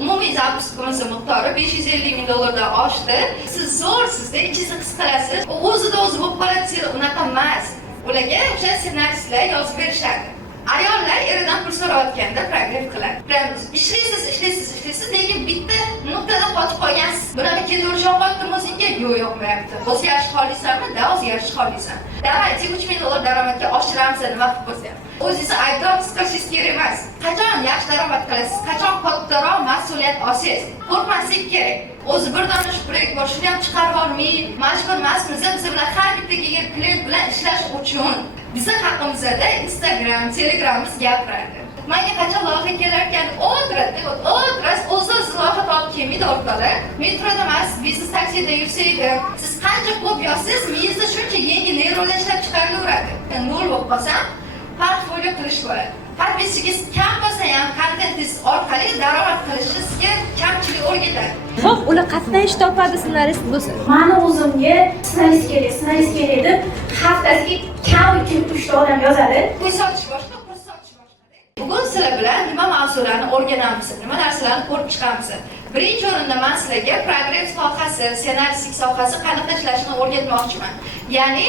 umumiy zapuskimiz miqdori $550,000 dan oshdi. Siz zo'rsizda, ichingizni his qilasiz. O'zida o'zi bo'lib qoladi, unaqa emas. Ularga o'sha ssenaristlar yozib berishadi. Ayollar eridan pul so'rayotganda program qiladi. Ishlaysiz, lekin bitta nuqtada qotib qolgansiz. Bunaqa keluvchi ovqatni o'zingga yo'qmayapti. O'zgarish xohlaysanmi? Da o'zgarish xohlaysan. Давайте $3,000 daromadga oshiramiz nima qilib qo'ysa. O'zingizni aybdor his qilishingiz kerak emas. Qachon yaxshi daromad qilasiz? Qachon kattaroq mas'uliyat olsangiz? Qo'rqmaslik kerak. O'zi bir dona shu proyekt bor, shuni ham chiqarib olmay, majbur emasmiz. Biz bilan har bitta kelgan klient bilan ishlash uchun bizni haqimizda Instagram, Telegramimiz gapiradi. Menga qachon loyiha kelar ekan, o'tiras, o'z loyiha topib kelmaydi orqali. Metroda emas, biznes taksida yursaydi. Siz qancha ko'p yozsangiz, miyangizda shuncha yangi neyronlar ishlab chiqarilaveradi. Nol bo'lib qolsam, portfolio qilish bo'ladi. Podpischingiz kam bo'lsa ham, kontentingiz orqali daromad qilishingizga kamchilik o'rgatadi. Xo'p, ular qayerdan ish topadi ssenarist bo'lsa? Mani o'zimga ssenarist kerak deb haftasiga kam 2-3 ta odam yozadi. Pul sotish boshqa, pul sotish boshqa. Bugun sizlar bilan nima mavzularni o'rganamiz, nima narsalarni ko'rib chiqamiz. Birinchi o'rinda men sizlarga progress sohasi, ssenaristlik sohasi qanaqa ishlashini o'rgatmoqchiman. Ya'ni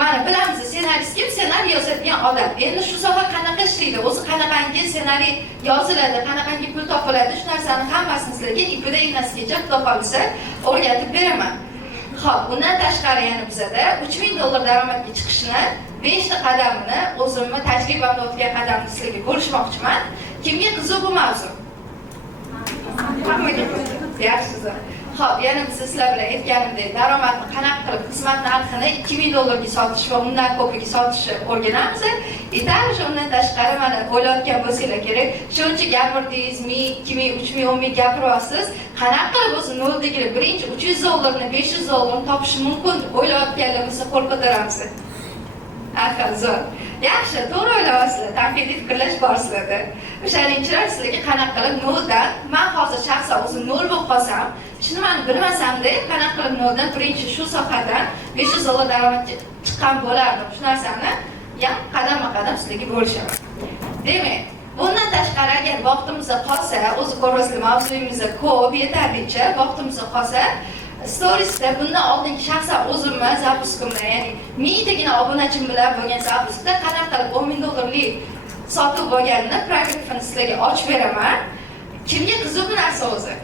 mana bilamiz, ssenarist kim? Ssenariy yozadigan odam. Endi shu soha qanaqa ishlaydi, o'zi qanaqangi ssenariy yoziladi, qanaqangi pul topiladi, shu narsani hammasini sizlarga ipidan ignasigacha xudo qolsa o'rgatib beraman. Xo'p, bundan tashqari yana bizada $3,000 daromadga chiqishni 5 ta qadamini, o'zimni tajribamda o'tgan qadamni sizlarga ko'rishmoqchiman. Kimga qiziq bu mavzu? Hammaga yaxshi. Xo'p, yana biz sizlar bilan aytganimdek, daromadni qanaqa qilib xizmat narxini $2,000 ga sotish va undan ko'piga sotishni o'rganamiz. Etamiz undan tashqari mana o'ylayotgan bo'lsanglar kerak, shuncha gapirdingiz, 1000, 2000, 3000, 10,000 gapiryapsiz. Qanaqa qilib o'zi noldagilar birinchi $300 ni $500 topish mumkin deb o'ylayotganlar bo'lsa qo'l ko'taramiz. Axir zo'r. Yaxshi, to'g'ri o'ylayapsizlar, tanqidiy fikrlash bor sizlarda. O'shaning uchun sizlarga qanaqa qilib noldan, men hozir shaxsan o'zim nol bo'lib qolsam, shuni men bilmasam-da, qanaqa qilib noldan birinchi shu sohadan $500 daromadga chiqqan bo'lardim. Shu narsani ham qadam-qadam sizlarga bo'lishaman. Demak, bundan tashqari agar vaqtimiz qolsa, o'zi ko'rasizlar, mavzuyimiz ko'p, yetarlicha vaqtimiz qolsa, storiesda bundan oldingi shaxsan o'zimni zapuskimda, ya'ni 1000 tagina obunachim bilan bo'lgan zapuskda qanaqa qilib $10,000 sotib bo'lganini programmani sizlarga ochib beraman. Kimga qiziq bu narsa o'zi?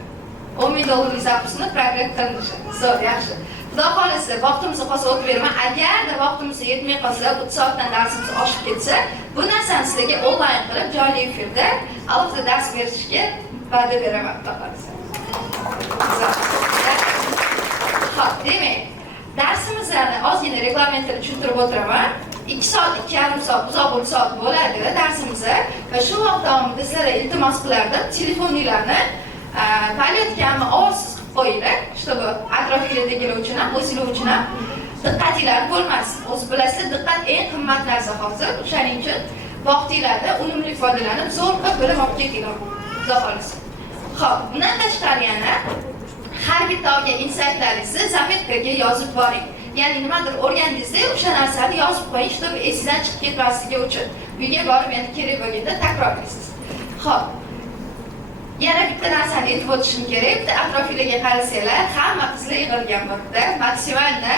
$10,000 zapuskni program qilinishi. Zo'r, yaxshi. Xudo xolasa, vaqtimiz qolsa o'tib beraman. Agarda vaqtimiz yetmay qolsa, 30 soatdan darsimiz oshib ketsa, bu narsani sizlarga onlayn qilib, jonli efirda alohida dars berishga va'da beraman, xudo xolasa. Xo'p, demak, darsimizni ozgina reglamentini tushuntirib o'tiraman. 2 soat, 2,5 soat, uzoq soat bo'ladi darsimiz va shu vaqt davomida sizlarga iltimos qilardim, telefoninglarni faoliyatga ovozsiz qilib qo'yinglar, чтобы atrofingizdagilar uchun ham, o'zinglar uchun ham diqqatinglarni bo'lmasin. O'z bilasizlar, diqqat eng qimmat narsa hozir. O'shaning uchun vaqtingizdan unumli foydalanib, zo'r qilib bilim olib ketinglar. Xudo xolasa. Xo'p, bundan tashqari yana har bitta olgan insightlaringizni zametkaga yozib boring. Ya'ni nimadir o'rgandingizda, o'sha narsani yozib qo'ying, чтобы esingizdan chiqib ketmasligi uchun. Uyga borib yana kerak bo'lganda takrorlaysiz. Xo'p. Yana bitta narsani aytib o'tishim kerak. Bitta atrofingizga qarasanglar, hamma qizlar yig'ilgan vaqtda maksimalni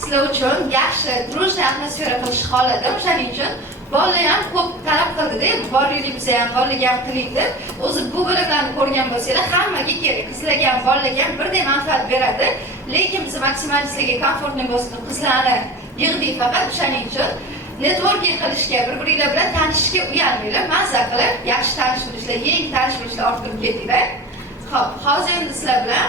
sizlar uchun yaxshi, дружный atmosfera qilish xohladi. O'shaning uchun bolalar ham ko'p talab qildi-da, borlik bizga ham, borlik ham qiling deb. O'zi bu bo'limlarni ko'rgan bo'lsanglar, hammaga kerak. Qizlarga ham, bolalarga ham birdek manfaat beradi. Lekin biz maksimal sizlarga komfortli bo'lsin, qizlarni yig'dik faqat o'shaning uchun networking qilishga, bir-biringlar bilan tanishishga uyalmanglar, mazza qilib, yaxshi tanish bo'lishlar, yangi tanish bo'lishlar orttirib ketinglar. Xo'p, hozir endi sizlar bilan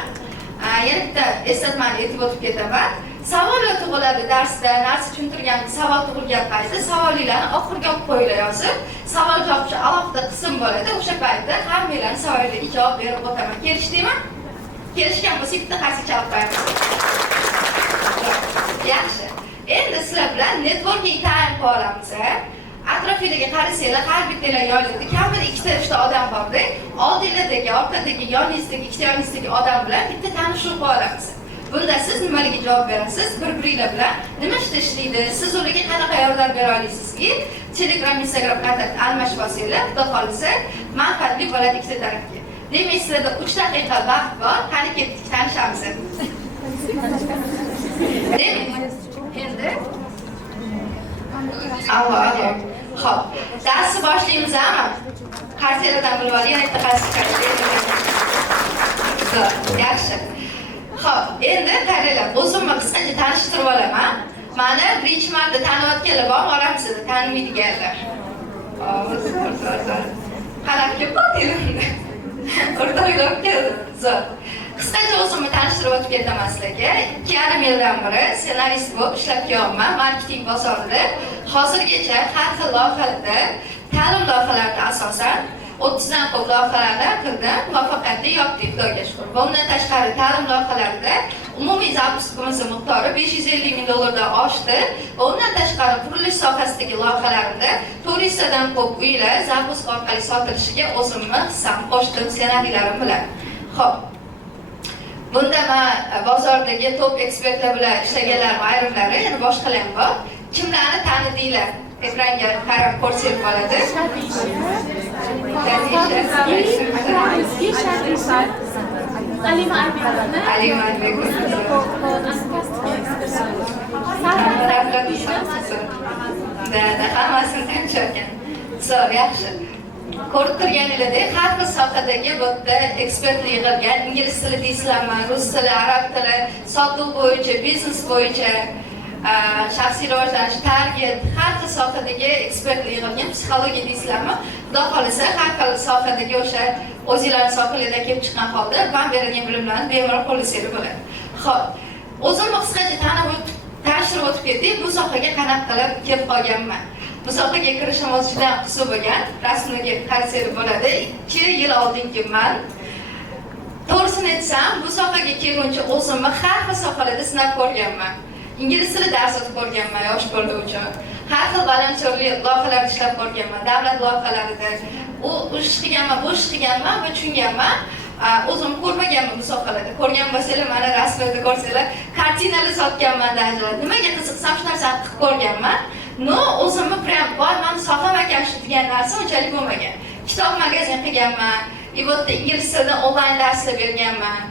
yana bitta eslatmani aytib o'tib ketaman. Savollar tug'iladi darsda, narsa tushuntirgan savol tug'ilgan paytda savollarni oxirgi olib qo'yinglar yozib, savol javobchi alohida qism bo'ladi. O'sha paytda hammanglarning savollariga javob berib o'taman. Kelishdingmi? Kelishgan bo'lsa bitta qarshi chalib qo'yamiz. Yaxshi. Endi sizlar bilan networking time qilamiz. Atrofingizga qarasanglar, har bittalar yo'lida kamida 2-3 ta odam borda, oldinglardagi, orqadagi, yoningizdagi, ikkita yoningizdagi odam bilan bitta tanishuv qilamiz. Bunda siz nimalarga javob berasiz? Bir-biringlar bilan nima ishlaydi? Siz ularga qanaqa yordam bera olasizki, Telegram, Instagram kontakt almashib olsanglar, xudo xolasa, manfaatli bo'ladi ikkita tarafga. Demak, sizlarda 3 daqiqa vaqt bor. Qani ketdik, tanishamiz. Demak, endi avval xo'p, darsni boshlaymizmi? Qarsiyalardan bilib oling, yana bitta qarsi yaxshi. Xo'p, endi qaranglar, o'zimni qisqacha tanishtirib olaman. Mani birinchi marta taniyotganlar bor, oramizda tanimaydiganlar. Qarab kelib o'rtoqlar zo'r. Qisqacha o'zimni tanishtirib o'tib ketaman sizlarga. 2,5 yildan beri ssenarist bo'lib ishlab kelyapman marketing bozorida. Hozirgacha har xil loyihalarda, ta'lim loyihalarida asosan 30 dan ko'p loyihalarni qildim, muvaffaqiyatli yopdik, Xudoga shukr. Bundan tashqari ta'lim loyihalarida umumiy zapuskimiz miqdori 550 ming dollardan oshdi. Bundan tashqari qurilish sohasidagi loyihalarimda 400 dan ko'p uylar zapusk orqali sotilishiga o'zimni hissam qo'shdim ssenariylarim bilan. Xo'p. Bunda men bozordagi top ekspertlar bilan ishlaganlarim ayrimlari, yana boshqalar ham bor. Kimlarni tanidinglar? Ekranga qarab ko'rsatib oladi. Alima hammasini tanishgan. Zo'r, yaxshi. Ko'rib turganingizdek, har bir sohadagi bu yerda ekspertlar yig'ilgan. Ingliz tili deysizlarmi, rus tili, arab tili, sotuv bo'yicha, biznes bo'yicha, shaxsiy rivojlanish, target, har xil sohadagi ekspertlar yig'ilgan. Psixologiya deysizlarmi? Xudo xohlasa, har xil sohadagi o'sha o'zingizlarning sohalardan kelib chiqqan holda men beradigan bilimlarni bemalol qo'llasanglar bo'ladi. Xo'p, o'zimni qisqacha tanishtirib o'tib ketdik. Bu sohaga qanaqa qilib kelib qolganman? Bu sohaga kirishim o'z juda qiziq bo'lgan. Rasmlarga qarasangiz bo'ladi. 2 yil oldingi men to'g'risini aytsam, bu sohaga kelguncha o'zimni har xil sohalarda sinab ko'rganman. Ingliz tili dars o'tib ko'rganman yosh bola uchun. Har xil volontyorlik loyihalarda ishlab ko'rganman, davlat loyihalarida. U ish qilganman, bu ish qilganman va tushunganman. O'zim ko'rmaganman bu sohalarda. Ko'rgan bo'lsanglar, mana rasmlarda ko'rsanglar, kartinalar sotganman dajlar. Nimaga qiziqsam shu narsani qilib ko'rganman. No, o'zimni prям bor, men soha ekan shu degan narsa unchalik bo'lmagan. Kitob magazin qilganman, ibotda ingliz tilidan onlayn darslar berganman.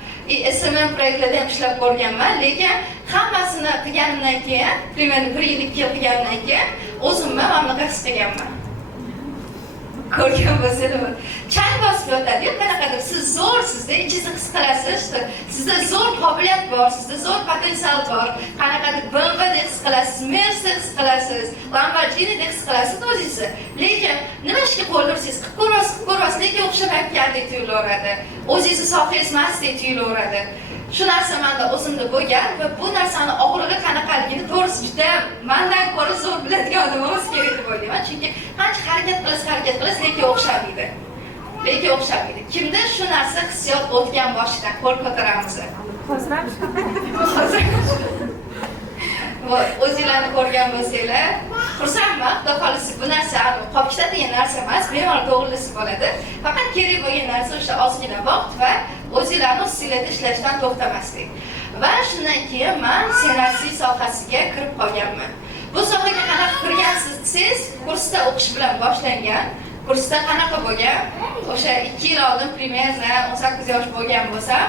SMM proyektlarda ham ishlab ko'rganman, lekin hammasini qilganimdan keyin, примерно 1 yil 2 yil qilganimdan keyin o'zimni mana bunaqa his qilganman. Ko'rgan bo'lsanglar, chang bosib yotadi-yu, qanaqadir siz zo'rsizda, ichingizni his qilasiz, sizda zo'r qobiliyat bor, sizda zo'r potensial bor, qanaqadir BMW deb his qilasiz, Mercedes his qilasiz, Lamborghini deb his qilasiz o'zingizni. Lekin nima ishga qo'l ursangiz, qilib ko'rasiz, lekin o'xshamayotgandek tuyulaveradi. O'zingizni sohangiz emasdek tuyulaveradi. Shu narsa menda o'zimda bo'lgan va bu narsani og'irligi qanaqaligini to'g'risi juda mendan ko'ra zo'r biladigan odam bo'lsa kerak deb o'ylayman. Chunki qancha harakat qilasiz, lekin o'xshamaydi. Kimda shu narsa hissiyot o'tgan boshidan qo'l ko'taramiz. Hozir o'zinglarni ko'rgan bo'lsanglar, xursandman. Xudo xohlasa bu narsa qolib ketadigan narsa emas, bemalol to'g'rilasa bo'ladi. Faqat kerak bo'lgan narsa o'sha ozgina vaqt va o'zinglarni ustinglarda ishlashdan to'xtamaslik. Va shundan keyin men ssenariy sohasiga kirib qolganman. Bu sohaga qanaqa kirgansiz desangiz, kursda o'qish bilan boshlangan. Kursda qanaqa bo'lgan? O'sha 2 yil oldin примерно 18 yosh bo'lgan bo'lsam,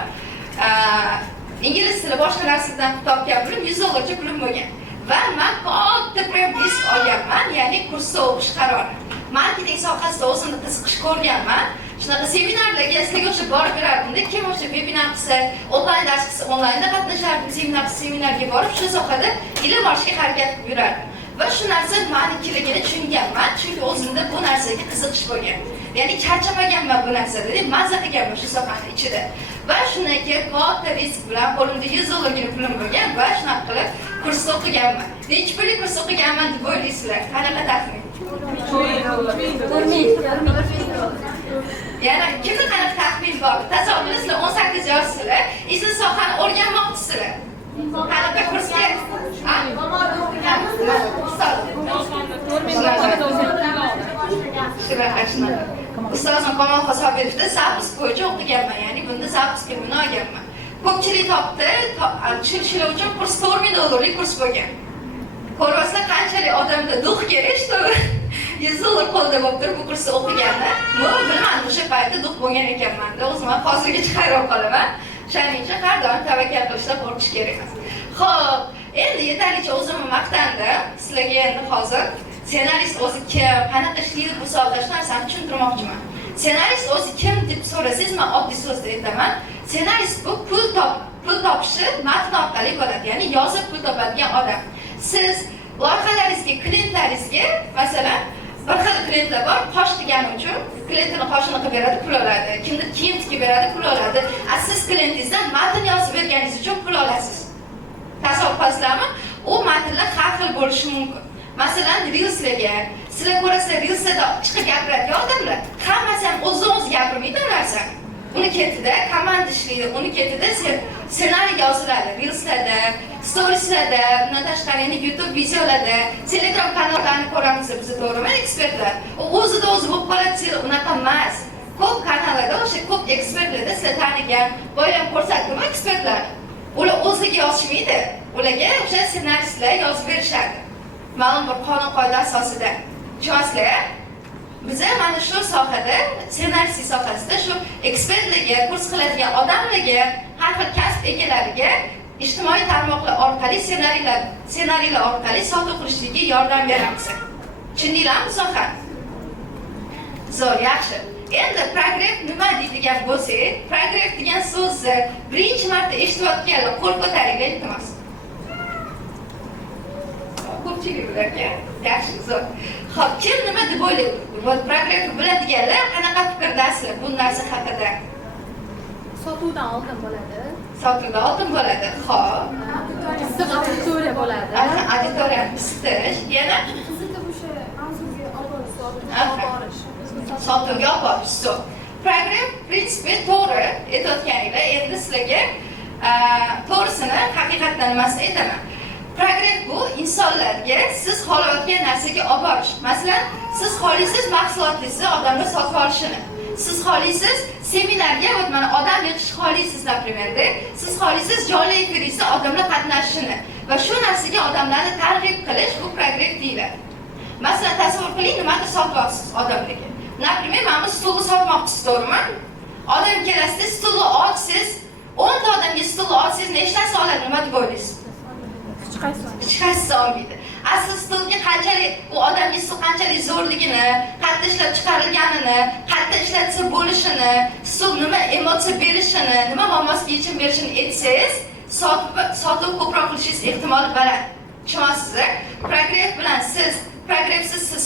ingliz tili boshqa narsadan topgan pulim $100 pulim bo'lgan. Va men katta prem risk olganman, ya'ni kursda o'qish qarori. Marketing sohasida o'zimni qiziqish ko'rganman. Shunaqa seminarlarga sizlarga o'sha borib berardimda, kim o'sha webinar qilsa, onlayn dars qilsa, onlaynda qatnashardim, seminarga borib shu sohada ilm olishga harakat qilib yurardim. Va shu narsa menikiligini tushunganman, chunki o'zimda bu narsaga qiziqish bo'lgan. Ya'ni charchamaganman bu narsada, deb mazza qilganman shu sohani ichida. Va shundan keyin katta risk bilan qo'limda $100 pulim bo'lgan va shunaqa qilib kursda o'qiganman. Necha pullik kurs o'qiganman deb o'ylaysizlar? Qanaqa taxmin? Yana kimda qanaqa taxmin bor? Tasavvur qilasizlar, 18 yoshsizlar, siz sohani o'rganmoqchisizlar. Qanaqa kursga? Ustozim Kamol Hosoberovda zapusk bo'yicha o'qiganman, ya'ni bunda zapuskga binoganman. Ko'pchilik topdi, tushunishlar uchun kurs $4000 kurs bo'lgan. Ko'rasizlar qanchalik odamda duh kerak, $100 qo'lda bo'lib turib bu kursni o'qiganda, bilmadim o'sha paytda duh bo'lgan ekanman-da, o'zim hozirgacha hayron qolaman. Shuning uchun har doim tavakkal qilishda qo'rqish kerak emas. Xo'p, endi yetarlicha o'zimni maqtandim. Sizlarga endi hozir ssenarist o'zi kim, qanaqa ishlaydi bu sohada shu narsani tushuntirmoqchiman. Ssenarist o'zi kim deb so'rasangiz, men oddiy so'zda aytaman. Ssenarist bu pul topishi matn orqali bo'ladi, ya'ni yozib pul topadigan odam. Siz loyihalaringizga, klientlaringizga, masalan, bir xil klientlar bor, qosh degani uchun klientini qoshini qilib beradi, pul oladi. Kimdir kiyim tikib beradi, pul oladi. Siz klientingizdan matn yozib berganingiz uchun pul olasiz. Tasavvur qilasizlarmi? U matnlar har xil bo'lishi mumkin. Masalan, Reels'larga, sizlar ko'rasizlar, Reels'larda chiqib gapiradigan odamlar, hammasi ham o'z gapirmaydi narsa. Uni ketida komand ishlaydi, uni ketida ssenariy yoziladi. Reels'larda, storieslarda, bundan tashqari YouTube videolarda, Telegram kanallarni ko'ramiz biz, to'g'rimi, ekspertlar. U o'zida o'zi bo'lib qoladi, unaqa emas. Ko'p kanallarda, o'sha ko'p ekspertlarda sizlar tanigan, boyam ko'rsatdim ekspertlar. Ular o'ziga yozishmaydi. Ularga o'sha ssenaristlar yozib berishadi. Ma'lum bir qonun qoida asosida. Tushunasizlar? Biz mana shu sohada, ssenarist sohasida shu ekspertlarga, kurs qiladigan odamlarga, har xil kasb egalariga ijtimoiy tarmoqlar orqali ssenariylar orqali sotuv qilishga yordam beramiz. Tushundinglarmi soha? Zo'r, yaxshi. Endi progress nima deydigan bo'lsak, progress degan so'zni birinchi marta eshitayotganlar qo'l ko'taringlar, iltimos. Ko'pchilik ularga yaxshi, zo'r. Xo'p, kim nima deb o'ylaydi? Bu progress biladiganlar qanaqa fikrdasizlar bu narsa haqida? Sotuvdan oldin bo'ladi. Sotuvdan oldin bo'ladi. Xo'p. Issiq auditoriya bo'ladi. Auditoriya isitish, yana Sizda o'sha mavzuga olib borish. Sotuvga olib borish. Zo'r. Progress prinsipi to'g'ri aytayotganinglar, endi sizlarga to'g'risini haqiqatdan nimasini aytaman. Progress bu insonlarga siz xohlayotgan narsaga olib borish. Masalan, siz xohlaysiz mahsulotingizni odamlar sotib olishini. Siz xohlaysiz seminarga mana odam yig'ishni xohlaysiz, naprimerda. Siz xohlaysiz jonli efiringizda odamlar qatnashishini va shu narsaga odamlarni targ'ib qilish bu progress deyiladi. Masalan, tasavvur qiling, nimadir sotyapsiz odamlarga. Naprimer, mana bu stulni sotmoqchisiz, to'g'rimi? Odam kelasizda stulni olsiz, 10 ta odamga stulni olsiz, nechtasi oladi, nima deb o'ylaysiz? Hech qaysi olmaydi. Asl stulga qanchalik u odamga stul qanchalik zo'rligini, qayerda ishlab chiqarilganini, qayerda ishlatsa bo'lishini, stul nima emotsiya berishini, nima muammosiga yechim berishini aytsangiz, sotuv ko'proq qilishingiz ehtimoli baland. Tushunasizmi? Progress bilan siz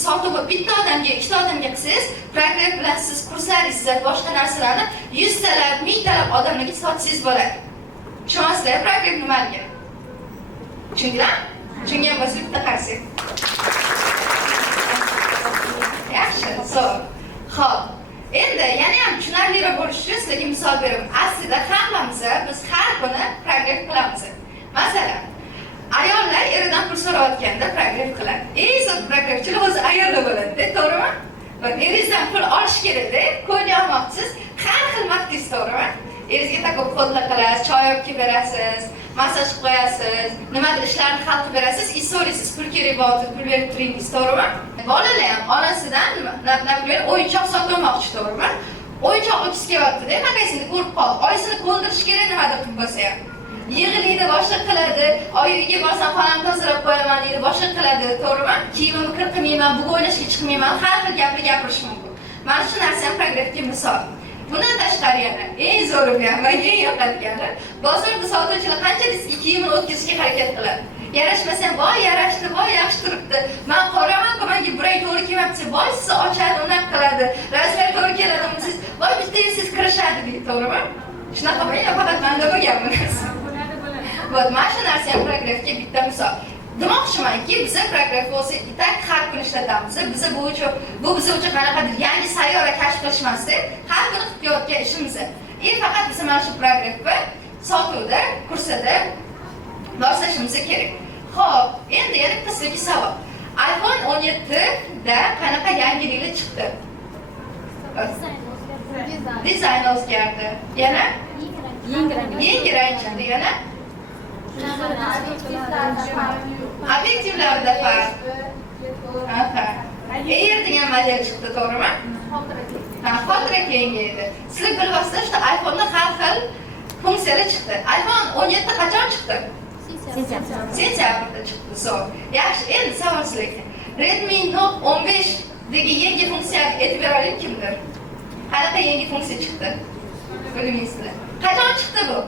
sotuv bitta odamga, ikkita odamga qilsangiz, progress bilan siz kurslaringizni, boshqa narsalarni 100 talab, 1000 talab odamlarga sotsangiz bo'ladi. Tushunasizmi? Progress nimaligini? Tushundinglar? Tushungan bo'lsa bitta qarang. Yaxshi, zo'r. Xo'p. Endi yana ham tushunarliroq bo'lishi uchun sizlarga misol beraman. Aslida hammamiz biz har kuni progress qilamiz. Masalan, ayollar eridan pul so'rayotganda progress qiladi. Eng zo'r progresschilar o'zi ayollar bo'ladi, to'g'rimi? Eringizdan pul olish kerak-da, qo'l olmoqchisiz, har xil maqtaysiz, to'g'rimi? Eringizga taqib qo'llar qilasiz, choy olib kelib berasiz, massaj qo'yasiz, nimadir ishlarni hal qilib berasiz, so'raysiz, pul kerak bo'lsa, pul berib turingiz, to'g'rimi? Bolalar ham onasidan nima o'yinchoq sotmoqchi, to'g'rimi? O'yinchoq o'tib kelyapti-da, naqaysini ko'rib qoldi. Oyisini ko'ndirish kerak nimadir qilib bo'lsa ham. Yig'laydi, boshqa qiladi, uyga borsam xonam tozalab qo'yaman deydi, boshqa qiladi, to'g'rimi? Kiyimimni kir qilmayman, bugun o'ynashga chiqmayman, har xil gapni gapirish mumkin. Mana shu narsa ham progressga misol. Bundan tashqari yana eng zo'ri ham, menga eng yoqadigani, bozorda sotuvchilar qanchalik kiyimini o'tkazishga harakat qiladi. Yarashmasa, voy yarashdi, voy yaxshi turibdi. Men qoraman, menga buray to'g'ri kelmabdi, voy siz ochadi, unaqa qiladi. Razmer to'g'ri keladimi siz? Voy bitta siz kirishadi deydi, to'g'rimi? Shunaqa men faqat menda bo'lgan bu narsa. Bo'ldi, mana shu narsa ham progressga bitta misol. Demoqchimanki, biz progress bo'lsa, itak har kun ishlatamiz. Biz bu biz uchun qanaqadir yangi sayyora kashf qilish emasda, har kuni qilayotgan ishimiz. Faqat biz mana shu progressni sotuvda, kursda boshlashimiz kerak. Xo'p, endi yana qisqacha savol. iPhone 17 da qanaqa yangiliklar chiqdi? Dizayn o'zgardi. Yana? Yengilroq chiqdi yana? Obyektivlarda farq. Air degan model chiqdi, to'g'rimi? Xotira kengaydi. Sizlar bilasizlar, işte iPhone'da har xil funksiyalar chiqdi. iPhone 17 qachon chiqdi? Sentyabrda chiqdi. Yaxshi, endi savol sizlarga. Redmi Note 15 dagi yangi funksiya aytib beraylik kimdir? Qanaqa yangi funksiya chiqdi? Bilmaysizlar. Qachon chiqdi bu?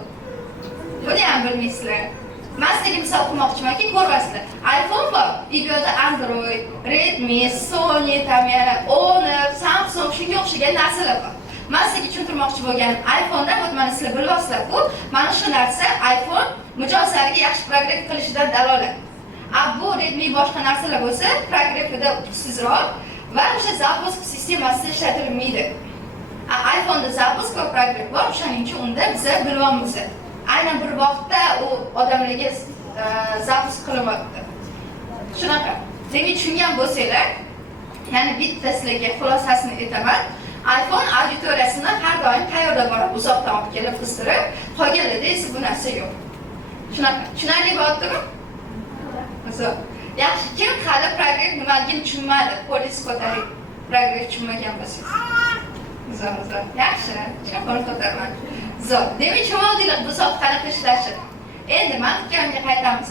Buni ham bilmaysizlar. Men sizlarga misol qilmoqchimanki, ko'rasizlar. iPhone bor, bu yerda Android, Redmi, Sony, Honor, Samsung shunga o'xshagan narsalar bor. Men sizlarga tushuntirmoqchi bo'lganim, iPhone'da mana sizlar bilasizlar, bu mana shu narsa iPhone mijozlariga yaxshi progress qilishidan dalolat. Bu Redmi boshqa narsalar bo'lsa, progressida kuchsizroq va o'sha zapusk sistemasida ishlatilmaydi. iPhone'da zapusk va progress bor, shuning uchun unda biz bilyapmiz. Aynan bir vaqtda u odamlarga zapusk qilinmoqda. Shunaqa. Demak, tushungan bo'lsanglar, ya'ni bitta sizlarga xulosasini aytaman. iPhone auditoriyasini har doim qayerda borib uzoqdan olib kelib qistirib, qolganlarda esa bu narsa yo'q. Shunaqa. Tushunarli bo'ldimi? Yaxshi, kim hali progress nimaligini tushunmadi? Polis ko'taring. Progress tushunmagan bo'lsangiz. Yaxshi, qo'l ko'taraman. Demak, tushunmadinglar bu soat qanaqa ishlashi. Endi men fikrimga qaytamiz.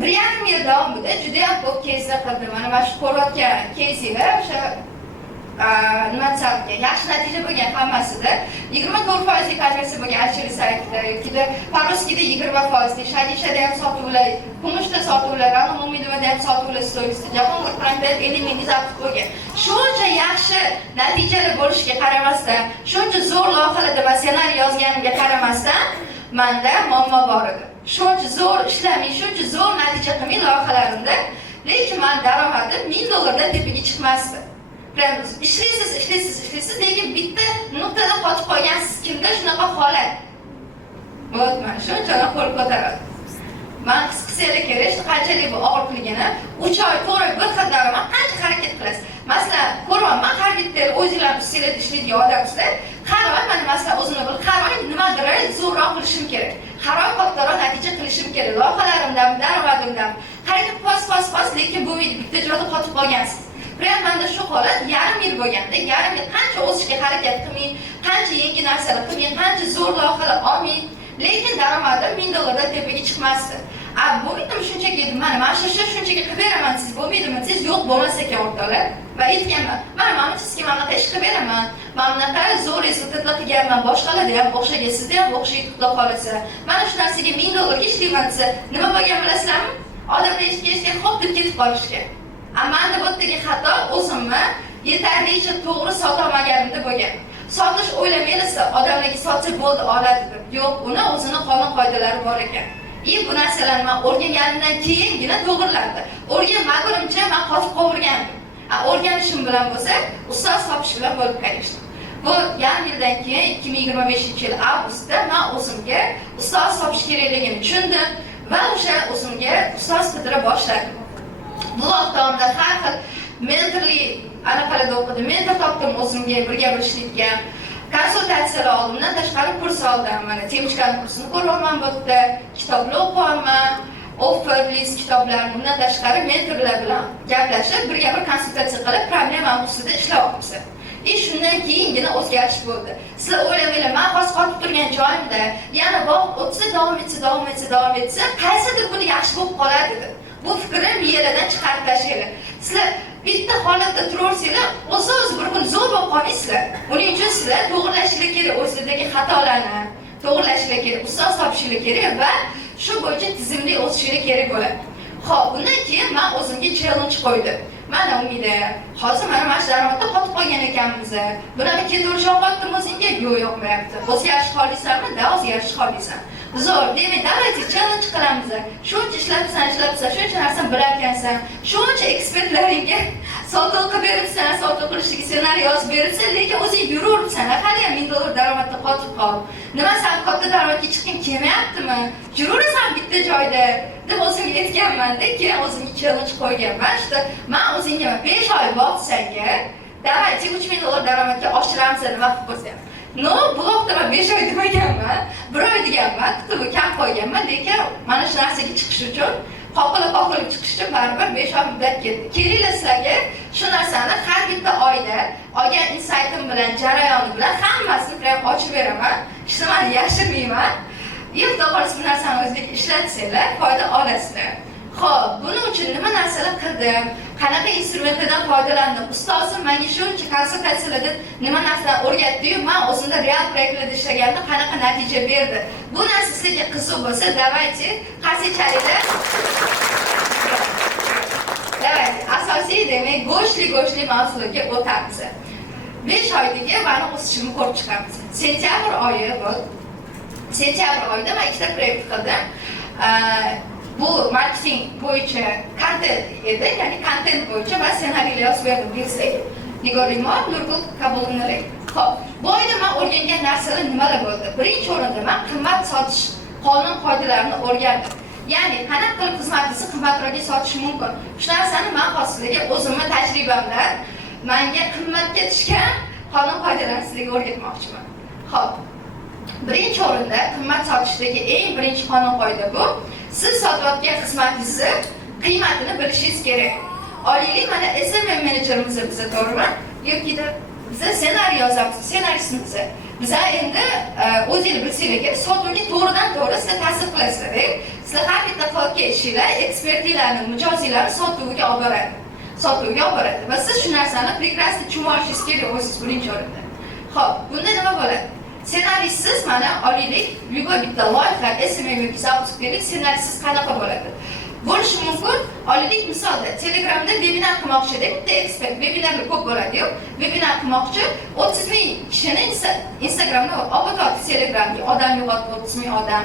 1,5 yil davomida juda ham ko'p keyslar qildim. Mana shu ko'rayotgan keyslar o'sha nima desam, yaxshi natija bo'lgan hammasida 24% konversiya bo'lgan Alsheri saytida yoki Paruskida 20%, Shadishada ham sotuvlar, Kumushda sotuvlar, Umidovada ham sotuvlar storisida, Jahongir Prambek elimini zapti bo'lgan. Shuncha yaxshi natijalar bo'lishiga qaramasdan, shuncha zo'r loyihalarda va ssenariy yozganimga qaramasdan, menda muammo bor edi. Shuncha zo'r ishlamay, shuncha zo'r natija qilmay loyihalarimda, lekin men daromadim $1000 dan tepaga chiqmasdi. ishlaysiz, lekin bitta nuqtada qotib qolgansiz. Kimda shunaqa holat? Bo'lmaydi, shunchalar qo'l ko'taradi. Men qisqasiga kerak, qanchalik bu og'irligini 3 oy, 4 oy bir xil daromad qancha harakat qilasiz. Masalan, ko'ryapman, har bitta o'zingizlar ustida ishlaydigan odamsizlar. Qarang, mana masalan o'zimni bir qarang, nimadir zo'rroq qilishim kerak. Qarang, kattaroq natija qilishim kerak. Loyihalarimdan, daromadimdan. Harakat pas, lekin bo'lmaydi, bitta joyda qotib qolgansiz. Prям menda shu holat yarim yil bo'lganda, yarim yil qancha o'sishga harakat qilmay, qancha yangi narsalar qilmay, qancha zo'r loyihalar olmay, lekin daromadim $1000 dan tepaga chiqmasdi. Bo'lmaydimi shunchaki dedim, mana shunchaki qilib beraman, siz bo'lmaydimi, siz yo'q bo'lmas ekan o'rtoqlar. Va aytganman, mana sizga mana bunaqa ish qilib beraman. Mana bunaqa zo'r rezultatlar qilganman, boshqalarda ham o'xshagan, sizda ham o'xshaydi xudo xolasa. Mana shu narsaga $1000 ga ishlayman desa, nima bo'lgan bilasizlarmi? Odamlar eshitgan xo'p deb ketib qolishgan. Manda bu yerdagi xato o'zimni yetarlicha to'g'ri sotolmaganimda bo'lgan. Sotish o'ylamaysiz, odamlarga sotsa bo'ldi, oladi deb. Yo'q, uni o'zini qonun qoidalari bor ekan. Bu narsalarni men o'rganganimdan keyingina to'g'rilandi. O'rganmagunimcha men qotib qolgandim. O'rganishim bilan bo'lsa, ustoz topish bilan bo'lib qolishdi. Bu yarim yildan keyin 2025-yil avgustda men o'zimga ustoz topish kerakligini tushundim va o'sha o'zimga ustoz qidira boshladim. Bu vaqtda har xil mentorli anaqalarda o'qidim, mentor topdim o'zimga birga ishlaydigan, konsultatsiyalar oldim, undan tashqari kurs oldim. Mana Temishkani kursini ko'ryapman bu yerda, kitoblar o'qiyapman, offerlist kitoblarni, undan tashqari mentorlar bilan gaplashib, birga bir konsultatsiya qilib, problema ustida ishlayapmiz. Shundan keyingina o'zgarish bo'ldi. Sizlar o'ylamanglar, men hozir qotib turgan joyimda yana vaqt o'tsa, davom etsa, qaysidir kuni yaxshi bo'lib qoladi deb. Bu fikrni miyaladan chiqarib tashlaylar. Sizlar bitta holatda turaversanglar, o'z bir kun zo'r bo'lib qolmaysizlar. Buning uchun sizlar to'g'rilashinglar kerak, o'zingizlardagi xatolarni to'g'rilashinglar kerak, ustoz topishinglar kerak va shu bo'yicha tizimli o'sishinglar kerak bo'ladi. Xo'p, bundan keyin men o'zimga challenge qo'ydim. Mana Umida, hozir mana shu daromadda qotib qolgan ekanmiz. Bunaqa ketirish yoqyaptimi o'zingga? Yo'q, yoqmayapti. O'zgarish xohlaysanmi? Da, o'zgarish xohlaysan. Zo'r, demak, davайте challenge qilamiz. Shuncha ishlabsan, shuncha narsani bilarkansan, shuncha ekspertlaringga sotuv qilib beribsan, sotuv qilishga ssenariy yozib beribsan, lekin o'zing yuraveribsan. Hali ham $1000 daromadda qotib qol. Nima san katta daromadga chiqqing kelmayaptimi? Yuraverasan bitta joyda deb o'zimga aytganman-da, keyin o'zimga challenge qo'yganman. Men o'zingga 5 oy vaqtsanga, davайте $3000 daromadga oshiramiz deb vaqt ko'rsam. No, bu vaqtda men 5 oy demaganman, 1 oy deganman, kutubi kam qo'yganman, lekin mana shu narsaga chiqish uchun qoqilib chiqishdi, baribir 5 oy muddat ketdi. Kelinglar sizlarga shu narsani har bitta oyda olgan insightim bilan, jarayoni bilan hammasini bilan ochib beraman. Hech nimani yashirmayman. Xudo xohlasa bu narsani o'zingizga ishlatsanglar, foyda olasizlar. Xo'p, buning uchun nima narsalar qildim? Qanaqa instrumentlardan foydalandim? Ustozim menga shuncha konsultatsiyalarda nima narsalar o'rgatdi-yu, men o'zimda real proyektlarda ishlaganimda qanaqa natija berdi? Bu narsa sizga qiziq bo'lsa, давайте qarshi chalinglar. Давайте, asosiy demak, go'shtli mavzuga o'tamiz. 5 oydagi meni o'sishimni ko'rib chiqamiz. Sentyabr oyi bu. Sentyabr oyida men ikkita proyekt qildim. Bu marketing bo'yicha kontent edi, ya'ni kontent bo'yicha men ssenariylar yozib berdim bilsak. Nigor Rimon, Nurgul Qabulnalik. Xo'p, bu oyda men o'rgangan narsalar nimalar bo'ldi? Birinchi o'rinda men qimmat sotish qonun qoidalarini o'rgandim. Ya'ni qanaqa qilib xizmatingizni qimmatroqga sotish mumkin? Shu narsani men hozirga o'zimning tajribamdan menga qimmatga tushgan qonun qoidalarini sizlarga o'rgatmoqchiman. Xo'p. Birinchi o'rinda qimmat sotishdagi eng birinchi qonun qoida bu. Siz sotayotgan xizmatingizni qiymatini bilishingiz kerak. Olaylik, mana SMM menejerimiz bizga to'g'rimi? Yoki-da biz ssenariy yozamiz, ssenaristimiz. Biz endi o'zingiz bilsanglar, sotuvga to'g'ridan-to'g'ri sizlar ta'sir qilasizlar. Sizlar har bitta qilayotgan ishinglar, ekspertilarni, mijozlarni sotuvga olib boradi. Va siz shu narsani prekrasniy tushunishingiz kerak o'zingiz birinchi o'rinda. Xo'p, bunda nima bo'ladi? Ssenariysiz mana olaylik, любой bitta loyiha, SMM yoki zavod ssenariysiz qanaqa bo'ladi? Bo'lishi mumkin. Olaylik, misolda Telegramda webinar qilmoqchi deb, bitta ekspert webinarlar ko'p bo'ladi-yu. Webinar qilmoqchi 30 ming kishini Instagramda avatar Telegramga odam yig'adi, 30 ming odam.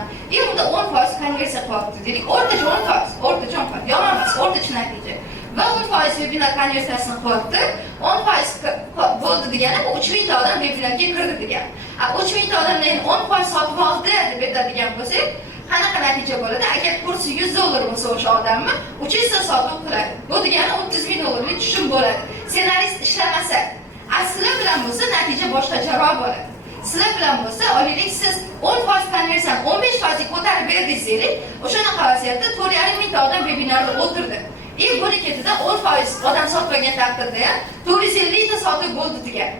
Unda 10% konversiya qilyapti deylik. O'rtacha 10%, yomon emas, o'rtacha natija. Va 10% webinar konversiyasini qilyapti. 10% bo'ldi degani bu 3 mingta odam webinarga kirdi degani. 3 mingta odamdan 10% sotib oldi deb aytadigan bo'lsak, qanaqa natija bo'ladi? Agar kursi $100 bo'lsa o'sha odamni 300 ta sotib qiladi. Bu degani 30 ming dollarlik tushum bo'ladi. Ssenarist ishlamasa, asli bilan bo'lsa natija boshqacharoq bo'ladi. Sizlar bilan bo'lsa, olaylik siz 10% konversiyani 15% ko'tarib berdingiz deylik, o'shanaqa vaziyatda 4,5 mingta odam webinarda o'tirdi. Buni ketida 10% odam sotmagan taqdirda ham 450 ta sotib bo'ldi degan.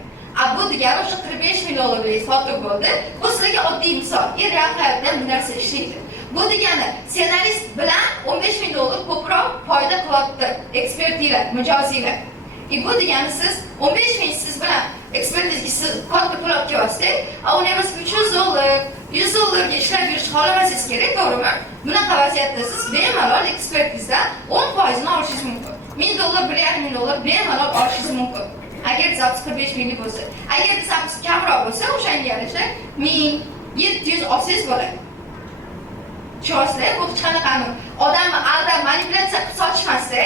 Bu degani o'sha 45 ming dollarlik sotib bo'ldi. Bu sizlarga oddiy misol. Real hayotda bu narsa ishlaydi. Bu degani ssenarist bilan 15 ming dollar ko'proq foyda qilyapti ekspertlar, mijozlar. Bu degani siz 15 ming siz bilan ekspertizga siz katta pul olib kelyapsiz, uni emas 300 dollar, 100 dollarga ishlab yurish xohlamasangiz kerak, to'g'rimi? Bunaqa vaziyatda siz bemalol ekspertizdan 10% ni olishingiz mumkin. 1000 dollar, 1,5 ming dollar bemalol olishingiz mumkin. Agar zapis 45 minglik bo'lsa, agar zapis kamroq bo'lsa, o'shanga yarasha 1700 olsangiz bo'ladi. Tushunyapsizlar, bu hech qanaqa odamni aldab manipulyatsiya qilib sotishmasda,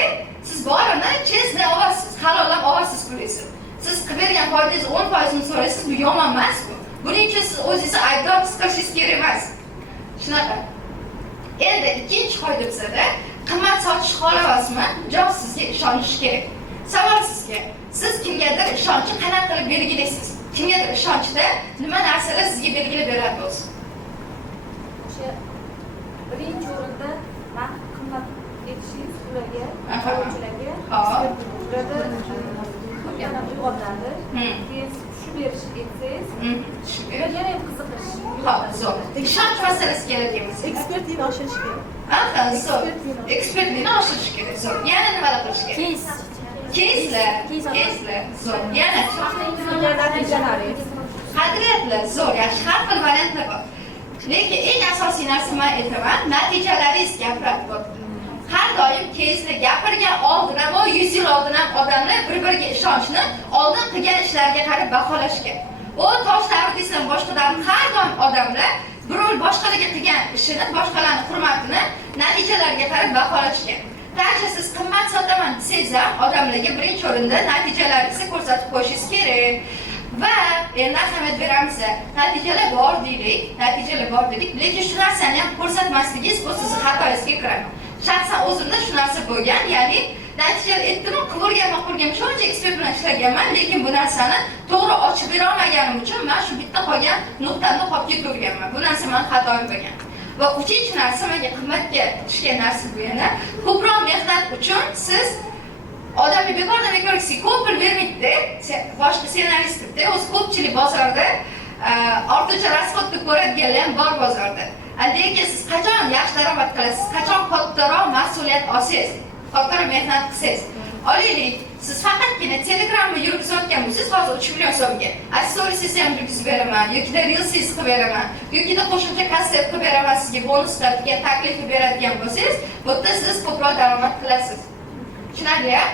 siz borini chestni olasiz, halollab olasiz pulingizni. Siz qilib bergan foydangiz 10% ni so'raysiz, bu yomon emas bu. Buning uchun siz o'zingizni aybdor his qilishingiz kerak emas. Shunaqa. Endi ikkinchi qoida bizada qimmat sotish xohlayapsizmi? Javob sizga ishonish kerak. Savol sizga. Siz kimgadir ishonchni qanaqa qilib belgilaysiz? Kimgadir ishonchda nima narsalar sizga belgilab beradi o'zi? O'sha birinchi o'rinda men qimmat etishingiz ularga, qonunchilarga, yana uyg'otadi. Keyin tushib berish etsangiz, yana ham qiziqish. Zo'r. Ishonch masalasi keladimiz. Ekspertlikni oshirish kerak. Zo'r. Ekspertlikni oshirish kerak. Zo'r. Yana nimalar qilish kerak? Keyslar. Zo'r. Yana qadriyatlar. Zo'r. Yaxshi, har xil variantlar bor. Lekin eng asosiy narsa men aytaman, natijalaringiz gapiradi. Har doim keyslar gapirgan oldin ham 100 yil oldin ham odamlar bir-biriga ishonchni oldin qilgan ishlariga qarab baholashgan. O tosh davridan boshqa davr har doim odamlar birov boshqalarga qilgan ishini, boshqalarning hurmatini natijalariga qarab baholashgan. Ta'sir siz qimmat sotaman desangiz ham odamlarga birinchi o'rinda natijalaringizni ko'rsatib qo'yishingiz kerak. Va endi ahamiyat beramiz. Natijalar bor deylik, lekin shu narsani ham ko'rsatmasligingiz bu sizning xatoyingizga kiradi. Shaxsan o'zimda shu narsa bo'lgan, ya'ni natijalar aytdim, qilganman, shuncha ekspert bilan ishlaganman, lekin bu narsani to'g'ri ochib bera olmaganim uchun men shu bitta qolgan nuqtamni qolib ketaverganman. Bu narsa men xatoim bo'lgan. va uchinchi narsa menga qimmatga tushgan narsa bu yana ko'proq mehnat uchun siz odamga bekordan sizga ko'p pul bermaydi-da, boshqa ssenarist deb o'zi ko'pchilik bozorda ortiqcha rasxodni ko'radiganlar ham bor bozorda. Lekin siz qachon yaxshi daromad qilasiz, qachon kattaroq mas'uliyat olsangiz, kattaroq mehnat qilsangiz. Olaylik, siz faqatgina Telegramni yurgizayotgan bo'lsangiz, hozir 3 million so'mga storiesiz ham yurgizib beraman, yoki reelsiz qilib beraman, yoki qo'shimcha konsert qilib beraman sizga bonuslar degan taklif beradigan bo'lsangiz, bu yerda siz ko'proq daromad qilasiz. Tushunarli-a?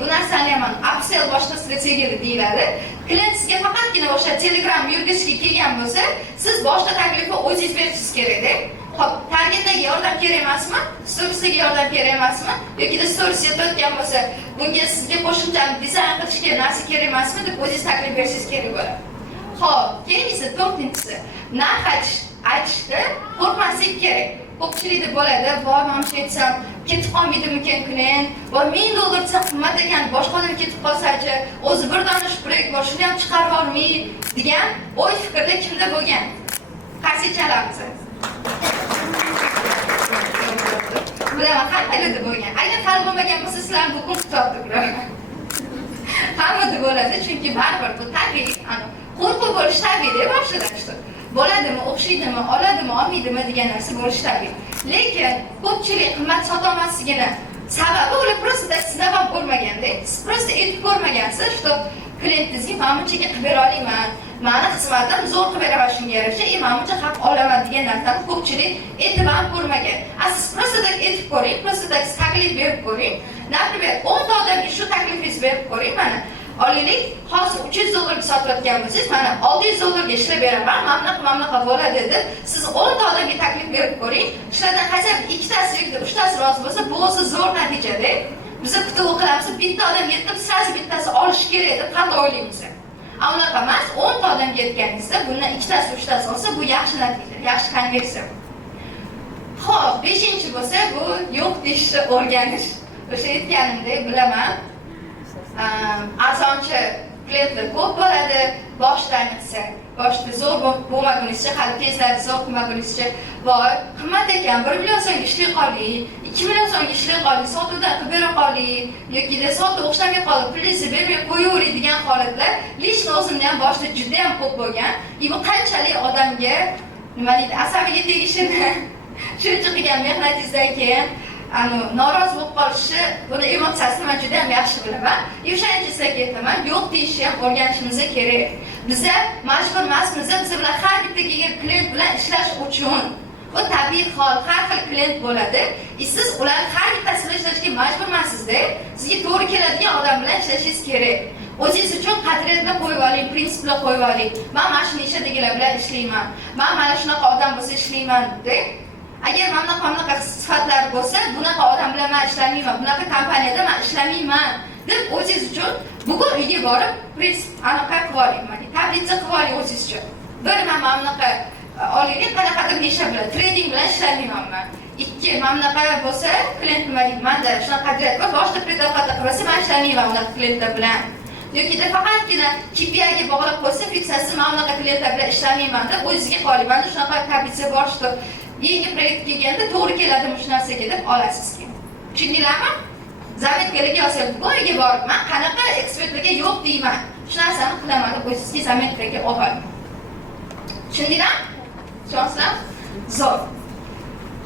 Bu narsani ham upsell boshqa strategiya deyiladi. Klient sizga faqatgina o'sha Telegram yurgizishga kelgan bo'lsa, siz boshqa taklifni o'zingiz berishingiz kerak-da. Xo'p, targetdagi yordam kerak emasmi? Storiesdagi yordam kerak emasmi? Yoki stories yetayotgan bo'lsa, bunga sizga qo'shimcha dizayn qilishga narsa kerak emasmi deb o'zingiz taklif berishingiz kerak bo'ladi. Xo'p, keyingisi to'rtinchisi, narx aytishda qo'rqmaslik kerak. Ko'pchilikda bo'ladi, voy men aytsam, ketib qolmaydimi klient, va $1000 desa qimmat ekan, boshqa odam ketib qolsa-chi, o'zi bir dona shprek bor, shuni ham chiqarib olmay degan o'y fikrda kimda bo'lgan? Qaysi chalamiz? Bilaman, hammalarda bo'lgan. Agar hali bo'lmagan bo'lsa, sizlarni bu kun kitobda bilaman. Hammada bo'ladi, chunki baribir bu tabiiy, qo'rquv bo'lish tabiiy boshladan. Bo'ladimi, o'xshaydimi, oladimi, olmaydimi degan narsa bo'lishi tabiiy. Lekin ko'pchilik qimmat sota olmasligini sababi ular просто sinab ham ko'rmaganda, siz просто aytib ko'rmagansiz, что klientingizga mana bunchaga qilib bera olaman, mani xizmatim zo'r qilib beraman shunga yarasha, mana buncha haq olaman degan narsani ko'pchilik aytib ham ko'rmagan. Siz просто aytib ko'ring, просто taklif berib ko'ring. Например, 10 ta odamga shu taklifingizni berib ko'ring, mana olaylik, hozir $300 sotayotgan bo'lsangiz, mana $600 ishlab beraman, mamlaqa bo'ladi deb siz 10 ta odamga taklif berib ko'ring. Shulardan qaysi ikkitasi yoki uchtasi rozi bo'lsa, bu o'zi zo'r natijada. Biz kutib qilamiz, bitta odam yetib, sirasi bittasi olish kerak deb qanday o'ylaymiz? Unaqa emas, 10 ta odamga yetganingizda bundan ikkitasi, uchtasi olsa, bu yaxshi natija, yaxshi konversiya. Xo'p, 5-chi bo'lsa, bu yo'q deyishni o'rganish. O'sha aytganimdek, bilaman. Arzonchi klientlar ko'p bo'ladi, boshdan aytsa, boshda zo'r bo'lmagunizcha, hali tezlari zo'r qilmagunizcha, voy, qimmat ekan, 1 million so'mga ishlay qoling, 2 million so'mga ishlay qoling, sotuvdan qilib bera qoling, yoki sotuv o'xshamay qoldi, pulingizni bermay qo'yavering degan holatlar lishni o'zimda ham boshda juda ham ko'p bo'lgan. Bu qanchalik odamga nima deydi, asabiga tegishini shuncha qilgan mehnatingizdan keyin norozi bo'lib qolishi, buni emotsiyasini men juda ham yaxshi bilaman. O'shaning uchun sizlarga aytaman, yo'q deyishni ham o'rganishimiz kerak. Biza majbur emasmiz, biz bilan har bitta kelgan klient bilan ishlash uchun. Bu tabiiy hol, har xil klient bo'ladi. Siz ularni har bittasi bilan ishlashga majbur emansizda. Sizga to'g'ri keladigan odam bilan ishlashingiz kerak. O'zingiz uchun qadriyatlar qo'yib oling, prinsiplar qo'yib oling. Men mana shuni ishlaydiganlar bilan ishlayman. Men mana shunaqa odam bo'lsa ishlayman deb. Agar mana sifatlar bo'lsa, bunaqa odam bilan men ishlamayman, bunaqa kompaniyada men ishlamayman deb o'zingiz uchun bugun uyga borib, prinsip aniq qilib oling, tablica qilib oling o'zingiz uchun. Bir men bunaqa olaylik, qanaqadir nisha bilan, trading bilan ishlamayman men. 2 mamlaqa bo'lsa, klient nima deydi, menda shunaqa qadriyat va boshqa predokatda qilsa, men ishlamayman unaqa klientlar bilan. Yoki faqatgina KPI ga bog'lab qo'ysa, fiksasi men unaqa klientlar bilan ishlamayman deb o'zingizga qo'ying. Menda shunaqa tablica bor, что yangi proyekt kelganda to'g'ri keladimi shu narsaga deb olasiz keyin. Tushundinglarmi? Zametkalarga yozib, bo'yiga borib, men qanaqa ekspertlarga yo'q deyman. Shu narsani qilaman deb o'zingizga zametkaga oling. Tushundinglarmi? Tushundinglar? Zo'r.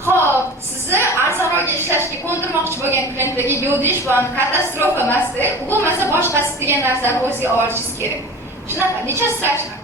Xo'p, sizni arzonroq ishlashga ko'ndirmoqchi bo'lgan klientlarga yo'q deyish bu katastrofa emas-da. U bo'lmasa boshqasi degan narsani o'zingizga olishingiz kerak. Shunaqa, necha strashni?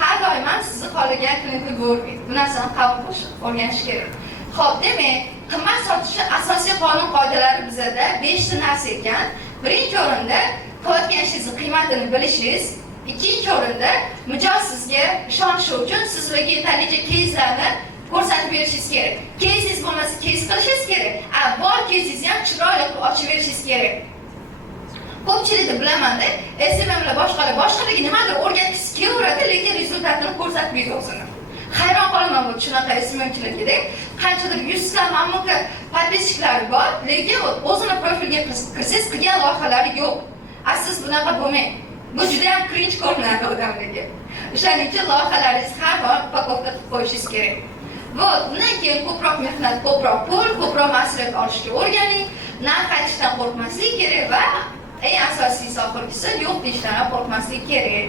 Har doim ham sizni xohlagan klientni ko'rmaydi. Bu narsani qabul qilish, o'rganish kerak. Xo'p, demak, qimmat sotishning asosiy qonun qoidalari bizda 5 ta narsa ekan. Birinchi o'rinda qilayotgan ishingizning qiymatini bilishingiz, ikkinchi o'rinda mijoz sizga ishonishi uchun sizlarga yetarlicha кейslarni ko'rsatib berishingiz kerak. Кейsingiz bo'lmasa, кейs qilishingiz kerak. Bor кейsingizni ham chiroyli qilib ochib berishingiz kerak. Ko'pchilikni bilaman-da, SMMlar boshqalarga nimadir o'rgatgisi kelaveradi, lekin rezultatini ko'rsatmaydi o'zini. Hayron qolaman bu shunaqa SMMchilarga. Qanchadir 100 ta mamlakat podpischiklari bor, lekin o'zini profiliga kirsangiz qilgan loyihalari yo'q. Siz bunaqa bo'lmang. Bu juda ham cringe ko'rinadi odamlarga. O'shaning uchun loyihalaringizni har doim pakovka qilib qo'yishingiz kerak. va undan keyin ko'proq mehnat, ko'proq pul, ko'proq mas'uliyat olishga o'rganing, narx aytishdan qo'rqmaslik kerak va eng asosiysi oxirgisi yo'q deyishdan ham qo'rqmaslik kerak.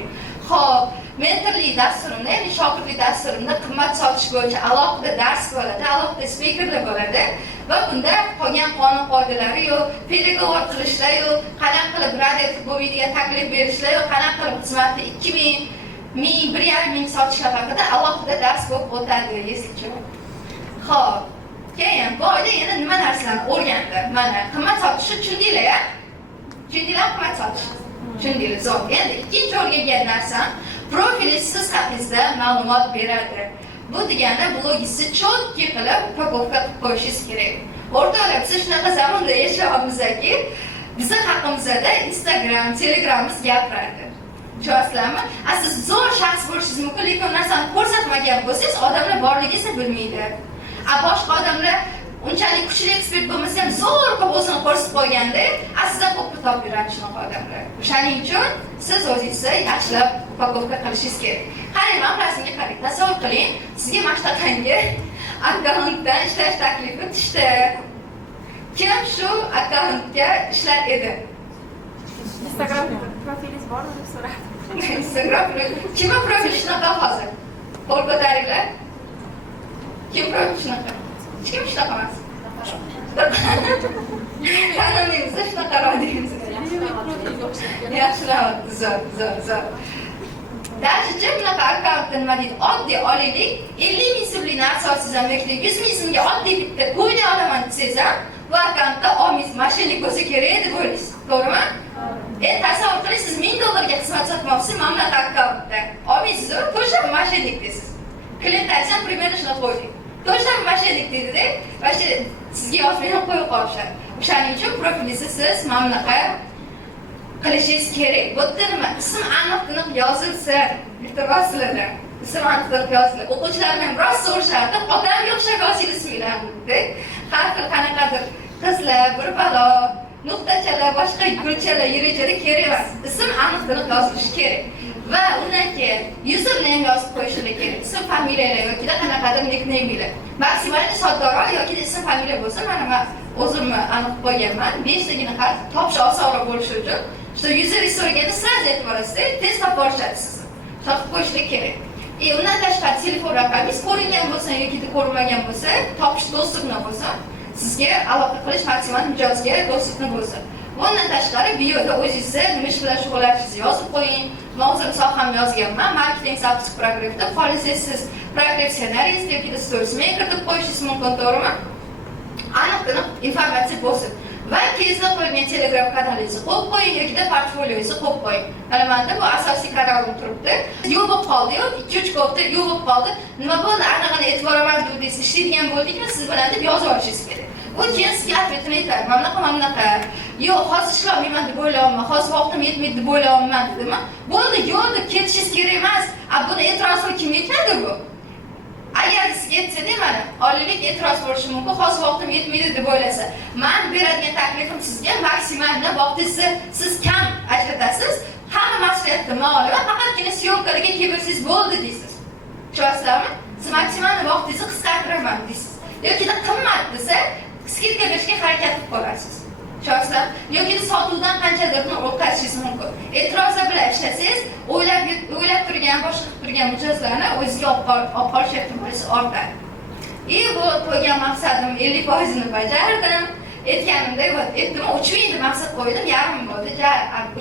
Xo'p, mentorlik dasturimda, ya'ni shogirdlik dasturimda qimmat sotish bo'yicha alohida dars bo'ladi, alohida spikerlar bo'ladi va bunda qolgan qonun qoidalari yo'q, переговор qilishlar yo'q, qanaqa qilib radio bo'lmaydigan taklif berishlar yo'q, qanaqa qilib xizmatni 2000, 1000, 1,5 sotishlar haqida alohida dars bo'lib o'tadi, esingizda. Xo'p, keyin bu oyda yana nima narsalarni o'rgandim? Mana qimmat sotishi tushundinglar-a? Tushundinglar qimmat sotish? Tushundinglar, zo'r. Endi ikkinchi o'rgangan narsam profili siz haqingizda ma'lumot beradi. Bu degani blogingizni cho'tki qilib upakovka qilib qo'yishingiz kerak. O'rtoqlar, biz shunaqa zamonda yashayapmizki, bizni haqimizda Instagram, Telegramimiz gapiradi. Tushunasizlarmi? Siz zo'r shaxs bo'lishingiz mumkin, lekin u narsani ko'rsatmagan bo'lsangiz, odamlar borligingizni bilmaydi. Boshqa odamlar unchalik kuchli ekspert bo'lmasa ham zo'r qilib o'zini ko'rsatib qo'yganda, sizdan ko'p pul topib beradi shunaqa odamlar. O'shaning uchun siz o'zingizni yaxshilab upakovka qilishingiz kerak. Qarang, mana rasmga qarang. Tasavvur qiling, sizga mana shunaqangi akkauntdan ishlash taklifi tushdi. Kim shu akkauntga ishlar edi? Instagram profilingiz bormi deb so'radim. Instagram kimning profili shunaqa hozir? Qo'l ko'taringlar. Kim profili shunaqa? Hech kim shunaqa emas. Qanuningizda shunaqa rodingiz. Yaxshilab, zo'r. Dashichi bunaqa akkauntda nima deydi? Oddiy olaylik, 50 ming so'mlik narsa olsangiz ham yoki 100 ming so'mga oddiy bitta ko'ylak olaman desangiz ham, bu akkauntda olmaysiz, mashinalik bo'lsa kerak deb o'ylaysiz. To'g'rimi? Tasavvur qiling, siz $1000 xizmat sotmoqchisiz, mana bunaqa akkauntda. Olmaysiz-ku, to'sha mashinalik deysiz. Klient aytsa, примерно shuni qo'ydik. To'sha mashinalik dedi-da, va shu sizga yozmay ham qo'yib qolishadi. O'shaning uchun profilingizni siz mana bunaqa qilishingiz kerak. Bu yerda nima? Ism aniq-tiniq yozilsa, iltimos sizlardan. Ism aniq-tiniq yozilsa, o'quvchilar ham biroz so'rashadi, odamga o'xshab yozing isminglarni. Har xil qanaqadir qizlar, bir balo, nuqtachalar, boshqa gulchalar, yirichalar kerak emas. Ism aniq-tiniq yozilishi kerak. Va undan keyin username yozib qo'yishingiz kerak. Ism familiyalar yoki qanaqadir nickname'lar. Maksimalni soddaroq yoki ism familiya bo'lsa, mana men o'zimni aniq qo'yganman. 5 tagina harf topish osonroq bo'lishi uchun, shu useringiz so'raganda sraz aytib borasiz, tez topib olishadi sizni. Topib qo'yishingiz kerak. Undan tashqari telefon raqamingiz ko'ringan bo'lsa yoki ko'rinmagan bo'lsa, topish dostupni bo'lsa, sizga aloqa qilish maksimal mijozga dostupni bo'lsa. Bundan tashqari bioda o'zingizni nima ish bilan shug'ullanishingizni yozib qo'ying. Men o'zim sohamni yozganman. Marketing zapis programmada qolsangiz siz program ssenariyist yoki stories maker deb qo'yishingiz mumkin, to'g'rimi? Aniq-tiniq informatsiya bo'lsin. Va kezda qo'ygan Telegram kanalingizni qo'yib qo'ying yoki portfolioingizni qo'yib qo'ying. Mana menda bu asosiy kanalim turibdi. Yo'q bo'lib qoldi-yu, 2-3 hafta yo'q bo'lib qoldi. Nima bo'ldi? Anaqani e'tibor bermadingiz, ishlaydigan bo'ldikmi, siz bilan deb yozib olishingiz kerak. Bu keyin sizga atvetini aytadi. Mana bunaqa. Yo'q, hozir ishlamayman deb o'ylayapman, hozir vaqtim yetmaydi deb o'ylayapman dedimi? Bo'ldi, yo'q deb ketishingiz kerak emas. Buni e'tirozga kim aytadi bu? Agar sizga aytsa-da, mana, olaylik e'tiroz bo'lishi mumkin, hozir vaqtim yetmaydi deb o'ylasa. Men beradigan taklifim sizga maksimalni vaqtingizni siz kam ajratasiz, hamma mas'uliyatni men olaman, faqatgina syomkalarga kelsangiz bo'ldi deysiz. Tushunasizlarmi? Siz maksimalni vaqtingizni qisqartiraman deysiz. Yoki qimmat desa, skidka berishga harakat qilib qolasiz. Tushunasizlar? Yoki sotuvdan qanchadirni o'tkazishingiz mumkin. E'tirozlar bilan ishlasangiz, o'ylab turgan, boshqa qilib turgan mijozlarni o'zingizga olib qolish ehtimoli ortadi. Bu qo'ygan maqsadim 50% ni bajardim. Aytganimdek, aytdim, 3000 deb maqsad qo'ydim, yarim bo'ldi.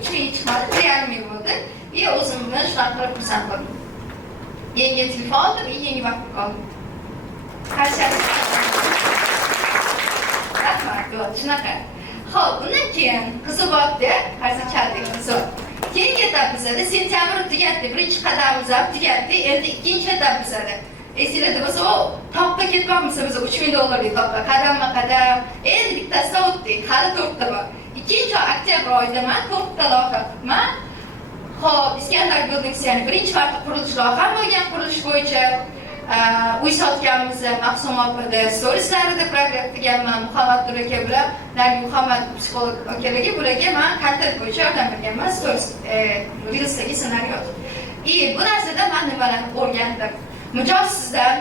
3000 chiqmadi, 1,5 bo'ldi. O'zimni shunaqa qilib xursand qildim. Yangi telefon oldim, yangi vaqt qoldim. Qarshalik. Rahmat, shunaqa. Xo'p, undan keyin qiziqyapti, qarshi chaldik, zo'r. Keyingi etapimizda sentyabr tugatdi, birinchi qadamimiz tugatdi, endi ikkinchi etapimizda. Esingizda bo'lsa, toqqa ketmoqmiz biz $3000 toqqa, qadamma-qadam. Endi bittasidan o'tdik, hali 4 ta bor. Ikkinchi oktyabr oyida men 4 ta loyiha qilibman. Xo'p, Iskandar Buildings, ya'ni birinchi marta qurilish loyiham bo'lgan, qurilish bo'yicha uy sotganmiz, Maqsum opada storieslarida program qilganman, Muhammad aka bilan, Nargi Muhammad psixolog akalarga bularga men kontent bo'yicha yordam berganman, stories reelsdagi ssenariy yozib. Bu narsada men nimalarni o'rgandim? Mijoz sizdan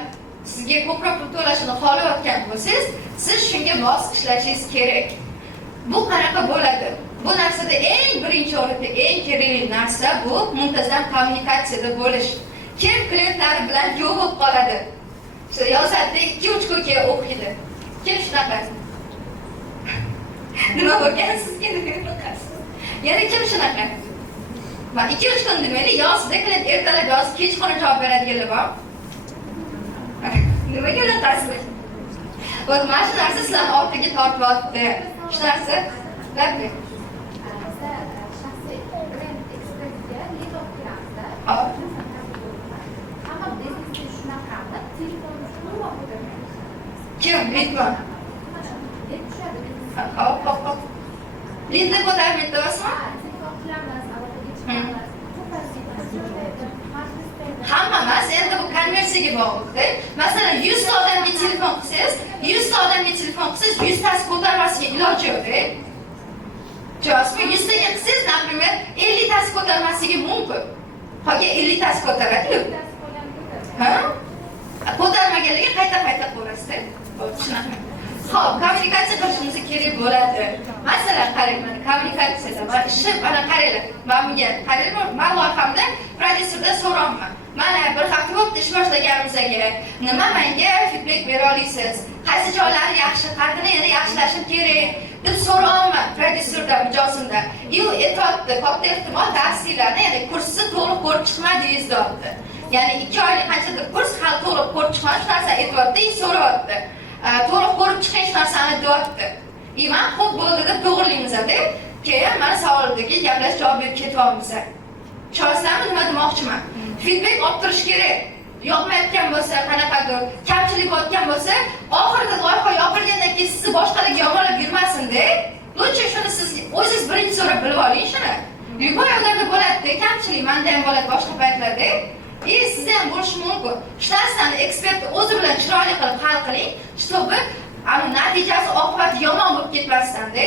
sizga ko'proq pul to'lashini xohlayotgan bo'lsangiz, siz shunga mos ishlashingiz kerak. Bu qanaqa bo'ladi? Bu narsada eng birinchi o'rinda eng kerakli narsa bu muntazam kommunikatsiyada bo'lish. Kim klientlari bilan yo'q bo'lib qoladi? İşte yozadi, 2-3 kunga o'qiydi. Kim shunaqa? Nima bo'lgan sizga nima qilasiz? Yana kim shunaqa? Va 2-3 kun demayli, yozda klient ertalab yozib, kechqurun javob beradiganlar bor. Nimaga unutasiz? O'z mana shu narsa sizlarni orqaga tortyapti. Shu narsa gapni. Shaxsiy brend ekspertga lead olib kelamizda. Hamma biznesda shunaqami? Telefonni to'liq o'tirmaymiz. Kim bitman? Deb tushadi. Hop. Lidni ko'tarmaydi emasmi? Telefon qilamiz, aloqaga chiqamiz. Hamma emas, endi bu konversiyaga bog'liqda. Masalan, 100 ta odamga telefon qilsangiz, 100 ta odamga telefon qilsangiz, 100 tasi ko'tarmasiga iloji yo'q-da. Javob 100 taga qilsangiz, например, 50 tasi ko'tarmasligi mumkin. Qolgan 50 tasi ko'taradi-ku. Ha? Ko'tarmaganlarga qayta ko'rasiz-da. Tushunaman. Xo'p, kommunikatsiya qilishimiz kerak bo'ladi. Masalan, qarang, mana kommunikatsiyada va ishi mana qaranglar. Men bunga qaranglar, men loyihamda prodyuserdan so'rayman. Mana bir hafta bo'ldi ish boshlaganimizga. Nima menga feedback bera olasiz? Qaysi joylari yaxshi, qanday yana yaxshilashim kerak deb so'rayman prodyuserdan, mijozimda. U aytibdi, katta ehtimol darslarni, ya'ni kursni to'liq ko'rib chiqmadingiz deyapti. Ya'ni 2 oylik qanchadir kurs hali to'liq ko'rib chiqmadi, shu narsa aytibdi, so'rayapti. To'liq ko'rib chiqish narsani deyapti. Men xo'p bo'ldi deb to'g'rilaymiz-da. Keyin mana savoldagi gaplash javob berib ketyapmiz. Tushunasizlarmi nima demoqchiman? Feedback olib turish kerak. Yoqmayotgan bo'lsa, qanaqadir kamchilik bo'layotgan bo'lsa, oxirida loyiha yopilgandan keyin sizni boshqalarga yomonlab yurmasin-da. Buncha shuni siz o'zingiz birinchi so'rab bilib oling shuni. Любой yo'llarda bo'ladi, kamchilik menda ham bo'ladi boshqa paytlarda. Sizda ham bo'lishi mumkin. Shu narsani ekspert o'zi bilan chiroyli qilib hal qiling, чтобы natijasi oqibati yomon bo'lib ketmasdan-da.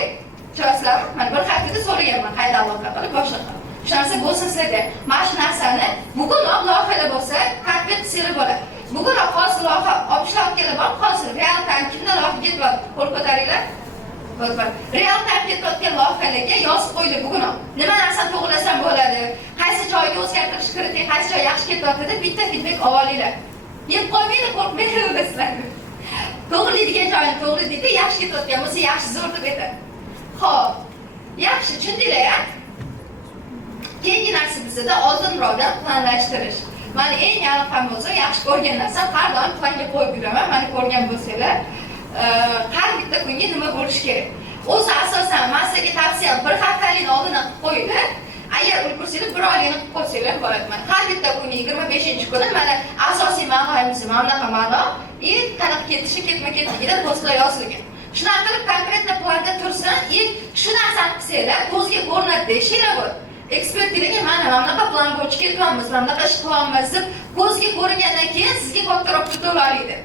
Tushunasizlarmi? Men bir haftada so'raganman, qayta aloqa qilib boshqa qilib. Shu narsa bo'lsin sizda. Mana shu narsani bugun loyihalar bo'lsa, tadbiq qilsanglar bo'ladi. Bugun hozir loyiha olib ishlayotganlar bor, hozir real time kimda loyiha ketyapti? Qo'l ko'taringlar. Real time ketayotgan loyihalarga yozib qo'ying bugun. Nima narsani to'g'rilasam bo'ladi? Qaysi joyga o'zgartirish kiriting, qaysi joy yaxshi ketyapti deb bitta feedback olinglar. Yeb qo'ymanglar, qo'rqmanglar sizlar. To'g'ri degan joyini to'g'ri deydi, yaxshi ketayotgan bo'lsa yaxshi zo'r deb aytadi. Xo'p, yaxshi, tushundinglar-a? Keyingi narsa bizda oldinroqdan planlashtirish. Meni eng yoqimli bo'lsa, yaxshi ko'rgan narsam har doim planga qo'yib yuraman. Meni ko'rgan bo'lsanglar, har bitta kunga nima bo'lishi kerak. O'zi asosan men sizga tavsiyam bir haftalik oldindan qilib qo'yinglar. Agar ulgursanglar bir oylikni qilib qo'ysanglar bo'ladi. Mana har bitta kunga 25-kuni mana asosiy ma'noyimiz mana bunaqa ma'no, qanaqa ketishi, ketma-ketligidan postlar yozilgan. Shunaqa qilib konkretno planda tursin, shu narsani qilsanglar, ko'zga ko'rinadi deyishinglar bo'ladi. Ekspertlarga mana bunaqa plan bo'yicha ketyapmiz, mana bunaqa ish qilyapmiz deb ko'zga ko'ringandan keyin sizga kattaroq pul to'laydi.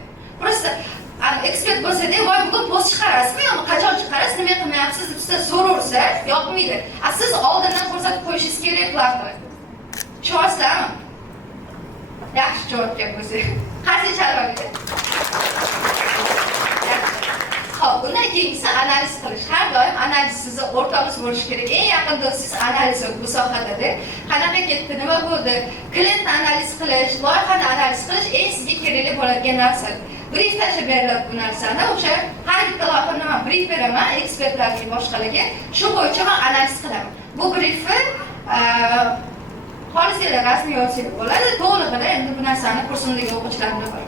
Prosta ekspert bo'lsa-da, voy bugun post chiqarasizmi yoki qachon chiqarasiz, nima qilmayapsiz deb sizdan so'rarsa, yoqmaydi. Siz oldindan ko'rsatib qo'yishingiz kerak planni. Tushunasizlarmi? Yaxshi javob beribsiz. Qaysi sharoitda? Xo'p, bundan keyingisi analiz qilish. Har doim analiz sizni o'rtog'ingiz bo'lishi kerak. Eng yaqin do'stingiz analiz bu sohada. Qanaqa ketdi, nima bo'ldi? Klientni analiz qilish, loyihani analiz qilish eng sizga kerakli bo'ladigan narsa. Brief tashib beriladi bu narsani. O'sha har bitta loyihani men brief beraman ekspertlarga, boshqalarga. Shu bo'yicha men analiz qilaman. Bu briefni xolislar rasmiy yozsangiz bo'ladi. To'lig'ini endi bu narsani kursimdagi o'quvchilarga bor.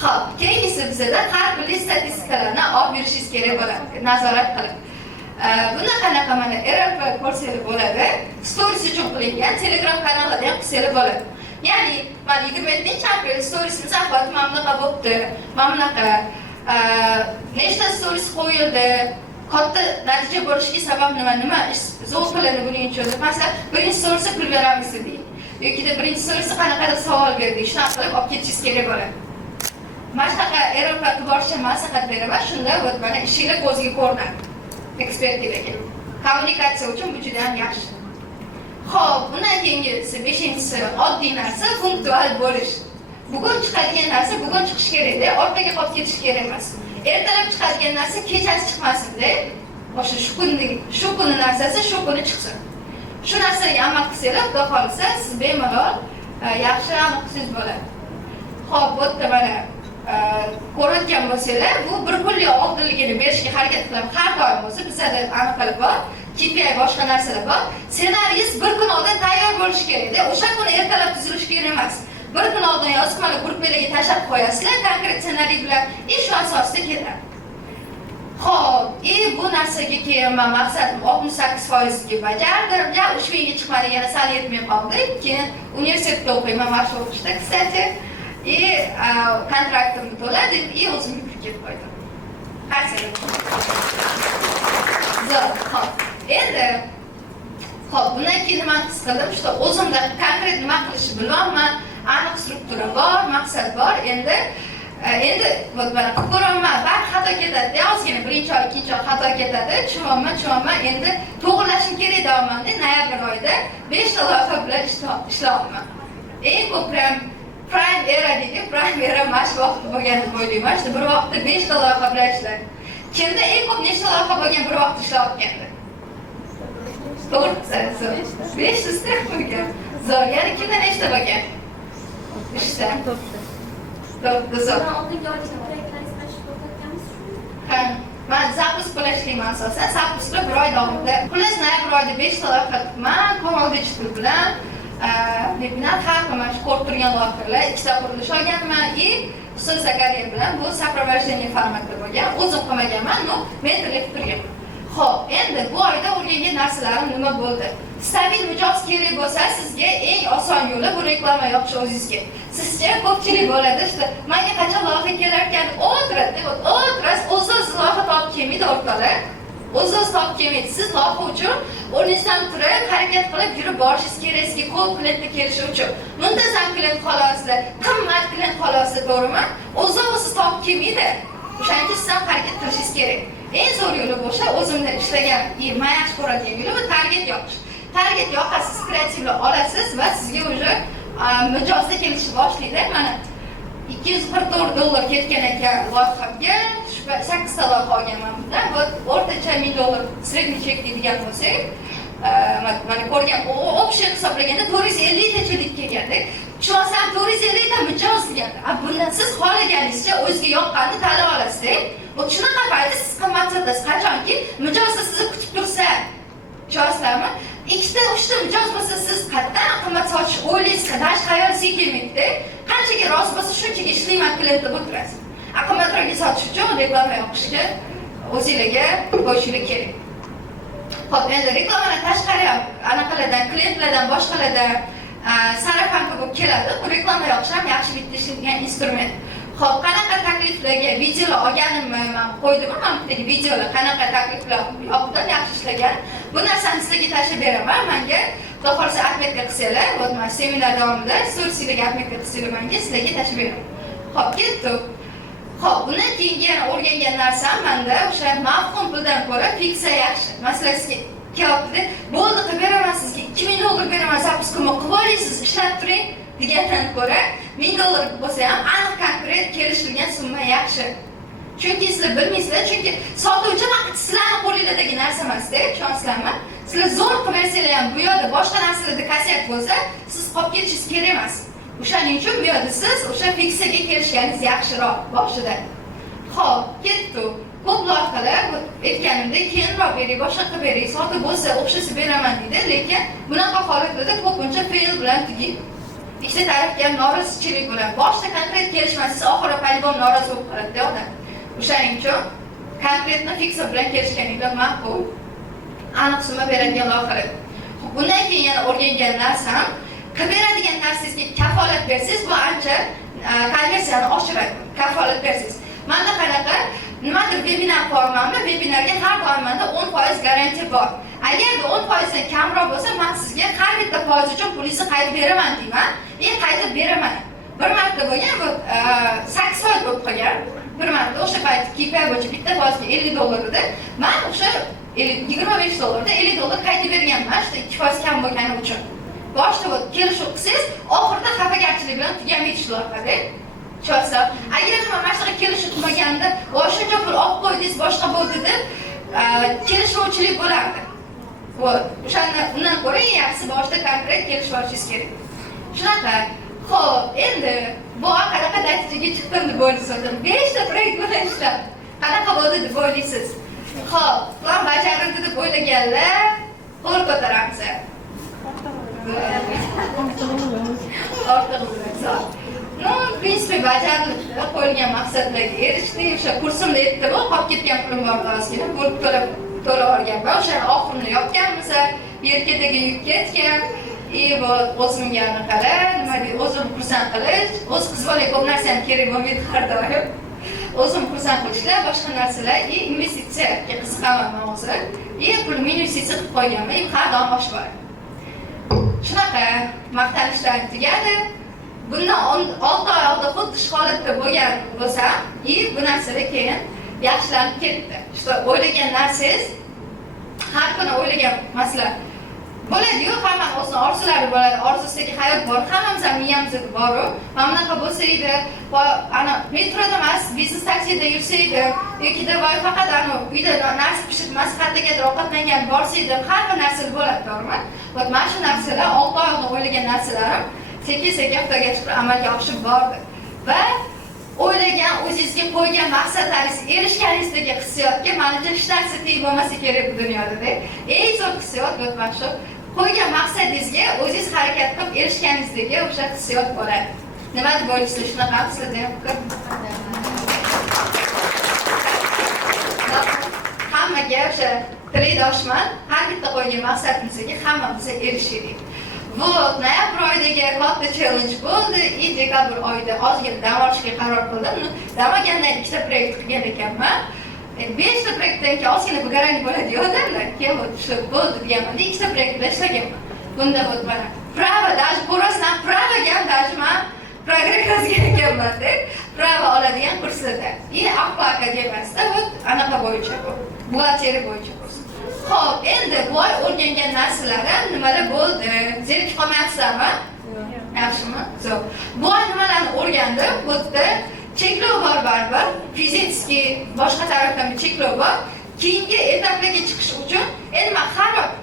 Xo'p, keyingisi bizda har bir statistikalarni olib yurishingiz kerak bo'ladi, nazorat qilib. Bunda qanaqa mana RP ko'rsanglar bo'ladi, stories uchun qilingan Telegram kanalida ham qilsanglar bo'ladi. Ya'ni, men 27-aprel storiesimiz ahvoli mana bunaqa bo'libdi. Mana bunaqa nechta stories qo'yildi, katta natija bo'lishiga sabab nima ish zo'r qilindi buning uchun. Masalan, birinchi storiesga pul beramiz dedik. Yoki birinchi storiesga qanaqadir savol berdik. Shuni qilib olib ketishingiz kerak bo'ladi. Mana shunaqa RP borishga maslahat beraman. Shunda mana ishinglar ko'zga ko'rinadi. Ekspertlarga. Kommunikatsiya uchun bu juda ham yaxshi. Xo'p, bundan keyingisi 5-inchisi oddiy narsa punktual bo'lish. bugun chiqadigan narsa bugun chiqish kerakda, orqaga qolib ketish kerak emas. Ertalab chiqadigan narsa kechasi chiqmasin-da. O'sha shu kuni narsasi shu kuni chiqsin. Shu narsaga amal qilsanglar, xudo xolisa, siz bemalol yaxshi amal qilsangiz bo'ladi. Xo'p, bu yerda mana ko'rayotgan bo'lsanglar, bu bir pulli oldinligini berishga harakat qilaman. Har doim bo'lsa bizda aniqlik bor, KPI boshqa narsalar bor. Ssenariyingiz bir kun oldin tayyor bo'lishi kerak-da. O'sha kuni ertalab tuzilishi kerak emas. Bir kun oldin yozib mana gruppalarga tashlab qo'yasizlar, konkret ssenariy bilan ish asosida ketadi. Xo'p, bu narsaga keyin men maqsadim 68% ga bajardim. Ya ushbu yilga chiqmadi, yana sal yetmay qoldi. Keyin universitetda o'qiyman, mashq o'qishda, kstati. Kontraktimni to'ladim, o'zimga ketib qo'ydim. Qanchaga? Zo'r, xo'p. Endi bundan keyin nima his qildim? Shu o'zimda konkret nima qilishni bilaman, aniq struktura bor, maqsad bor. Endi mana ko'raman, ba'zi xato ketadi. Ozgina birinchi oy, ikkinchi oy xato ketadi. Tushunman. Endi to'g'rilashim kerak deyapman-da, noyabr oyida 5 ta loyiha bilan ishlayapman. Eng ko'p Prime era deydi, Prime era mash vaqti bo'lgan deb o'ylayman. Bir vaqtda 5 ta loyiha bilan ishladim. Kimda eng ko'p nechta loyiha bo'lgan bir vaqtda ishlayotgandi? 4 ta, 500 ta bo'lgan. Zo'r, ya'ni kimda nechta bo'lgan? 3 ta. 4 ta zo'r. Oldingi oyda proyektlaringizni ishga o'tkazganmiz shumi? Ha, men zapus bilan ishlayman asosan. Zapusda bir oy davomida. Xullas, noyabr oyida 5 ta loyiha qilibman, Kamol Digital bilan. Webinar har kuni ko'rib turgan loyihalar, ikkita qurilish olganman и Ustoz Zakariya bilan bu сопровождение formatida bo'lgan. O'zim qilmaganman, no, mentorlik turganman. Xo'p, endi bu oyda o'rgangan narsalarim nima bo'ldi? Stabil mijoz kerak bo'lsa, sizga eng oson yo'li bu reklama yoqish o'zingizga. Sizcha ko'pchilik bo'ladi, menga qachon loyiha kelar ekan, o'tiradi, o'z loyiha topib kelmaydi o'rtalar. O'z topib kelmaydi. Siz loyiha uchun o'rningizdan turib, harakat qilib yurib borishingiz kerak, sizga ko'p klientni kelishi uchun. Muntazam klient xolasizlar, qimmat klient xolasizlar, to'g'rimi? O'zingiz topib kelmaydi. O'shaning uchun siz ham harakat qilishingiz kerak. Eng zo'r yo'li bo'lsa, o'zimda ishlagan, men yaxshi ko'radigan yo'li bu target yoqish. Target yoqasiz, kreativlik olasiz va sizga уже mijozda kelishni boshlaydi. Mana $244 ketgan ekan loyihamga, 8 ta loyiha olganman bundan. Bu o'rtacha $1000 sredniy chek deydigan bo'lsak, mana ko'rgan, общий hisoblaganda 450 tachilik kelganda, tushunasam 450 ta mijoz deganda. Bundan siz xohlaganingizcha o'zingizga yoqqanini tanlab olasiz-da. Bu shunaqa paytda siz qimmat sotasiz, qachonki mijozda sizni kutib tursa. Tushunasizlarmi? 2 ta, 3 ta mijoz bo'lsa siz qatdan qimmat sotish o'ylaysiz, dash xayolingizga kelmaydi. Qanchaga rozi bo'lsa shunchaga ishlayman klientda o'tirasiz. Qimmatroq sotish uchun reklama yoqishga o'zingizga qo'yishingiz kerak. Xo'p, endi reklamalar tashqari anaqalardan, klientlardan, boshqalardan sarafanka bo'lib keladi. Bu reklama yoqish ham yaxshi bitta ishlaydigan instrument. Xo'p, qanaqa takliflarga videolar olganimni men qo'ydim, mana bitta videolar qanaqa takliflar yoqdim, yaxshi ishlagan. Bu narsani sizlarga tashlab beraman. Menga xudo xolisa atmetga qilsanglar, bu mana seminar davomida so'rasizlarga atmetga qilsanglar menga sizlarga tashlab beraman. Xo'p, ketdik. Xo'p, bundan keyingi o'rgangan narsam menda o'sha mavhum puldan ko'ra fiksiya yaxshi. Masalan, sizga kelyapti, bo'ldi qilib beraman sizga $2000 beraman, zapus qilib olasiz, ishlab turing degandan ko'ra $1000 bo'lsa ham aniq konkret kelishilgan summa yaxshi. Chunki sizlar bilmaysizlar, chunki sotuvchi faqat sizlarning qo'linglardagi narsa emas-da, tushunasizlarmi? Sizlar zo'r qilib bersanglar ham bu yerda boshqa narsalarda kasiyat bo'lsa, siz qolib ketishingiz kerak emas. O'shaning uchun bu yerda siz o'sha fiksiyaga kelishganingiz yaxshiroq boshida. Xo'p, ketdik. Ko'p loyihalar aytganimdek, keyinroq bering, boshqa qilib bering, sotib bo'lsa o'xshasi beraman deydi, lekin bunaqa holatlarda ko'pincha fail bilan tugaydi. Ikkita tarafga ham norozichilik bilan boshida konkret kelishmasiz, oxiri polibom norozi bo'lib qoladi odam. O'shaning uchun konkretni fiksiya bilan kelishganingizda ma'qul. Aniq summa beradigan loyihalar. Bundan keyin yana o'rgangan narsam, qilib beradigan narsangizga kafolat bersangiz, bu ancha konversiyani oshiradi. Kafolat bersangiz. Menda qanaqa nimadir webinar qo'ymanmi, webinarga har doim menda 10% garantiya bor. Agarda 10% dan kamroq bo'lsa, men sizga har bitta foiz uchun pulingizni qaytarib beraman deyman. Qaytarib beraman. Bir marta bo'lgan, bu 8 soat bo'lib qolgan. Bir marta o'sha payt KPI bo'yicha bitta foizga $50 edi. Men o'sha $25 da $50 qaytarib berganman, işte 2% kam bo'lgani uchun. boshda kelishuv qilsangiz, oxirida xafagarchilik bilan tugamay ish loyihada. Tushunsa, agar nima mana shunaqa kelishib turmaganda, o'shancha pul olib qo'ydingiz, boshqa bo'ldi deb kelishmovchilik bo'lardi. O'shani undan ko'ra eng yaxshisi boshda konkret kelishib olishingiz kerak. Shunaqa. Xo'p, endi bu qanaqa natijaga chiqdim deb o'ylaysiz? 5 ta proyekt bilan ishlab, qanaqa bo'ldi deb o'ylaysiz? Xo'p, plan bajarildi deb o'ylaganlar qo'l ko'taramiz. Ortiqcha. No, в принципе, bajarildi, qo'yilgan maqsadlarga erishdi. O'sha kursimda aytdim, qolib ketgan pulim bor ozgina, pul to'lab olganman. O'sha oxirini yopganmiz, yelkadagi yuk ketgan. O'zimga qara, nima deydi, o'zim xursand qilish, o'z qiz bolaga ko'p narsani kerak bo'lmaydi har doim. O'zim xursand qilishlar, boshqa narsalar, investitsiyaga qiziqaman o'zi. Pulimni investitsiya qilib qo'yganman, har doim osh bor. Shunaqa maqtanishlar tugadi. Bundan 6 oy oldin xuddi shu holatda bo'lgan bo'lsa, bu narsalar keyin yaxshilanib ketdi. Shu o'ylagan narsangiz, har kuni o'ylagan masala bo'ladi-yu, hamma o'zining orzulari bo'ladi, orzusidagi hayot bor, hammamiz ham miyamizda bor-ku. Mana bunaqa bo'lsa edi, ana metroda emas, biznes taksida yursa edi, yokida faqat ana uyda narsa pishirib, maslahatlarga ovqatlangan borsa edi, har bir narsa bo'ladi, to'g'rimi? Mana shu narsalar 6 oy oldin o'ylagan narsalarim sekin-sekin Xudoga shukr amalga oshib bordi. Va o'ylagan, o'zingizga qo'ygan maqsadlaringiz erishganingizdagi hissiyotga menimcha hech narsa teng bo'lmasa kerak bu dunyoda. Eng zo'r hissiyot mana shu qo'ygan maqsadingizga o'zingiz harakat qilib erishganingizdagi o'sha hissiyot bo'ladi. Nima deb o'ylaysiz? Shunaqa sizlarda ham fikr? Hammaga o'sha tilakdoshman, har bitta qo'ygan maqsadimizga hammamiz erishaylik. Bu noyabr oyidagi katta challenge bo'ldi. Dekabr oyida ozgina dam olishga qaror qildim. Dam olgandan 2 ta proyekt qilgan ekanman. 5 ta proyektdan keyin ozgina bugarang bo'ladi odamlar. Keyin tushib bo'ldi deganman. 2 ta proyekt bilan ishlaganman. Bunda mana prava, даже ko'rasizlar, pravaga ham даже men progressga ekanman-da. Prava oladigan kurslarda. Aql akademiyasida anaqa bo'yicha bu. Buxgalteriya bo'yicha kurs. Xo'p, endi bu oy o'rgangan narsalarim nimalar bo'ldi? Zerikib qolmayapsizlarmi? Yaxshimi? Zo'r. Bu oy nimalarni o'rgandim? Bu yerda cheklov bor baribir. Fizический boshqa tarafdan bir cheklov bor. Keyingi etaplarga chiqish uchun endi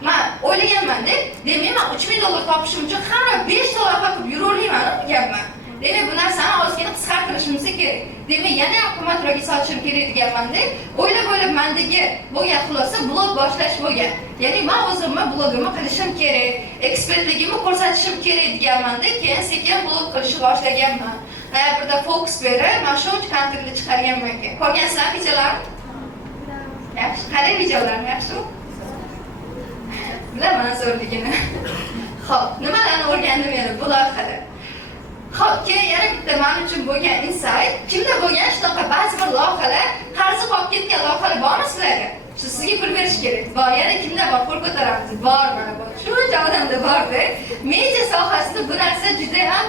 men o'ylaganman-da, demak men $3000 topishim uchun har 5 ta loyiha qilib yuravermayman deganman. Demak bu narsani ozgina qisqartirishimiz kerak. Demak yana ham qimmatroqqa sotishim kerak deganman-da. O'ylab mendagi bo'lgan xulosa blog boshlash bo'lgan. Ya'ni men o'zimni blogimni qilishim kerak, ekspertligimni ko'rsatishim kerak deganman-da. Keyin sekin blog qilishni boshlaganman. Noyabrda fokus berib, men shu kontentni chiqarganman. Ko'rgansizlar videolarni? Yaxshi, qarang videolarni, yaxshimi? Bilaman zo'rligini. Xo'p, nimalarni o'rgandim yana bu loyihada? Xo'p, keyin yana bitta men uchun bo'lgan insight, kimda bo'lgan shunaqa ba'zi bir loyihalar, qarzi qolib ketgan loyihalar bormi sizlarga? Shu sizga pul berish kerak. Bor, yana kimda bor? Qo'l ko'taramiz. Bor, mana bu. Shuncha odamda bor-da. Media sohasida bu narsa juda ham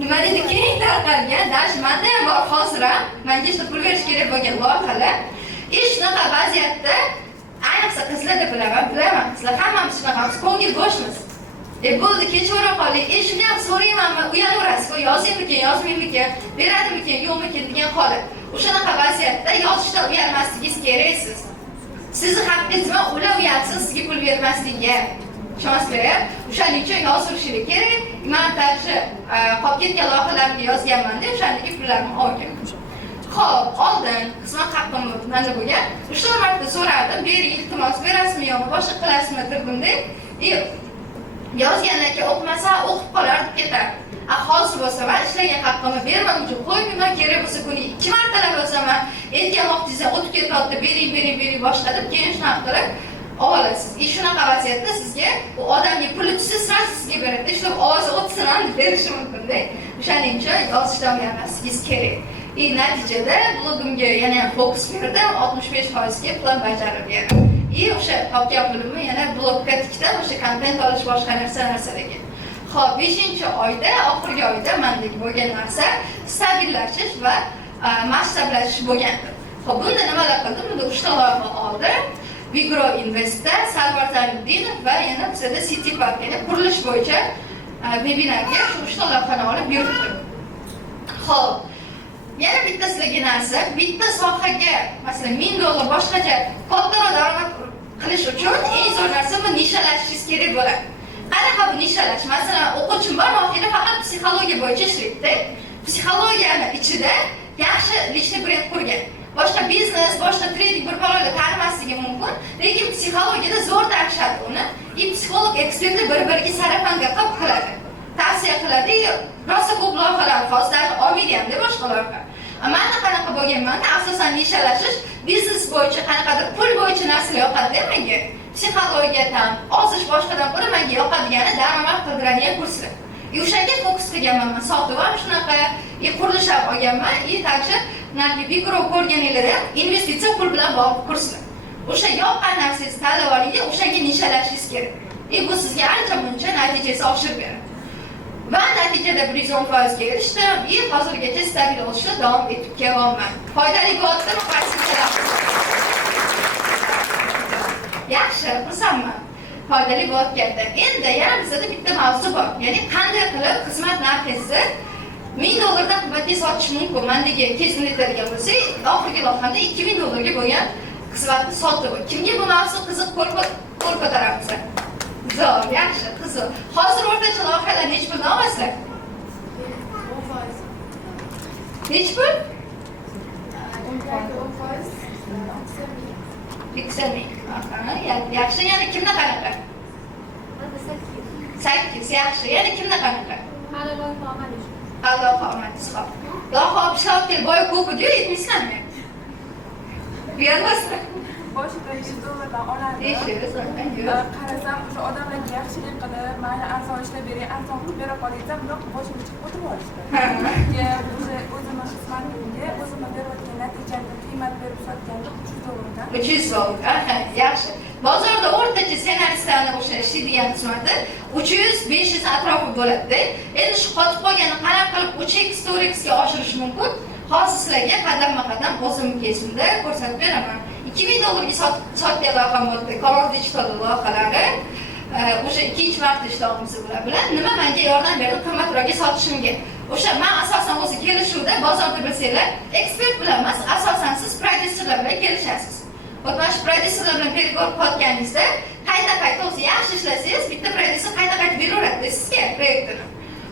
nima deydi, keng tarqalgan. Даже menda ham bor hozir ham. Menga shu pul berish kerak bo'lgan loyihalar. Shunaqa vaziyatda ayniqsa qizlarda bilaman, qizlar hammamiz shunaqamiz, ko'ngil bo'shmiz. Bo'ldi, kechuvera qoling. Shuni ham so'raymanmi, uyalaverasiz, yozaymikin, yozmaymikin, beradimikin, yo'qmikin degan holat. O'shanaqa vaziyatda yozishdan uyalmasligingiz kerak siz. Sizni haqqingizmi, ular uyalsin sizga pul bermasligiga. Tushunasizlar? O'shaning uchun yozilishingiz kerak. Men tarixi qolib ketgan loyihalarga yozganman-da, o'shandagi pullarni olgan. Xo'p, oldin xizmat haqqim menda bo'lgan. 3 marta so'radim, bering, iltimos berasizmi yo'qmi, boshqa qilasizmi dedim-da. Yozgandan keyin o'qimasa o'qib qolar deb ketar. Hozir bo'lsa men ishlagan haqqimni bermam uchun qo'ymayman, kerak bo'lsa kuniga 2 martalab yozaman. Aytgan vaqtingizda o'tib ketyapti, bering boshqa deb keyin shunaqa qilib olasiz. Shunaqa vaziyatda sizga u odamga puli tushsa, sразу sizga beradi. Shu ovozi o'tsin ham berishi mumkin-da. O'shaning uchun yozishdan uyalmasligingiz kerak. Natijada blogimga yana ham fokus berdim, 65% ga plan bajarilgan. O'sha topgan pulimni yana blogga tikdim, o'sha kontent olish boshqa narsalarga. Xo'p, 5-oyda, oxirgi oyda mendagi bo'lgan narsa stabillashish va masshtablashish bo'lgandi. Xo'p, bunda nimalar qildim? Bunda 3 ta loyiha oldim. Vigro Investda Sarvar Zaliddinov va yana bizada City Park, ya'ni qurilish bo'yicha webinarga shu 3 ta loyihani olib yuribdim. Xo'p, yana bitta sizlarga narsa, bitta sohaga, masalan, $1000 boshqacha kattaroq daromad qilish uchun eng zo'r narsa bu nishalashingiz kerak bo'ladi. Qanaqa bu nishalash? Masalan, o'quvchim bor, mohira faqat psixologiya bo'yicha ishlaydi. Psixologiyani ichida yaxshi lishni brend qurgan. Boshqa biznes, boshqa trading bir baloga tanimasligi mumkin, lekin psixologiyada zo'r tarishadi uni. Psixolog ekspertlar bir-biriga sarafanga qiladi. Tavsiya qiladi, rosa ko'p loyihalar hozirda olmayman deb boshqa loyiha. Men qanaqa bo'lganman-da, asosan nishalashish, biznes bo'yicha qanaqadir pul bo'yicha narsalar yoqadi menga. Psixologiyadan, ozish boshqadan ko'ra menga yoqadigani daromad qildiradigan kurslar. O'shanga fokus qilganman. Men sotib ham shunaqa, qurilish ham olganman, takcha mikro ko'rganinglar ham investitsiya pul bilan bog'liq kurslar. O'sha yoqqan narsangizni tanlab oling, o'shanga nishalashingiz kerak. Bu sizga ancha muncha natijasi oshirib beradi. Va natijada 110% ga erishdim. Hozirgacha stabil o'sishda davom etib kelyapman. Foydali bo'ldimi? Yaxshi, xursandman. Foydali bo'lib ketdi. Endi yana bizda bitta mavzu bor. Ya'ni qanday qilib xizmat narxingizni $1000 dan qimmatga sotish mumkin. Mendagi kezlaydigan bo'lsa, oxirgi loyihada $2000 ga bo'lgan xizmatni sotdi. Kimga bu mavzu qiziq qo'l ko'taramiz? Zo'r, yaxshi, qiziq. Hozir o'rtacha loyihalar nech puldan olasizlar? 10%. Nech pul? 10%. Yaxshi, yana kimda qanaqa? 8, yaxshi. Yana kimda qanaqa? Hali loyiha olmadik. Loyiha olmadingiz, xo'p. Loyiha ishlatib boy ko'p-ku, yetmaysizlarmi? Bermasizlar. Boshida $100 oladi. Qarasam, o'sha odamlarga yaxshilik qilib, mayli arzon ishlab bering, arzon qilib bera qoling, bunaqa boshimga chiqib o'tirib olishdi. O'zimni xizmatimga, o'zimga berayotgan natijani qiymat berib sotganda $300 dan. $300. Yaxshi. Bozorda o'rtacha ssenaristlarni o'sha ishlaydigan xizmati 300-500 atrofi bo'ladi. Endi shu qotib qolganini qanaqa qilib 3x, 4x ga oshirish mumkin? Hozir sizlarga qadam-qadam o'zim kezimda ko'rsatib beraman. $2000 ga sotgan loyiham bo'ldi. Color Digital loyihalari. O'sha ikkinchi marta ishlayapmiz bilan. Nima menga yordam berdi qimmatroqga sotishimga. O'sha men asosan o'zi kelishuvda bozorda bilsanglar, ekspert bilan emas, asosan siz prodyuserlar bilan kelishasiz. Mana shu prodyuserlar bilan pergovor qotganingizda, qayta-qayta o'zi yaxshi ishlasangiz, bitta prodyuser qayta-qayta beraveradi sizga proyektini.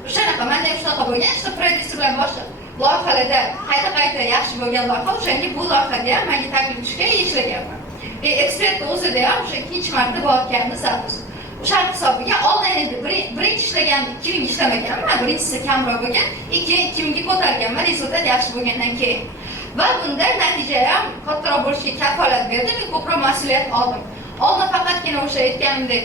O'shanaqa menda ham shunaqa bo'lgan, shu prodyuser bilan boshqa loyihalarda qayta-qayta yaxshi bo'lgan loyiha, o'shanga bu loyihada ham menga taklif tushgan, ishlaganman. Ekspert o'zida ham o'sha ikkinchi marta bo'layotganini zavqsiz. O'sha hisobiga oldin endi birinchi ishlagan 2000 ishlamaganman, birinchisi kamroq bo'lgan, 2000 ga ko'targanman, rezultat yaxshi bo'lgandan keyin. Va bunda natija ham kattaroq bo'lishiga kafolat berdi, men ko'proq mas'uliyat oldim. Oldin faqatgina o'sha aytganimdek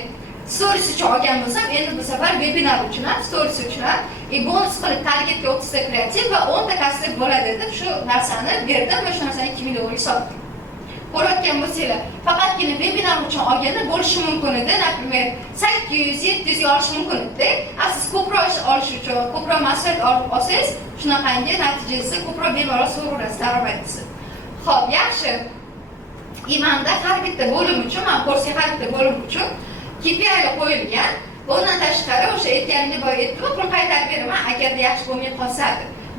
stories uchun olgan bo'lsam, endi bu safar webinar uchun ham, stories uchun ham, bonus qilib targetga 30 ta kreativ va 10 ta kasb bo'ladi deb shu narsani berdim va shu narsani $2000 ga sotdim. Ko'rayotgan bo'lsanglar, faqatgina webinar uchun olganda bo'lishi mumkin edi, naprimер 800-700 ga olish mumkin edi. Siz ko'proq ish olish uchun, ko'proq mas'uliyat olsangiz, shunaqangi natijasi ko'proq bemalol so'raverasiz daromadingizni. Xo'p, yaxshi. Imanda har bitta bo'lim uchun, men kursga har bitta bo'lim uchun KPI ga qo'yilgan. Bundan tashqari o'sha aytganimdek boya aytdim, pul qaytarib beraman agarda yaxshi bo'lmay qolsa.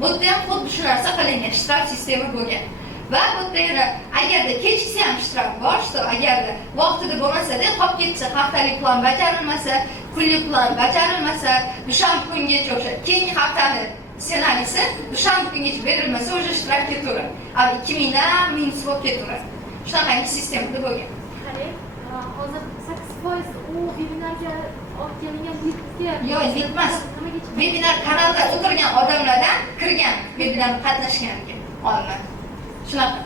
Bu yerda ham xuddi shu narsa qilingan, shtraf sistemi bo'lgan. Va bu yerda agarda kechiksa ham shtraf bor, agarda vaqtida bo'lmasa-da, qolib ketsa, haftalik plan bajarilmasa, kunlik plan bajarilmasa, dushanba kungacha o'sha keyingi haftani ssenariysi dushanba kungacha berilmasa, o'sha shtraf ketaveradi. 2000 dan minus bo'lib ketaveradi. Shunaqangi sistemada bo'lgan. Hozir 8% u webinarga olganingga yetga. Yo'q, yetmas. Webinar kanalda o'tirgan odamlardan kirgan, webinar qatnashganiga olinadi. Shunaqa.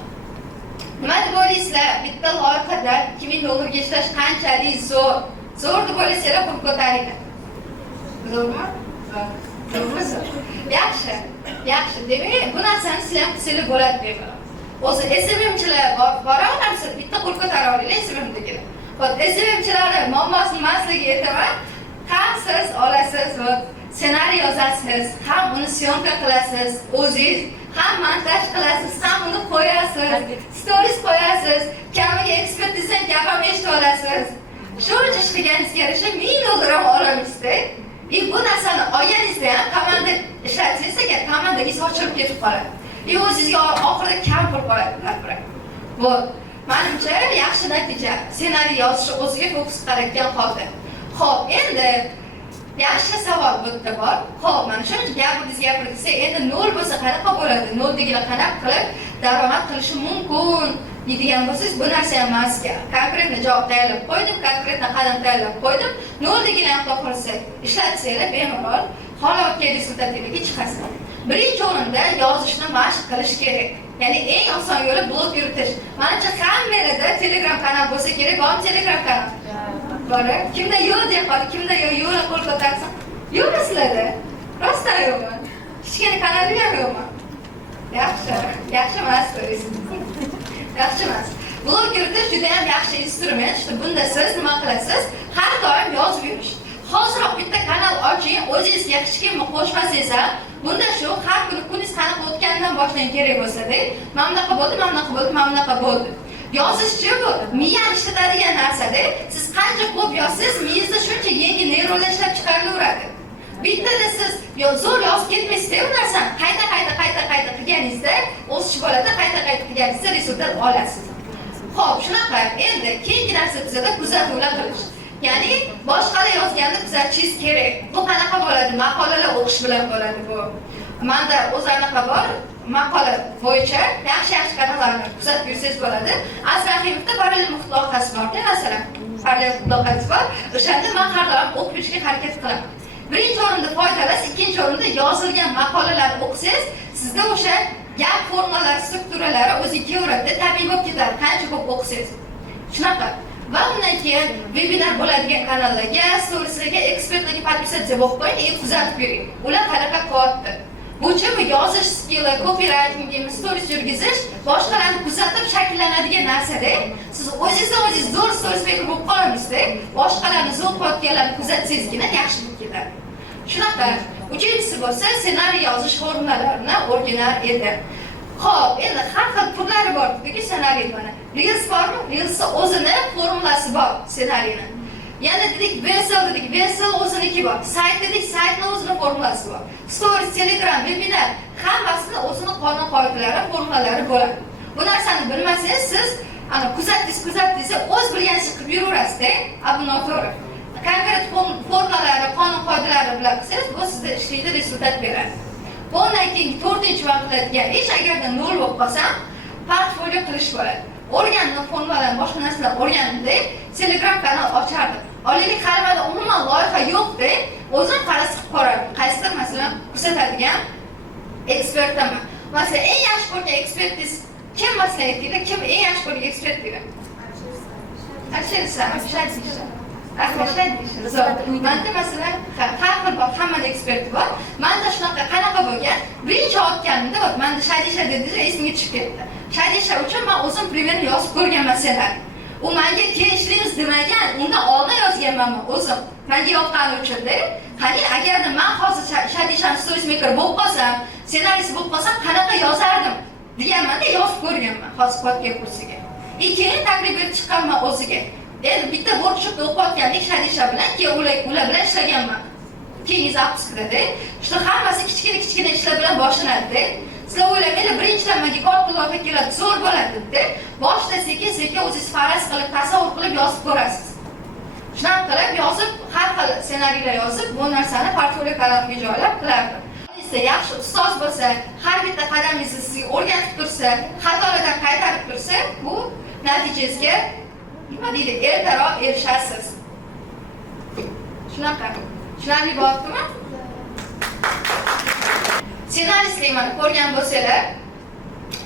Nima deb o'ylaysizlar? Bitta loyihada $2000 ga ishlash qanchalik zo'r? Zo'r deb o'ylaysizlar, pul ko'taringlar. Zo'rmi? Zo'r. Yaxshi. Yaxshi. Demak, bu narsani sizlar ham qilsanglar bo'ladi bemalol. O'zi SMMchilar boraveramiz, bitta qo'l ko'tara olinglar SMMdagilar. Xo'p, SMMchilarni muammosini masalaga aytaman. Ham siz olasiz va ssenariy yozasiz, ham uni syomka qilasiz, o'zingiz ham montaj qilasiz, ham uni qo'yasiz, stories qo'yasiz, kamiga ekspertizdan gap ham eshitib olasiz. Shuncha ishlaganingizga yarasha $1000 ham olamizda. Bu narsani olganingizda ham komanda ishlatsangiz agar komandangiz ochilib ketib qoladi. O'zingizga oxirida kam bo'lib qoladi. Bu menimcha yaxshi natija. Ssenariy yozishni o'ziga fokus qilayotgan holda. Xo'p, endi yaxshi savol bu yerda bor. Xo'p, mana shuncha gapirdingiz, endi 0 bo'lsa qanaqa bo'ladi? 0 degan qanaqa qilib daromad qilishi mumkin deydigan bo'lsangiz, bu narsa emasga. Konkretni javob tayyorlab qo'ydim, konkretni qadam tayyorlab qo'ydim. 0 degan topilsa, ishlatsanglar bemalol holatga rezultatga chiqasiz. Birinchi o'rinda yozishni mashq qilish kerak. Ya'ni eng oson yo'li blog yuritish. Menimcha hammalarda Telegram kanal bo'lsa kerak, bormi Telegram kanal? Bor. Kimda yo'q deb qoldi, kimda yo'q qo'l ko'tarsa? Yo'qmi sizlarda? Rostdan yo'qmi? Kichkina kanalim ham yo'qmi? Yaxshi emas deysiz. Yaxshi emas. Blog yuritish juda ham yaxshi instrument. Bunda siz nima qilasiz? Har doim yozib yurish. Hozir bitta kanal oching, o'zingizga kichkina qo'shmasangiz ham, bunda shu har kuni kuningiz qanaqa o'tganidan boshlang kerak bo'lsa-da, mana bunaqa bo'ldi. Yozishchi bu miyani ishlatadigan narsada, siz qancha ko'p yozsangiz, miyangizda shuncha yangi neyronlar ishlab chiqarilaveradi. Bittada siz zo'r yozib ketmaysizda, u narsani qayta qilganingizda o'sish bo'ladi, qayta qilganingizda rezultat olasiz. Xo'p, shunaqa. Endi keyingi narsa bizda kuzatuvlar qilish. Ya'ni boshqalar yozganda kuzatishingiz kerak. Bu qanaqa bo'ladi? Maqolalar o'qish bilan bo'ladi bu. Menda o'z anaqa bor, maqola bo'yicha yaxshi kanallarni kuzatib yursangiz bo'ladi. Asrahimovda parallel muhit loyihasi bor-da, masalan. Parallel loyihasi bor. O'shanda men har doim o'qib yurishga harakat qilaman. Birinchi o'rinda foydalasiz, ikkinchi o'rinda yozilgan maqolalarni o'qisangiz, sizda o'sha gap formalari, strukturalari o'ziga kelaveradi, tabiiy bo'lib ketadi, qancha ko'p o'qisangiz. Shunaqa. Va undan keyin webinar bo'ladigan kanallarga, storieslarga ekspertlarga podpisatsiya bo'lib qo'ying, kuzatib yuring. Ular qanaqa qilyapti? Bucha bu yozish skilli, copywriting deymiz, stories yurgizish, boshqalarni kuzatib shakllanadigan narsada, siz o'zingiz zo'r stories maker bo'lib qolamizda, boshqalarni zo'r qilayotganlarni kuzatsangizgina yaxshi bo'lib ketadi. Shunaqa. Uchinchisi bo'lsa, ssenariy yozish formulalarini o'rganar edi. Xo'p, endi har xil turlari bor dedik ssenariyni. Reels bormi? Reels'ning o'zini formulasi bor ssenariyni. Yana dedik, Versal o'ziniki bor. Sayt dedik, saytning o'zining formulasi bor. Stories, Telegram, webinar hammasini o'zining qonun-qoidalari, formulalari bo'ladi. Bu narsani bilmasangiz, siz ana kuzatdingiz, o'z bilganingizni qilib yuraverasiz-da, bu noto'g'ri. Konkret formulалari, qonun-qoidalari bilan qilsangiz, bu sizga ishlaydi, rezultat beradi. Bundan keyin 4-chi vaqtdagi ish agarda 0 bo'lib qolsa, portfolio qilish bo'ladi. O'rgandim formulalarni, boshqa narsalar o'rgandim, Telegram kanal ochardim. Olaylik qaramada umuman loyiha yo'q-da, o'zim qarasib ko'radim. Qaysidir masalan ko'rsatadigan ekspertman. Masalan, eng yaxshi ko'rgan ekspertingiz kim masalan deydi? Kim eng yaxshi ko'rgan ekspert deydi? Manda masalan har xil bor, hammada ekspert bor. Manda shunaqa qanaqa bo'lgan? Birinchi otganimda bor, manda Shadisha dedilar, esimga tushib ketdi. Shadisha uchun men o'zim primerni yozib ko'rganman senlar. U menga kelishimiz demagan, undan oldin yozganman o'zim. Menga yoqqani uchun-da. Qani agarda men hozir Shadishani stories maker bo'lib qolsam, ssenariysi bo'lib qolsam, qanaqa yozardim deganmanda yozib ko'rganman hozir podga kursiga. Keyin taklif berib chiqqanman o'ziga. Endi bitta workshopda o'qiyotganlik Shadisha bilan, keyin ular bilan ishlaganman. Keyingi zapiskada, shu hammasi kichkina ishlar bilan boshlanadi. Sizlar o'ylamanglar, birinchidan menga katta loyiha keladi, zo'r bo'ladi deb, boshida sekin-sekin o'zingiz faraz qilib, tasavvur qilib yozib ko'rasiz. Shunaqa qilib yozib, har xil ssenariylar yozib, bu narsani portfolio kanaliga joylab qilardim. Sizda yaxshi ustoz bo'lsa, har bitta qadamingizni sizga o'rgatib tursa, xatolardan qaytarib tursa, bu natijasiga nima deydi, ertaroq erishasiz. Shunaqa. Tushunarli bo'ldimi? Ssenaristlik mana ko'rgan bo'lsanglar,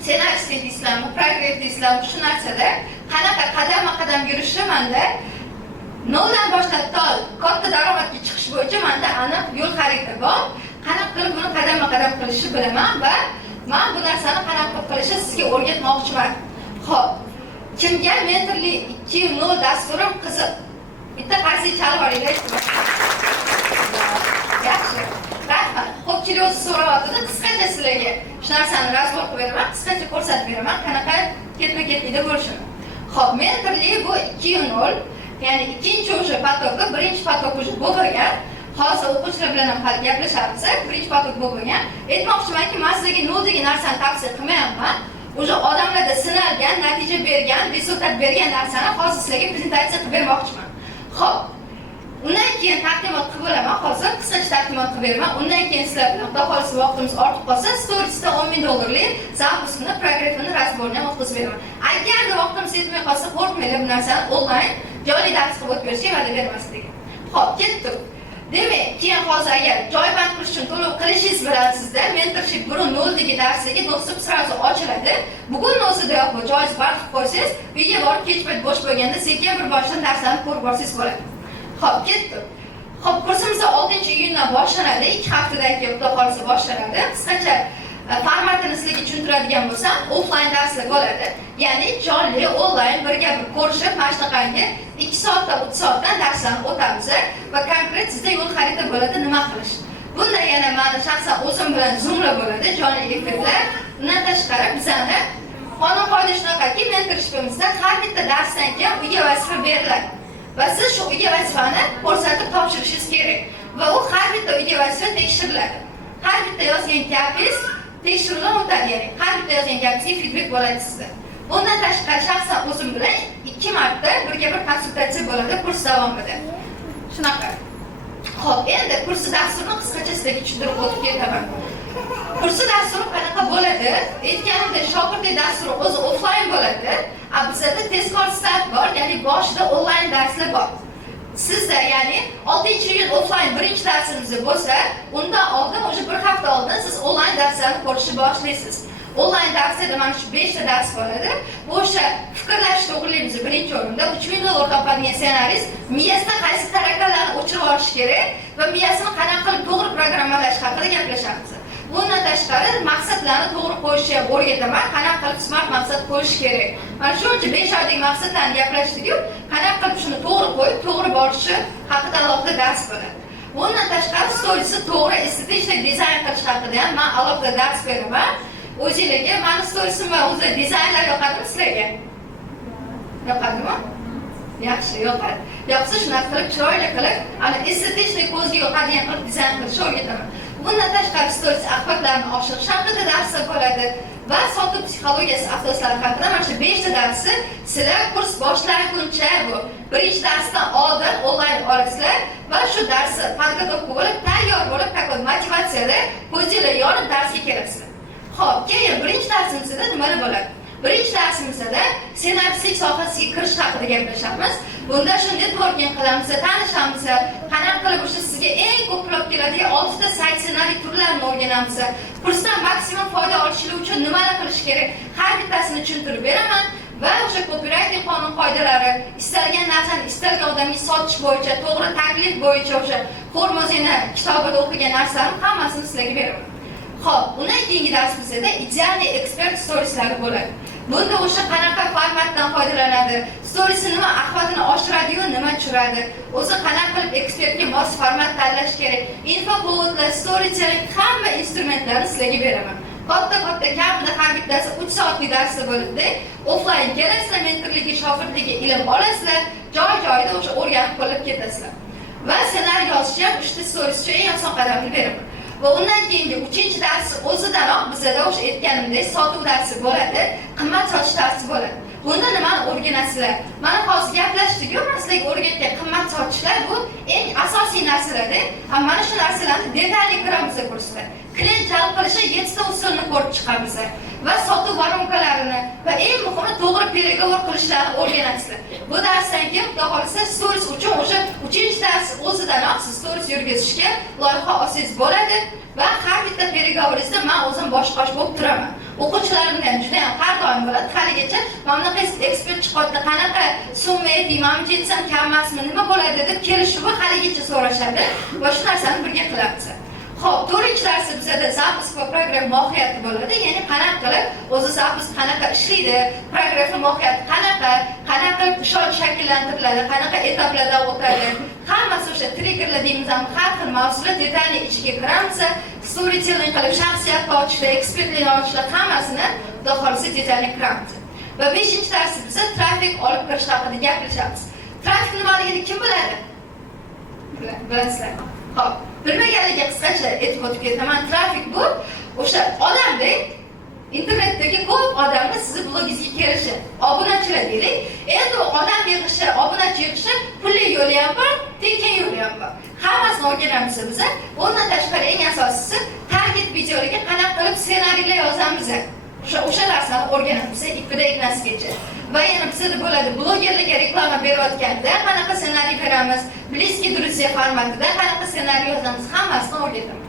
ssenaristlik deysizlarmi, progress deysizlarmi, shu narsada qanaqa qadam-qadam yurishi menda noldan boshlab to katta daromadga chiqish bo'yicha menda aniq yo'l xarita bor. Qanaqa qilib buni qadam-qadam qilishni bilaman va men bu narsani qanaqa qilib qilishni sizga o'rgatmoqchiman. Xo'p, kimga mentorlik 2.0 dasturim qiziq? Bitta qarshi chalib olinglar. Yaxshi. Rahmat. Ko'pchilik o'zi so'rayotdi, qisqacha sizlarga shu narsani razbor qilib beraman, qisqacha ko'rsatib beraman, qanaqa ketma-ketlikda bo'lishini. Xo'p, mentorlik bu 2.0, ya'ni ikkinchi o'sha potokda birinchi potok o'sha bo'lgan. hozir o'quvchilar bilan ham hali gaplashamiz. Birinchi potok bo'lgan. Aytmoqchimanki, men sizlarga noldagi narsani tavsiya qilmayapman. O'sha odamlarda sinalgan, natija bergan, rezultat bergan narsani hozir sizlarga prezentatsiya qilib bermoqchiman. Xo'p. Undan keyin taqdimot qilib olaman. Hozir qisqacha taqdimot qilib beraman. Undan keyin sizlar bilan xudo xohlasa vaqtimiz ortib qolsa, storiesda $10,000lik zapuskni, programmani razborni ham o'tkazib beraman. Agarda vaqtimiz yetmay qolsa, qo'rqmanglar, bu narsani onlayn jonli dars qilib o'tkazishga va'da bermasligim. Xo'p, ketdik. Demak, keyin hozir agar joy band qilish uchun to'lov qilishingiz bilan sizda mentorship burun noldagi darsligi dostуп sразу ochiladi. Bugun o'zidayoq bu joyingiz band qilib qo'ysangiz, uyga borib kech payt bo'sh bo'lganda sekin bir boshdan darslarni ko'rib borsangiz bo'ladi. Xo'p, ketdik. Xo'p, kursimiz 6-iyundan boshlanadi. 2 haftadan keyin xudo xohlasa boshlanadi. Qisqacha formatini sizlarga tushuntiradigan bo'lsam, offline darslar bo'ladi. Ya'ni jonli, onlayn birga bir ko'rishib, mana shunaqangi 2 soatdan 3 soatdan darslarni o'tamiz va konkret sizda yo'l xarita bo'ladi nima qilish. Bunda yana meni shaxsan o'zim bilan Zoom'lar bo'ladi, jonli efirlar. Undan tashqari bizlarga qonun qoida shunaqaki, mentorshipimizda har bitta darsdan keyin uyga vazifa beriladi. Va siz shu uyga vazifani ko'rsatib topshirishingiz kerak. Va u har bitta uyga vazifa tekshiriladi. Har bitta yozgan gapingiz tekshiruvdan o'tadi, ya'ni har bitta yozgan gapingizga feedback bo'ladi sizda. Bundan tashqari shaxsan o'zim bilan 2 marta birga bir konsultatsiya bo'ladi kurs davomida. Shunaqa. Xo'p, endi kursi dasturini qisqacha sizlarga tushuntirib o'tib ketaman. Kursi dasturi qanaqa bo'ladi? Aytganimdek, shogirdlik dasturi o'zi offline bo'ladi. Bizda tezkor start bor, ya'ni boshida onlayn darslar bor. Sizda ya'ni 6-iyun offline birinchi darsimiz bo'lsa, undan oldin o'sha bir hafta oldin siz onlayn darslarni ko'rishni boshlaysiz. Onlayn darslarda mana shu 5 ta dars bo'ladi. Bu o'sha fikrlash to'g'riligimiz birinchi o'rinda $3,000 topadigan ssenarist miyasida qaysi tarakalarni o'chirib olish kerak va miyasini qanaqa qilib to'g'ri programmalash haqida gaplashamiz. Bundan tashqari maqsadlarni to'g'ri qo'yishni ham o'rgataman. Qanaqa qilib smart maqsad qo'yish kerak. Mana shuncha 5 oydagi maqsadlarni gaplashdik-ku, qanaqa qilib shuni to'g'ri qo'yib, to'g'ri borishi haqida alohida dars bo'ladi. Bundan tashqari storiesni to'g'ri estetik dizayn qilish haqida ham men alohida dars beraman. O'zingizga meni storiesim va o'zi dizaynlar yoqadimi sizlarga? Yoqadimi? Yaxshi, yoqadi. Yoqsa shunaqa qilib chiroyli qilib, ana estetik ko'zga yoqadigan qilib dizayn qilishni o'rgataman. Bundan tashqari stories axborotlarni oshirish haqida darslar bo'ladi va sotuv psixologiyasi asoslari haqida mana shu 5 ta darsni sizlar kurs boshlaguncha bu birinchi darsdan oldin onlayn olasizlar va shu darsni podgotовка bo'lib, tayyor bo'lib, takot motivatsiyada ko'zinglar yonib darsga kelasizlar. Xo'p, keyin birinchi darsimizda nimalar bo'ladi? Birinchi darsimizda ssenaristlik sohasiga kirish haqida gaplashamiz. Bunda shu networking qilamiz, tanishamiz, qanaqa qilib o'sha sizga eng ko'p pul olib keladigan 6 ta sayt ssenariy turlarini o'rganamiz. Kursdan maksimum foyda olishlik uchun nimalar qilish kerak? Har bittasini tushuntirib beraman va o'sha copywriting qonun qoidalari, istalgan narsani istalgan odamga sotish bo'yicha, to'g'ri taklif bo'yicha o'sha Hormozina kitobida o'qigan narsalarni hammasini sizlarga beraman. Xo'p, undan keyingi darsimizda idealniy ekspert storieslari bo'ladi. Bunda o'sha qanaqa formatdan foydalanadi, storiesi nima axlatini oshiradi-yu, nima tushiradi, o'zi qanaqa qilib ekspertga mos format tanlash kerak, infopovodlar, storytelling hamma instrumentlarni sizlarga beraman. Katta kamida har bittasi 3 soatlik darslar bo'ladi. Offline kelasizlar, mentorligi, shogirdligi ilm olasizlar, joy-joyida o'sha o'rganib qolib ketasizlar. Va ssenariy yozishni ham 3 ta stories uchun eng oson qadamni beraman. Va undan keyingi 3-darsi o'zidanoq bizda o'sha aytganimdek sotuv darsi bo'ladi, qimmat sotish darsi bo'ladi. Bunda nimani o'rganasizlar? Mana hozir gaplashdik-ku, men sizlarga o'rgatgan qimmat sotishlar bu eng asosiy narsalar-da. Mana shu narsalarni detalli ko'ramiz kursda. Klient jalb qilishi 7 ta usulni ko'rib chiqamiz va sotuv varonkalarini va eng muhimi to'g'ri переговор qilishlarni o'rganasizlar. Bu darsdan keyin xudo xolisa stories uchun o'sha 3-dars o'zidanoq siz stories yurgizishga loyiha olsangiz bo'ladi va har bitta переговорingizda men o'zim bosh-qosh bo'lib turaman. O'quvchilarim ham juda ham har doim bo'ladi. Haligacha mana bunaqa ekspert chiqadi, qanaqa summa ayting, men jetsam kammasmi, nima bo'ladi deb kelishuvni haligacha so'rashadi va shu narsani birga qilamiz. Xo'p, 4-darsi bizda zapis va program mohiyati bo'ladi. Ya'ni qanaqa qilib o'zi zapis qanaqa ishlaydi, program mohiyati qanaqa qilib ishonch shakllantiriladi, qanaqa etaplardan o'tadi. Hammasi o'sha triggerlar deymiz, ham har xil mavzular detalli ichiga kiramiz. Storytelling qilib shaxsiyat ochishda, ekspertlik ochishda hammasini xudo xolisa detalli kiramiz. Va 5-darsi bizda trafik olib kirish haqida gaplashamiz. Trafik nimaligini kim biladi? Bilasizlar. Hop, bilmaganlarga qisqacha aytib o'tib ketaman. Trafik bu o'sha odamdek internetdagi ko'p odamni sizni blogingizga kelishi, obunachilar deylik. Endi odam yig'ishi, obunachi yig'ishi pulli yo'li ham bor, tekin yo'li ham bor. Hammasini o'rganamiz biz. Undan tashqari eng asosiysi target videolarga qanaqa qilib ssenariylar yozamiz. O'sha narsani o'rganamiz ipidan ignasigacha. Va yana bizda bo'ladi blogerlarga reklama berayotganda qanaqa ssenariy beramiz, bliski друзья formatida qanaqa ssenariy yozamiz, hammasini o'rgataman.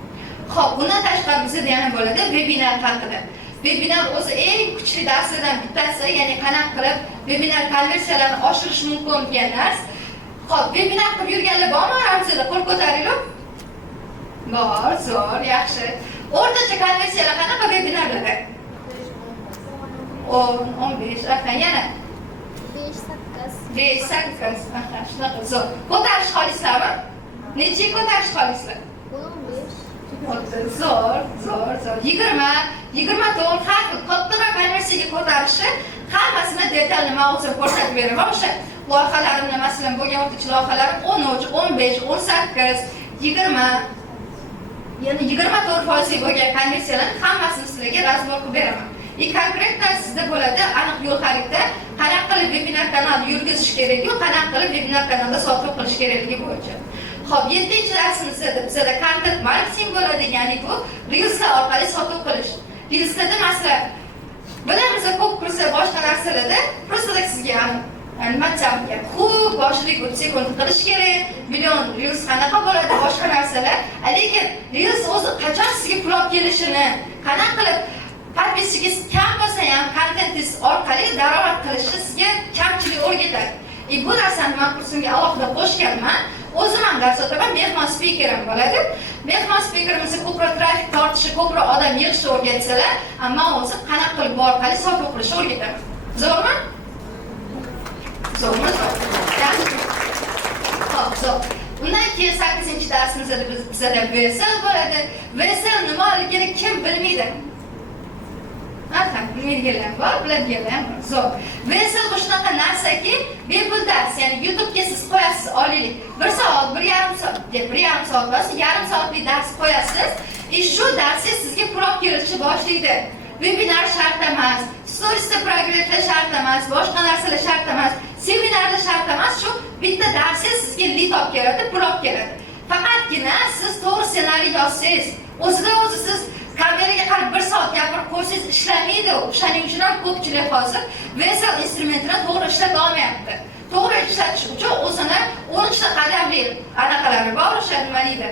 Xo'p, bundan tashqari bizda yana bo'ladi webinar haqida. Webinar o'zi eng kuchli darslardan bittasi, ya'ni qanaqa qilib webinar konversiyalarni oshirish mumkin degan narsa. Xo'p, webinar qilib yurganlar bormi? Ramzada qo'l ko'taringlar. Bor, zo'r, yaxshi. O'rtacha konversiyalar qanaqa webinarlarda? 10-15, yana 5-8, shunaqa zo'r. Ko'tarish xolislarmi? Necha ko'tarish xolislar? 15. Zo'r. 20 har xil kattaroq konversiyaga ko'tarishi hammasini detalli ma'lumot ko'rsatib beraman. O'sha loyihalarimni, masalan, bo'lgan o'rtacha loyihalarim 13, 15, 18, 20 yana 24% bo'lgan konversiyalarni hammasini sizlarga razbor qilib beraman. Konkretno sizda bo'ladi aniq yo'l xaridda qanaqa qilib webinar kanalni yurgizish kerak-ku, qanaqa qilib webinar kanalda sotuv qilish kerakligi bo'yicha. Xo'p, 7-darsimizda bizda content marketing bo'ladi, ya'ni bu reelslar orqali sotuv qilish. Reelslarda masalan, bilamiz ko'p kurslar boshqa narsalarda просто sizga nima deyapman, ko'p boshlik sekund qilish kerak, million reels qanaqa bo'ladi, boshqa narsalar. Lekin reels o'zi qachon sizga pul olib kelishini, qanaqa qilib podpischingiz kam bo'lsa ham kontentingiz orqali daromad qilishni sizga kamchilik o'rgatadi. Bu narsani men kursimga alohida qo'shganman. O'zim ham dars o'taman, mehmon spikerim bo'ladi. Mehmon spikerimizga ko'proq trafik tortishi, ko'proq odam yig'ishni o'rgatsalar, ammo o'zim qanaqa qilib bu orqali sotuv qilishni o'rgataman. Zo'rmi? Zo'rmi? Xo'p, zo'r. Undan keyin 8-darsimizda bizda VSL bo'ladi. VSL nimaligini kim bilmaydi? Bilmaydiganlar bor, biladiganlar ham bor. Zo'r. VSL bu shunaqa narsaki, bepul dars, ya'ni YouTube'ga siz qo'yasiz, olaylik. 1 soat, 1,5 soat, 1,5 soat bo'lsa, yarim soatlik dars qo'yasiz. Shu darsga sizga pul olib kelishni boshlaydi. Webinar shart emas, storiesda programmlar shart emas, boshqa narsalar shart emas, seminarda shart emas, shu bitta darsga sizga lead olib keladi, pul olib keladi. Faqatgina siz to'g'ri ssenariy yozsangiz, o'zidan-o'zi siz kameraga qarab 1 soat gapirib qo'ysangiz ishlamaydi. O'shaning uchun ham ko'pchilik hozir VSL instrumentini to'g'ri ishlab olmayapti. To'g'ri ishlatish uchun o'zini 10 ta qadamli anaqalari bor, o'sha nima deydi,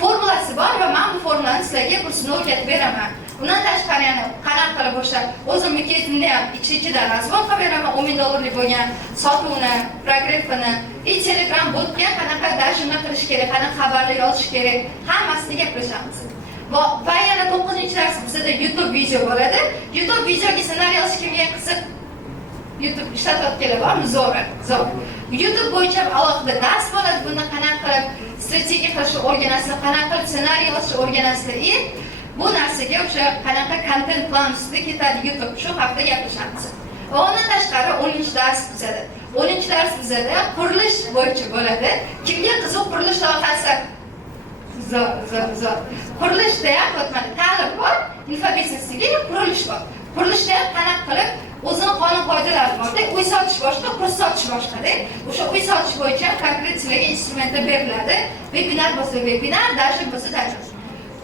formulasi bor va men bu formulani sizlarga kursini o'rgatib beraman. Undan tashqari yana qanaqa qilib o'sha o'zim marketingni ham ichidan razbor qilib beraman. $10,000 bo'lgan sotuvni, programmani, Telegram botga qanaqa dashni qilish kerak, qanaqa xabarlar yozish kerak, hammasini gaplashamiz. Va yana 9-dars bizda YouTube video bo'ladi. YouTube videoga ssenariy yozish kimga qiziq? YouTube ishlatayotganlar bormi? Zo'r. YouTube bo'yicha alohida dars bo'ladi. Bunda qanaqa qilib strategiya qilishni o'rganasizlar, qanaqa qilib ssenariy yozishni o'rganasizlar. Bu narsaga o'sha qanaqa content plan ustida ketadi YouTube, shu haqida gaplashamiz. Va undan tashqari 10-dars bizda. 10-dars bizda qurilish bo'yicha bo'ladi. Kimga qiziq qurilish loyihasi? Zo'r. Qurilishda ham mana ta'lim bor, infobiznesda qurilish bor. Qurilishda qanaqa qilib o'zini qonun qoidalari borda, uy sotish boshqa, kurs sotish boshqa-da. O'sha uy sotish bo'yicha konkret sizlarga instrumentlar beriladi. Webinar bo'lsa webinar, dashur bo'lsa dashur.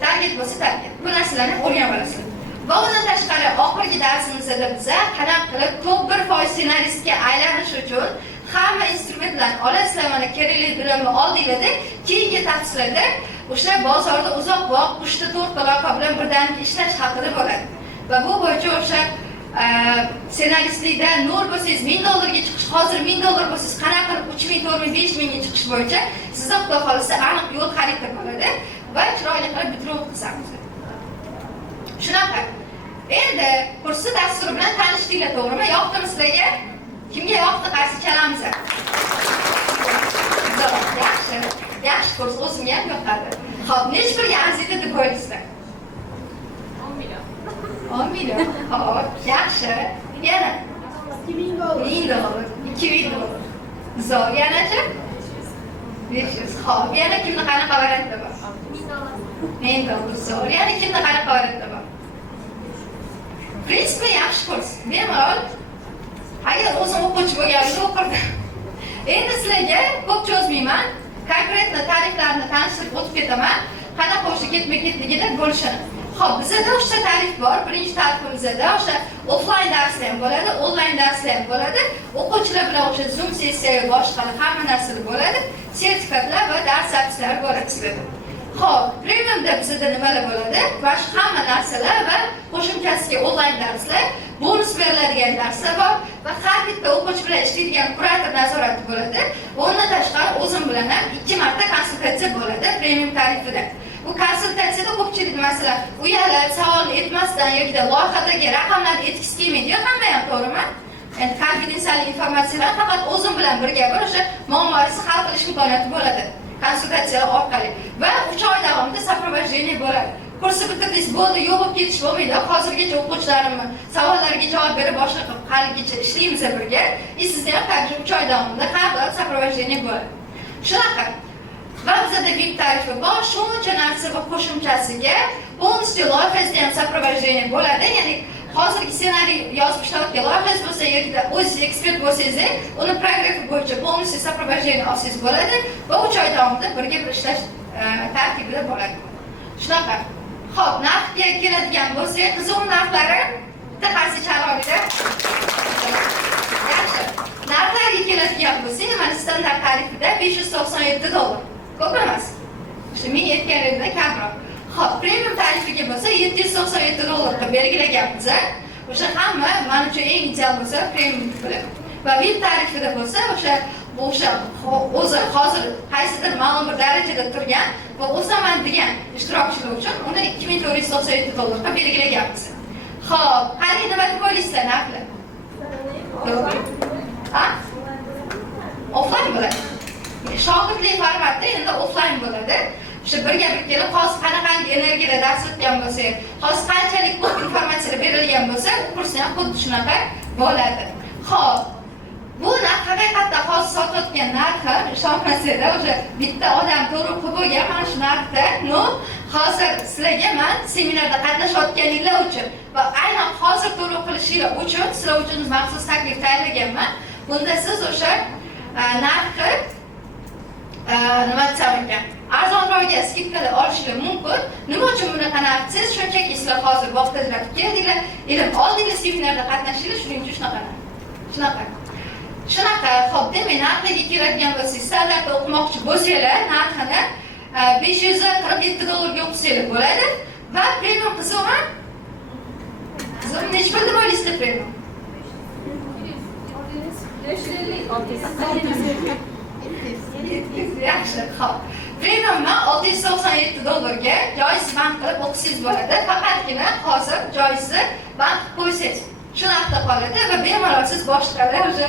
Target bo'lsa target. Bu narsalarni o'rganib olasizlar. Va undan tashqari oxirgi darsimizda biz qanaqa qilib top 1% ssenaristga aylanish uchun hamma instrumentlarni olasizlar, mana kerakli bilimni oldinglarda, keyingi tafsillarda o'sha bozorda uzoq vaqt uchta to'rtta loyiha bilan birdaniga ishlash haqida bo'ladi. Va bu bo'yicha o'sha ssenaristlikda nol bo'lsangiz $1000 ga chiqish, hozir $1000 bo'lsangiz qanaqa qilib 3000, 4000, 5000 ga chiqish bo'yicha sizda xudo xolisa aniq yo'l xarita bo'ladi va chiroyli qilib bitiruv o'tkazamiz. Shunaqa. Endi kursi dasturi bilan tanishdinglar, to'g'rimi? Yoqdimi sizlarga? Kimga yoqdi, qaysi chalamiz? Yaxshi kurs, o'zimga ham yoqadi. Xo'p, nech pulga arziydi deb o'ylaysizlar? 10 million. 10 million. Xo'p, yaxshi. Yana $2000. $2000, $2000. Zo'r, yanachi? 500. Xo'p, yana kimni qanaqa variantda bor? Men to'g'ri. Yana kimni qanaqa variantda bor? Prinsipni yaxshi ko'rsin. Bemalol agar o'zim o'quvchi bo'lganimda o'qirdim. Endi sizlarga ko'p cho'zmayman. Konkretni tariflarni tanishtirib o'tib ketaman. Qanaqa o'sha ketma-ketligida bo'lishini. Xo'p, bizda o'sha tarif bor. Birinchi tarifimizda o'sha offline darslar ham bo'ladi, onlayn darslar ham bo'ladi. O'quvchilar bilan o'sha Zoom sessiya boshqa hamma narsalar bo'ladi. Sertifikatlar va dars zapislari bo'ladi sizlarda. Xo'p, premiumda bizda nimalar bo'ladi? Va shu hamma narsalar va qo'shimchasiga onlayn darslar, bonus beriladigan darslar bor va har bitta o'quvchi bilan ishlaydigan kurator nazorati bo'ladi. Undan tashqari o'zim bilan ham 2 marta konsultatsiya bo'ladi premium tarifida. Bu konsultatsiyada ko'pchilik masalan uyalib savol etmasdan yoki loyihadagi raqamlarni aytgisi kelmaydi, hamma ham to'g'rimi? Endi konfidensial informatsiyalar faqat o'zim bilan birga bir o'sha muammongizni hal qilish imkoniyati bo'ladi konsultatsiyalar orqali va 3 oy davomida soprovождение bo'ladi. Kursni bitirdingiz, bo'ldi, yo'q bo'lib ketish bo'lmaydi. Hozirgacha o'quvchilarimni savollariga javob berib boshqa qilib haligacha ishlaymiz birga. Sizda ham также 3 oy davomida har doim soprovождение bo'ladi. Shunaqa. Va bizda VIP tarifi bor, shuncha narsa va qo'shimchasiga полностью loyihasida ham soprovождение bo'ladi. Ya'ni hozirgi ssenariy yozib ishlayotgan loyihangiz bo'lsa yoki o'zingiz ekspert bo'lsangiz, uni paragrafi bo'yicha полностью soprovождение olsangiz bo'ladi va 3 oy davomida birga bir ishlash tarkibida bo'ladi. Shunaqa. Xo'p, narxga keladigan bo'lsak, qiziq narxlari bitta qarshi charoyli. Yaxshi. Narxlarga keladigan bo'lsak, mana standart tarifida $597. Ko'p emas. Shu men aytganimdan kamroq. Xo'p, premium tarifiga bo'lsa $797 qilib belgilaganmiz. O'sha hamma men uchun eng ideal bo'lsa premium bilan. Va VIP tarifida bo'lsa o'sha o'zi hozir qaysidir ma'lum bir darajada turgan va o'saman degan ishtirokchilar uchun uni $2497 qilib belgilaganmiz. Xo'p, qani nima deb o'ylaysizlar narxlar? To'g'ri? Ha? Offline bo'ladi. Shogirdlik formatda endi offline bo'ladi. O'sha birga bir kelib, hozir qanaqangi energiyada dars o'tgan bo'lsa, hozir qanchalik ko'p informatsiyalar berilgan bo'lsa, kursda ham xuddi shunaqa bo'ladi. Xo'p, bu narx haqiqatda hozir sotayotgan narxi, ishonmasanglar, o'sha bitta odam to'g'ri qilib bo'lgan mana shu narxda, hozir sizlarga men seminarda qatnashayotganinglar uchun va aynan hozir to'g'ri qilishinglar uchun sizlar uchun maxsus taklif tayyorlaganman. Bunda siz o'sha narxi nima desam ekan, arzonroqga skidkalar olishingiz mumkin. Nima uchun bunaqa narx desiz, shunchaki sizlar hozir vaqt ajratib keldinglar, ilm oldinglar, seminarda qatnashdinglar, shuning uchun shunaqa. Xo'p, demak, narxiga keladigan bo'lsak, standartda o'qimoqchi bo'lsanglar, narxini $547 ga o'qisanglar bo'ladi va premium qizig'mi? Qizig'im necha pul deb o'ylaysizlar premium? 550. Yaxshi, xo'p. Premiumni $697 ga joiz band qilib o'qisangiz bo'ladi. Faqatgina hozir joizni band qo'ysangiz shu narxda qoladi va bemalol siz boshqalar o'sha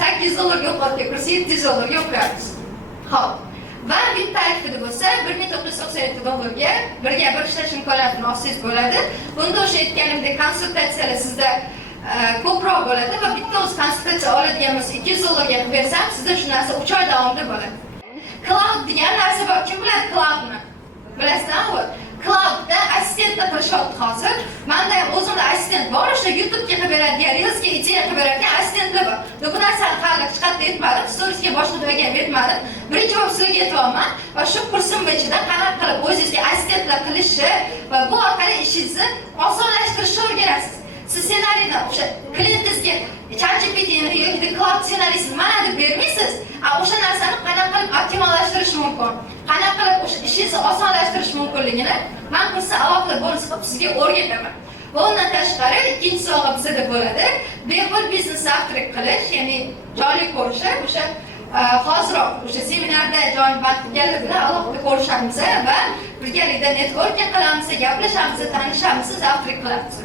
$800 ga o'qiyotgan kurs $700 ga o'qiyapsiz. Xo'p. Va VIP tarifida bo'lsa $1997 ga birga bir ishlash imkoniyatini olsangiz bo'ladi. Bunda o'sha aytganimdek konsultatsiyalar sizda ko'proq bo'ladi va bitta o'z konsultatsiya oladigan bo'lsa $200 ga qilib bersam, sizda shu narsa 3 oy davomida bo'ladi. Cloud degan narsa bor. Kim biladi cloudni? Bilasizmi? Cloudda assistentni qilishyapti hozir. Menda ham o'zimda assistent bor. O'sha YouTube'ga qilib beradigan, Reels'ga ideya qilib beradigan assistentlar bor. Bu narsani hali chiqarib aytmadim, storiesga boshqa joyga ham aytmadim. Birinchi bor sizlarga aytyapman va shu kursim ichida qanaqa qilib o'zingizga assistentlar qilishni va bu orqali ishingizni osonlashtirishni o'rganasiz. Siz ssenariyni o'sha klientingizga ChatGPT'ni yoki cloud ssenariysini mana deb bermaysiz. O'sha narsani qanaqa qilib optimallashtirish mumkin, qanaqa qilib o'sha ishingizni osonlashtirish mumkinligini men kursda alohida bonus qilib sizga o'rgataman. Va undan tashqari ikkinchi soha bizda bo'ladi. Bepul biznes zavtrak qilish, ya'ni jonli ko'rish, o'sha hoziroq o'sha seminarda jonli band qilganlar bilan alohida ko'rishamiz va birgalikda networking qilamiz, gaplashamiz, tanishamiz, zavtrak qilamiz.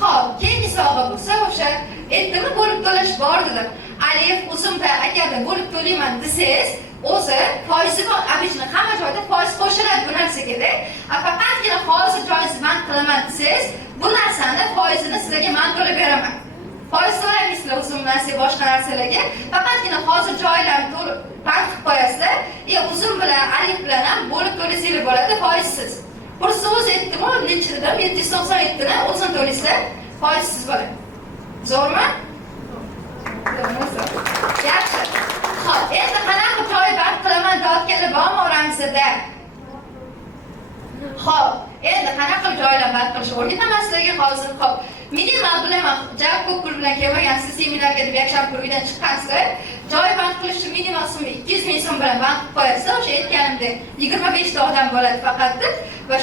Xo'p, keyingi soha bo'lsa o'sha aytdimmi, bo'lib to'lash bor dedim. Alif o'zimda agarda bo'lib to'layman desangiz, o'zi foizi bor. Обычно hamma joyda foiz qo'shiladi bu narsaga-da. Faqatgina hozir joiz band qilaman desangiz, bu narsani foizini sizlarga men to'lab beraman. foiz to'laymaysizlar uzun narsa boshqa narsalarga. Faqatgina hozir joylarni to'liq band qilib qo'yasizlar. Uzun bilan alif bilan ham bo'lib to'lasanglar bo'ladi, foizsiz. Bursa o'zi aytdim, nechidan 797 dan o'zini to'laysizlar, foizsiz bo'ladi. Zo'rmi? Yaxshi. Xo'p, endi qanaqa joy band qilaman deyotganlar bormi oramizda? Xo'p, endi qanaqa joylar band qilish o'rgataman sizlarga hozir. Xo'p, minimal bilaman, ja ko'p pul bilan kelmagansiz, seminarga deb yakshanba uydan chiqqansizlar. Joy band qilish uchun minimal summa 200 ming so'm bilan band qilib qo'yasizlar. O'sha aytganimdek 25 ta odam bo'ladi faqat. Va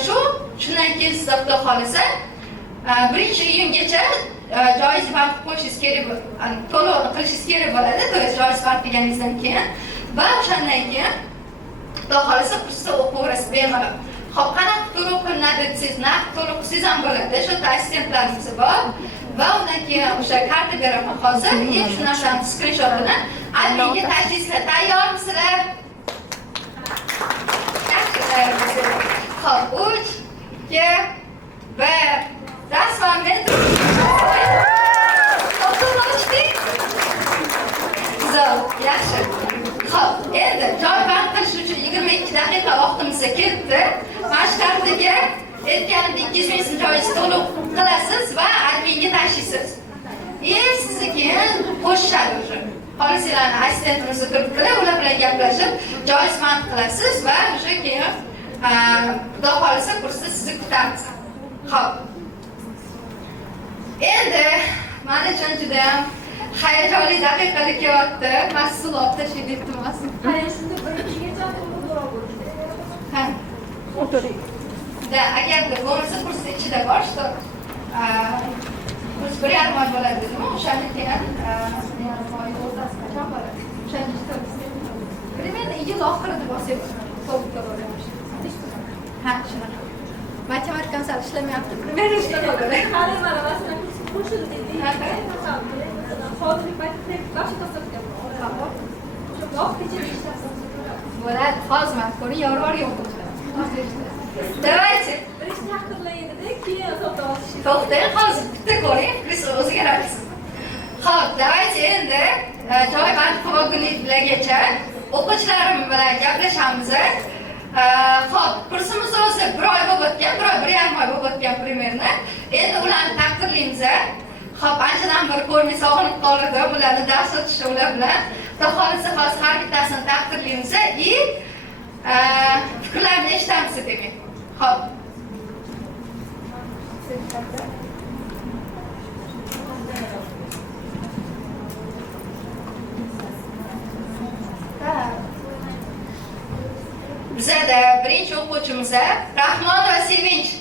shundan keyin siz xudo xolasa 1-iyungacha joyiz band qo'yishingiz kerak, to'lovni qilishingiz kerak bo'ladi. Joyiz band qilganingizdan keyin va o'shandan keyin xudo xolasa kursda o'qiyverasiz bemalol. Xo'p, qanaqa to'lov qilinadi desangiz, naqd to'lov qilsangiz ham bo'ladi. Shu assistentlarimiz bor va undan keyin o'sha karta beraman hozir. Shu narsani skrinshotini adminga tashlaysizlar. Tayyormisizlar? Xo'p, 3, 2, 1. Rasman men zo'r, yaxshi. Xo'p, endi joy band qilish uchun 22 daqiqa vaqtimiz ketdi. Mana shu kartaga aytganimdek 200 ming so'm joyingizni to'lov qilasiz va adminga tashlaysiz. Sizga keyin qo'shishadi o'sha. Xolislarning assistentimiz turibdilar, ular bilan gaplashib, joyiz band qilasiz va o'sha keyin xudo xolisa kursda sizni kutamiz. Xo'p. Endi mana uchun juda ham hayajonli daqiqalar kelyapti. Mas'ulot tashkil etdimiz. Shunda birinchigacha to'g'riroq bo'lishi kerak. Ha. O'tiring. Agarda bo'lmasa kursda ichida bor, что kurs 1,5 oy bo'ladi dedimi? O'shani keyin 1,5 oy o'rtasida qachon bo'ladi? O'shani примерно iyul oxirida bo'lsa to'g'ri. Ha, shunaqa. Matematikani sal ishlamayapti. Primera shunaqa bo'ladi. Hali mana masalan kurs qo'shildi deydi. Hozirgi paytda yaxshi tasavvur qilaman. O'sha vaqtgacha ishlasa bo'ladi. Hozir men ko'ring, yorvorga o'qishlar. Давайте. birinchi taqdirlaydi-da, keyin hisoblash. To'xtang, hozir bitta ko'ring, kurs o'zgaradi. Xo'p, давайте endi joy band qilgunlarigacha o'quvchilarim bilan gaplashamiz. Xo'p, kursimiz o'zi 1 oy bo'lib o'tgan, 1,5 oy bo'lib o'tgan примерно. Endi ularni taqdirlaymiz. Xo'p, anchadan beri ko'rmay sog'inib qoldi, bularni dars o'tishi ular bilan. Xudo xolisa hozir har bittasini taqdirlaymiz и fikrlarini eshitamiz demak. Xo'p. Bizada birinchi o'quvchimiz Rahmon va Sevinch.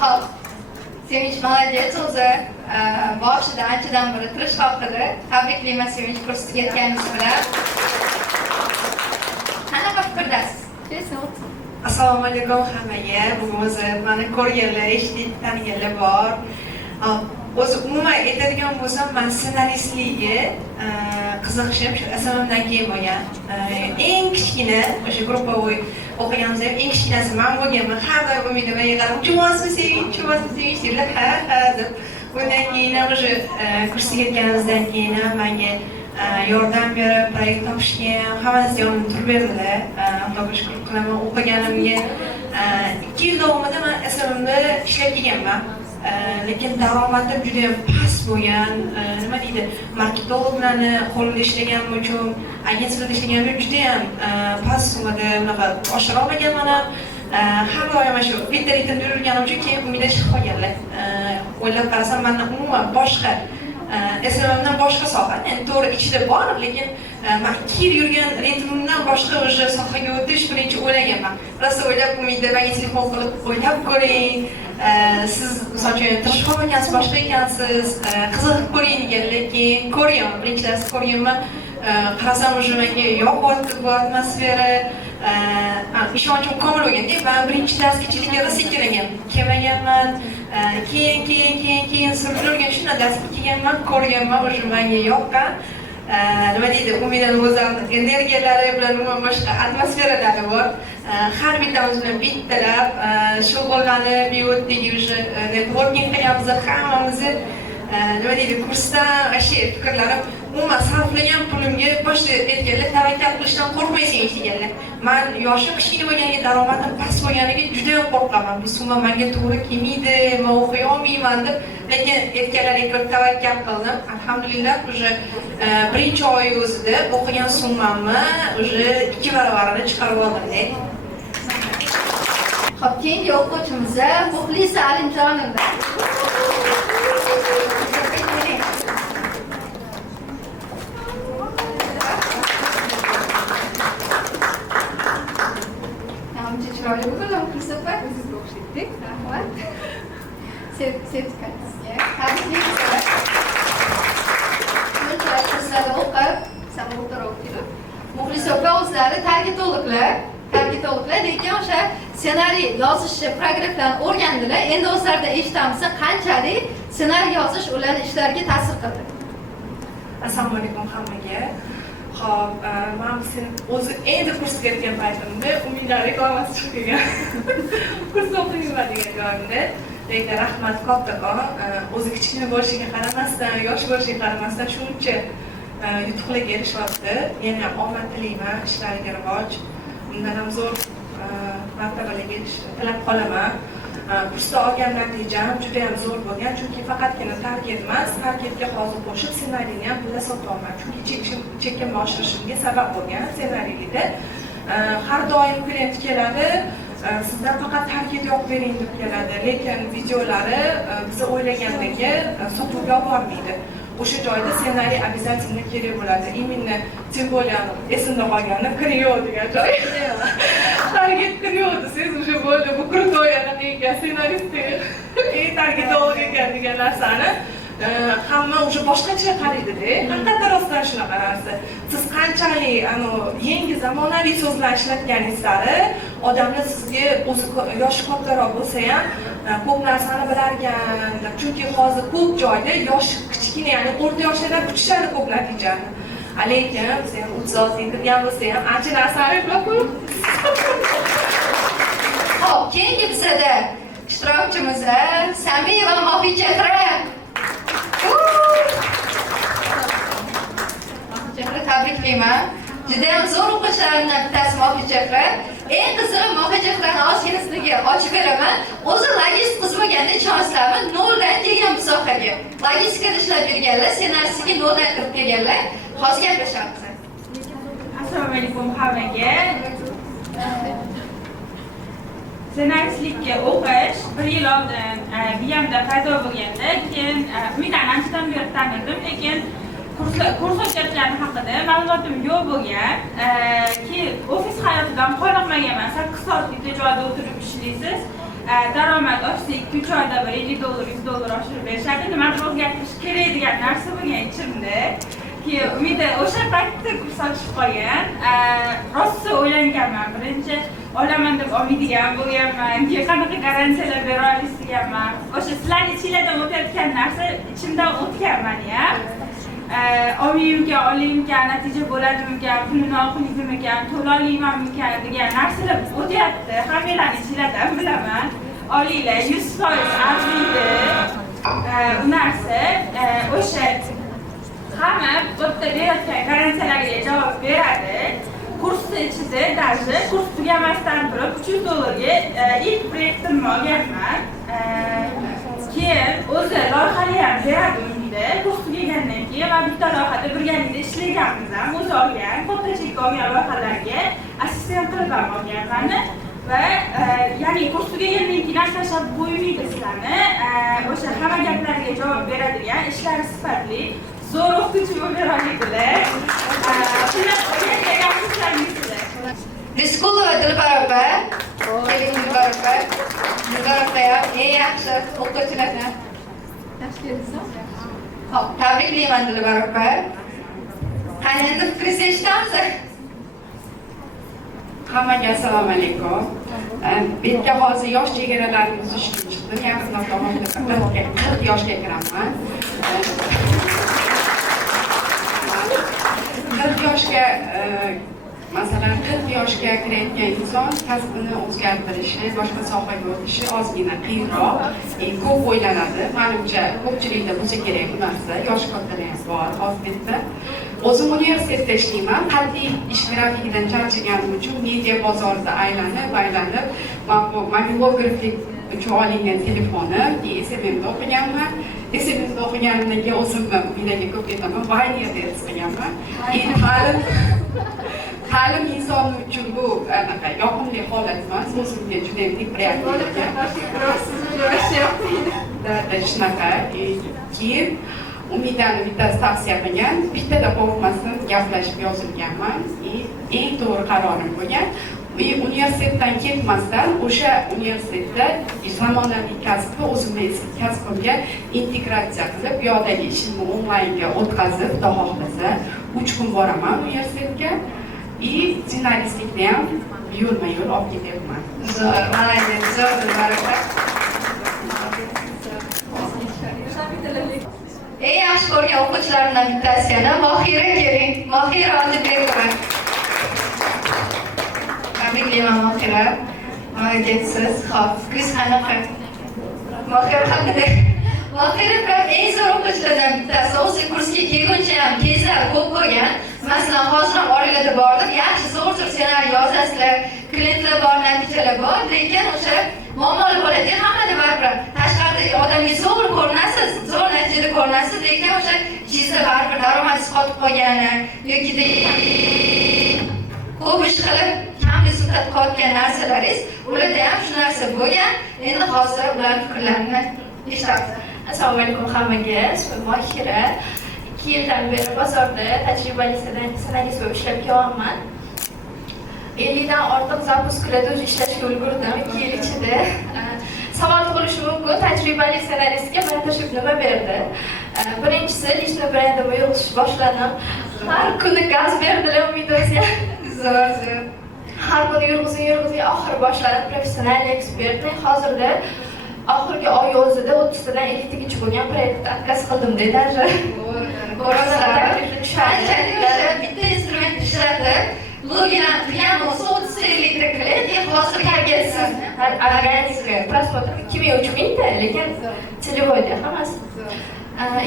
Xo'p. Sevinch молодец o'zi boshida anchadan beri tirishqoq qildi. Tabriklayman Sevinch kursga ketganingiz bilan. Qanaqa fikrdasiz? Assalomu alaykum hammaga. Bugun o'zi meni ko'rganlar, eshitib taniganlar bor. O'zi umuman aytadigan bo'lsam, men ssenaristlikka qiziqishim shu SMMdan keyin bo'lgan. Eng kichkina o'sha gruppovoy o'qiganimizda eng kichkinasi men bo'lganman. Har doim umidaman yig'ilib, "Chuvasmi Sevinch, deyishdilar." Ha deb. Undan keyin o'sha kursga ketganimizdan keyin menga yordam berib, proyekt topishga hammasi yonimda turib berdilar. Xudoga shukr qilaman, o'qiganimga 2 yil davomida men SMMda ishlab kelganman. Lekin daromadim juda ham past bo'lgan. Nima deydi? Marketologlarni qo'lida ishlaganim uchun, agentlikda ishlaganim uchun juda ham past summada unaqa oshira olmaganman ham. Har doim shu bitta ritimda yurganim uchun keyin umida chiqib qolganlar. O'ylab qarasam, mendan umuman boshqa SMMdan boshqa soha. Endi to'g'ri ichida bor, lekin men 2 yil yurgan ritmimdan boshqa o'sha sohaga o'tish birinchi o'ylaganman. Rosa o'ylab umida menga telefon qilib o'ylab ko'ring. Siz misol uchun tirishib qolmagansiz, boshqa ekansiz, qiziqib ko'ring degan, lekin ko'ryapman, birinchi dars ko'rganman. Qarasam o'sha menga yoqyapti bu atmosfera. Ishonchim komil bo'lganda, men birinchi darsgacha rosa kelmaganman. Keyin surib yurgan shundan darsga kelganman, ko'rganman, o'sha menga yoqqan. nima deydi, Umidaning o'zlarini energiyalari bilan umuman boshqa atmosferalari bor. Har bittamiz bilan bittalab shug'ullanib yurdik, уже networking qilyapmiz, hammamizni nima deydi, kursdan ashe fikrlarim umuman sarflagan pulimga boshda aytganlar, tavakkal qilishdan qo'rqmaysiz deganlar. Men yoshim kichkina bo'lganiga, daromadim past bo'lganiga juda ham qo'rqaman. Bu summa menga to'g'ri kelmaydi, men o'qiy olmayman deb, lekin aytganlarga ko'ra tavakkal qildim. Alhamdulillah, уже birinchi oy o'zida o'qigan summamni уже 2 barobarini chiqarib oldim. Xo'p, keyingi o'quvchimiz Muxlisa Alimjonova. Chiroyli bo'ldi, Muxlisa opa. O'zizga o'xshatdik. Rahmat. Sertifikatizga tabriklaymiz. Buncha kurslarda o'qib, samarali o'qib, Muxlisa opa o'zlari targetologlar, lekin o'sha ssenariy yozish programmadan o'rgandilar. Endi o'zlaridan eshitamiz, qanchalik ssenariy yozish ularning ishlariga ta'sir qildi. Assalomu alaykum hammaga. Xo'p, men sen o'zi endi kurs ketgan paytimda Umida reklamasi chiqgan. Kurs o'qiyman degan joyimda, lekin rahmat kattakon, o'zi kichkina bo'lishiga qaramasdan, yosh bo'lishiga qaramasdan shuncha yutuqlarga erishyapti. Yana omad tilayman, ishlariga rivoj, undan ham zo'r martabalarga erishishni tilab qolaman. Kursda olgan natijam juda ham zo'r bo'lgan, chunki faqatgina target emas, targetga hozir qo'shib ssenariyni ham pulda sotyapman. Chunki chekimni oshirishimga sabab bo'lgan ssenariyda. Har doim klient keladi, sizdan faqat target yo'q bering deb keladi, lekin videolari biz o'ylagandagi sotuvga olib bormaydi. O'sha joyda ssenariy обязательно kerak bo'ladi. Именно тем более esimda qolgani Kriyo degan joy. Target Kriyo desiz, o'sha bo'ldi. Bu krutoy anaqa ssenarist target olgan degan narsani hamma o'sha boshqacha qaraydi-da. Haqiqatan rostdan shunaqa narsa. Siz qanchalik yangi zamonaviy so'zlar ishlatganingiz sari odamlar sizga o'zi yoshi kattaroq bo'lsa ham ko'p narsani bilarkan. Chunki hozir ko'p joyda yosh kichkina, ya'ni o'rta yoshlardan kutishadi ko'p natijani. Lekin biz ham 36 kirgan bo'lsa ham ancha narsani eplab qo'yibmiz. Xo'p, keyingi bizada ishtirokchimiz Samira Mohijehra. Mohijehra tabriklayman. Juda ham zo'r o'qishlarimdan bittasi Mohijehra. Eng qizig'i Mohijehrani ozgina sizlarga ochib beraman. O'zi logistik qiz bo'lganda ishonaysizlarmi, 0 dan kelgan musobaqaga. Logistikada ishlab yurganlar, ssenariysiga 0 dan kirib kelganlar. Hozir gaplashamiz. Assalomu alaykum hammaga. Ssenaristlikka o'qish 1 yil oldin Viyamda paydo bo'lganda, keyin Umidani anchadan beri tanirdim, lekin kurs o'tkazishlar haqida ma'lumotim yo'q bo'lgan. Keyin ofis hayotidan qoniqmaganman. 8 soat bitta joyda o'tirib ishlaysiz. Daromad oshsa 2-3 oyda bir $50, $100 oshirib berishadi. Nimadir o'zgartirish kerak degan narsa bo'lgan ichimda. Keyin Umida o'sha paytda kurs ochib qolgan. Rosa o'ylanganman. Birinchi olaman deb olmaydigan bo'lganman. Keyin qanaqa garantiyalar bera olasiz deganman. O'sha sizlarning ichinglardan o'tayotgan narsa ichimdan o'tganman-ya. Olmaymikan, olaymikan, natija bo'ladimikan, pulini oqlaydimikan, to'la olmaymanmikan degan narsalar o'tyapti. Hammalarning ichinglardan bilaman. Olinglar, 100% arziydi. U narsa o'sha hamma bitta berayotgan garantiyalarga javob beradi. Kursni ichida даже kurs tugamasdan turib $300 ga ilk proyektimni olganman. Keyin o'zi loyihani ham beradi unda. Kurs tugagandan keyin men bitta loyihada birgalikda ishlaganmiz ham, o'zi olgan, katta olgan loyihalarga assistent qilib ham olganman. Va ya'ni kurs tugagandan keyin tashlab qo'ymaydi sizlarni. O'sha hamma gaplarga javob beradigan, ishlari sifatli zo'r o'qituvchi bo'lib oladilar. Riskulova Dilbar opa. Dilbar opa. Dilbar opa ham eng yaxshi o'qituvchilardan tashkil etsa. Xo'p, tabriklayman Dilbar opa. Qani endi fikringizni eshitamiz. Hammaga assalomu alaykum. Bu yerga hozir yosh chegaralarimiz ishga chiqdi. Yaqinda tomonda 40 yoshga kiraman. 40 yoshga masalan 40 yoshga kirayotgan inson kasbini o'zgartirishi, boshqa sohaga o'tishi ozgina qiyinroq, ko'p o'ylanadi. Menimcha ko'pchilikda bo'lsa kerak bu narsa, yosh kattalar ham bor hozirda. O'zim universitetda ishlayman, qat'iy ish grafikidan charchaganim uchun media bozorida aylanib, mobilografik uchun olingan telefoni, SMMda o'qiganman. SMMda o'qiganimdan keyin o'zimni uydaga ko'p ketaman, Pioneer'da o'qiganman. Ta'lim inson uchun bu anaqa yoqimli holat emas, o'zimga juda ham priятный bo'lgan. Shunaqa. Keyin Umidani bittasi tavsiya qilgan, bittada qo'rqmasdan gaplashib yozilganman. Eng to'g'ri qarorim bo'lgan. Universitetdan ketmasdan o'sha universitetda zamonaviy kasbni o'zimni eski kasbimga integratsiya qilib, yodagi ishimni onlaynga o'tkazib, xudo xohlasa 3 kun boraman universitetga. Jurnalistlikni ham yo'lma-yo'l olib ketyapman. Zo'r, malayziya, zo'r baraka. Eng yaxshi ko'rgan o'quvchilarimdan bittasi yana Mohira keling. Mohira Oldibekova. Tabriklayman Mohira. Молодецsiz. Xo'p, fikringiz qanaqa? Mohira haqida. Mohira bilan eng zo'r o'quvchilardan bittasi. O'zi kursga kelguncha ham kezlar ko'p bo'lgan. Masalan, hozir ham oralada bordim. Yaxshi zo'r ssenariy yozasizlar, klientlar bor, natijalar bor, lekin o'sha muammoli bo'ladi. Hammada baribir tashqarida odamga zo'r ko'rinasiz, zo'r natijada ko'rinasiz, lekin o'sha ichingizda baribir daromadingiz qotib qolgani yoki ko'p ish qilib kamda suddat qolgan narsalaringiz, ularda ham shu narsa bo'lgan. Endi hozir ular fikrlarini eshitamiz. Assalomu alaykum hammaga. Ismim Mohira. 2 yildan beri bozorda tajribali ssenarist bo'lib ishlab kelyapman. 50 dan ortiq zapusklarda o'zi ishlashga ulgurdim 2 yil ichida. Savol tug'ilishi mumkin, tajribali ssenaristga mentorship nima berdi? Birinchisi, lishni brendimni yig'ish boshladim. Har kuni gaz berdilar umidimizga. Zo'r. Har kuni yurg'izing, oxiri boshladim professional ekspert. Hozirda oxirgi oy o'zida 30 dan 50 tagacha bo'lgan proyektda отказ qildim dedi. Qanchalik bitta instrument ishlatib, logilan qilgan bo'lsa 30 litr qiladi, hozir targasiz. Organizga prasмотр 2000-3000 ta, lekin целевойda hammasi.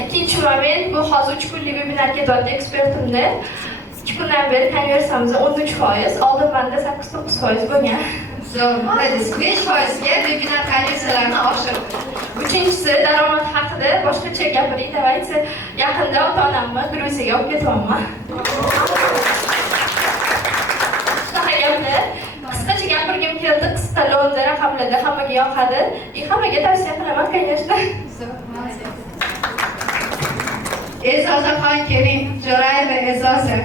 Ikkinchi moment, bu hozir 3 kunlik webinar ketyapti ekspertimda. 2 kundan beri konversiyamiz 13%, oldin manda 8-9% bo'lgan. Zo'r, молодец. 5%ga webinar konversiyalarni oshirdi. Uchinchisi, daromad haqida boshqacha gapiring. Давайте, yaqinda ota-onamni Gruziyaga olib ketaman. Shunaqa gaplar. Qisqacha gapirgim keldi, qisqa lo'nda raqamlarda hammaga yoqadi. Hammaga tavsiya qilaman, конечно. E'zozaxon keling, Jo'rayeva E'zoza.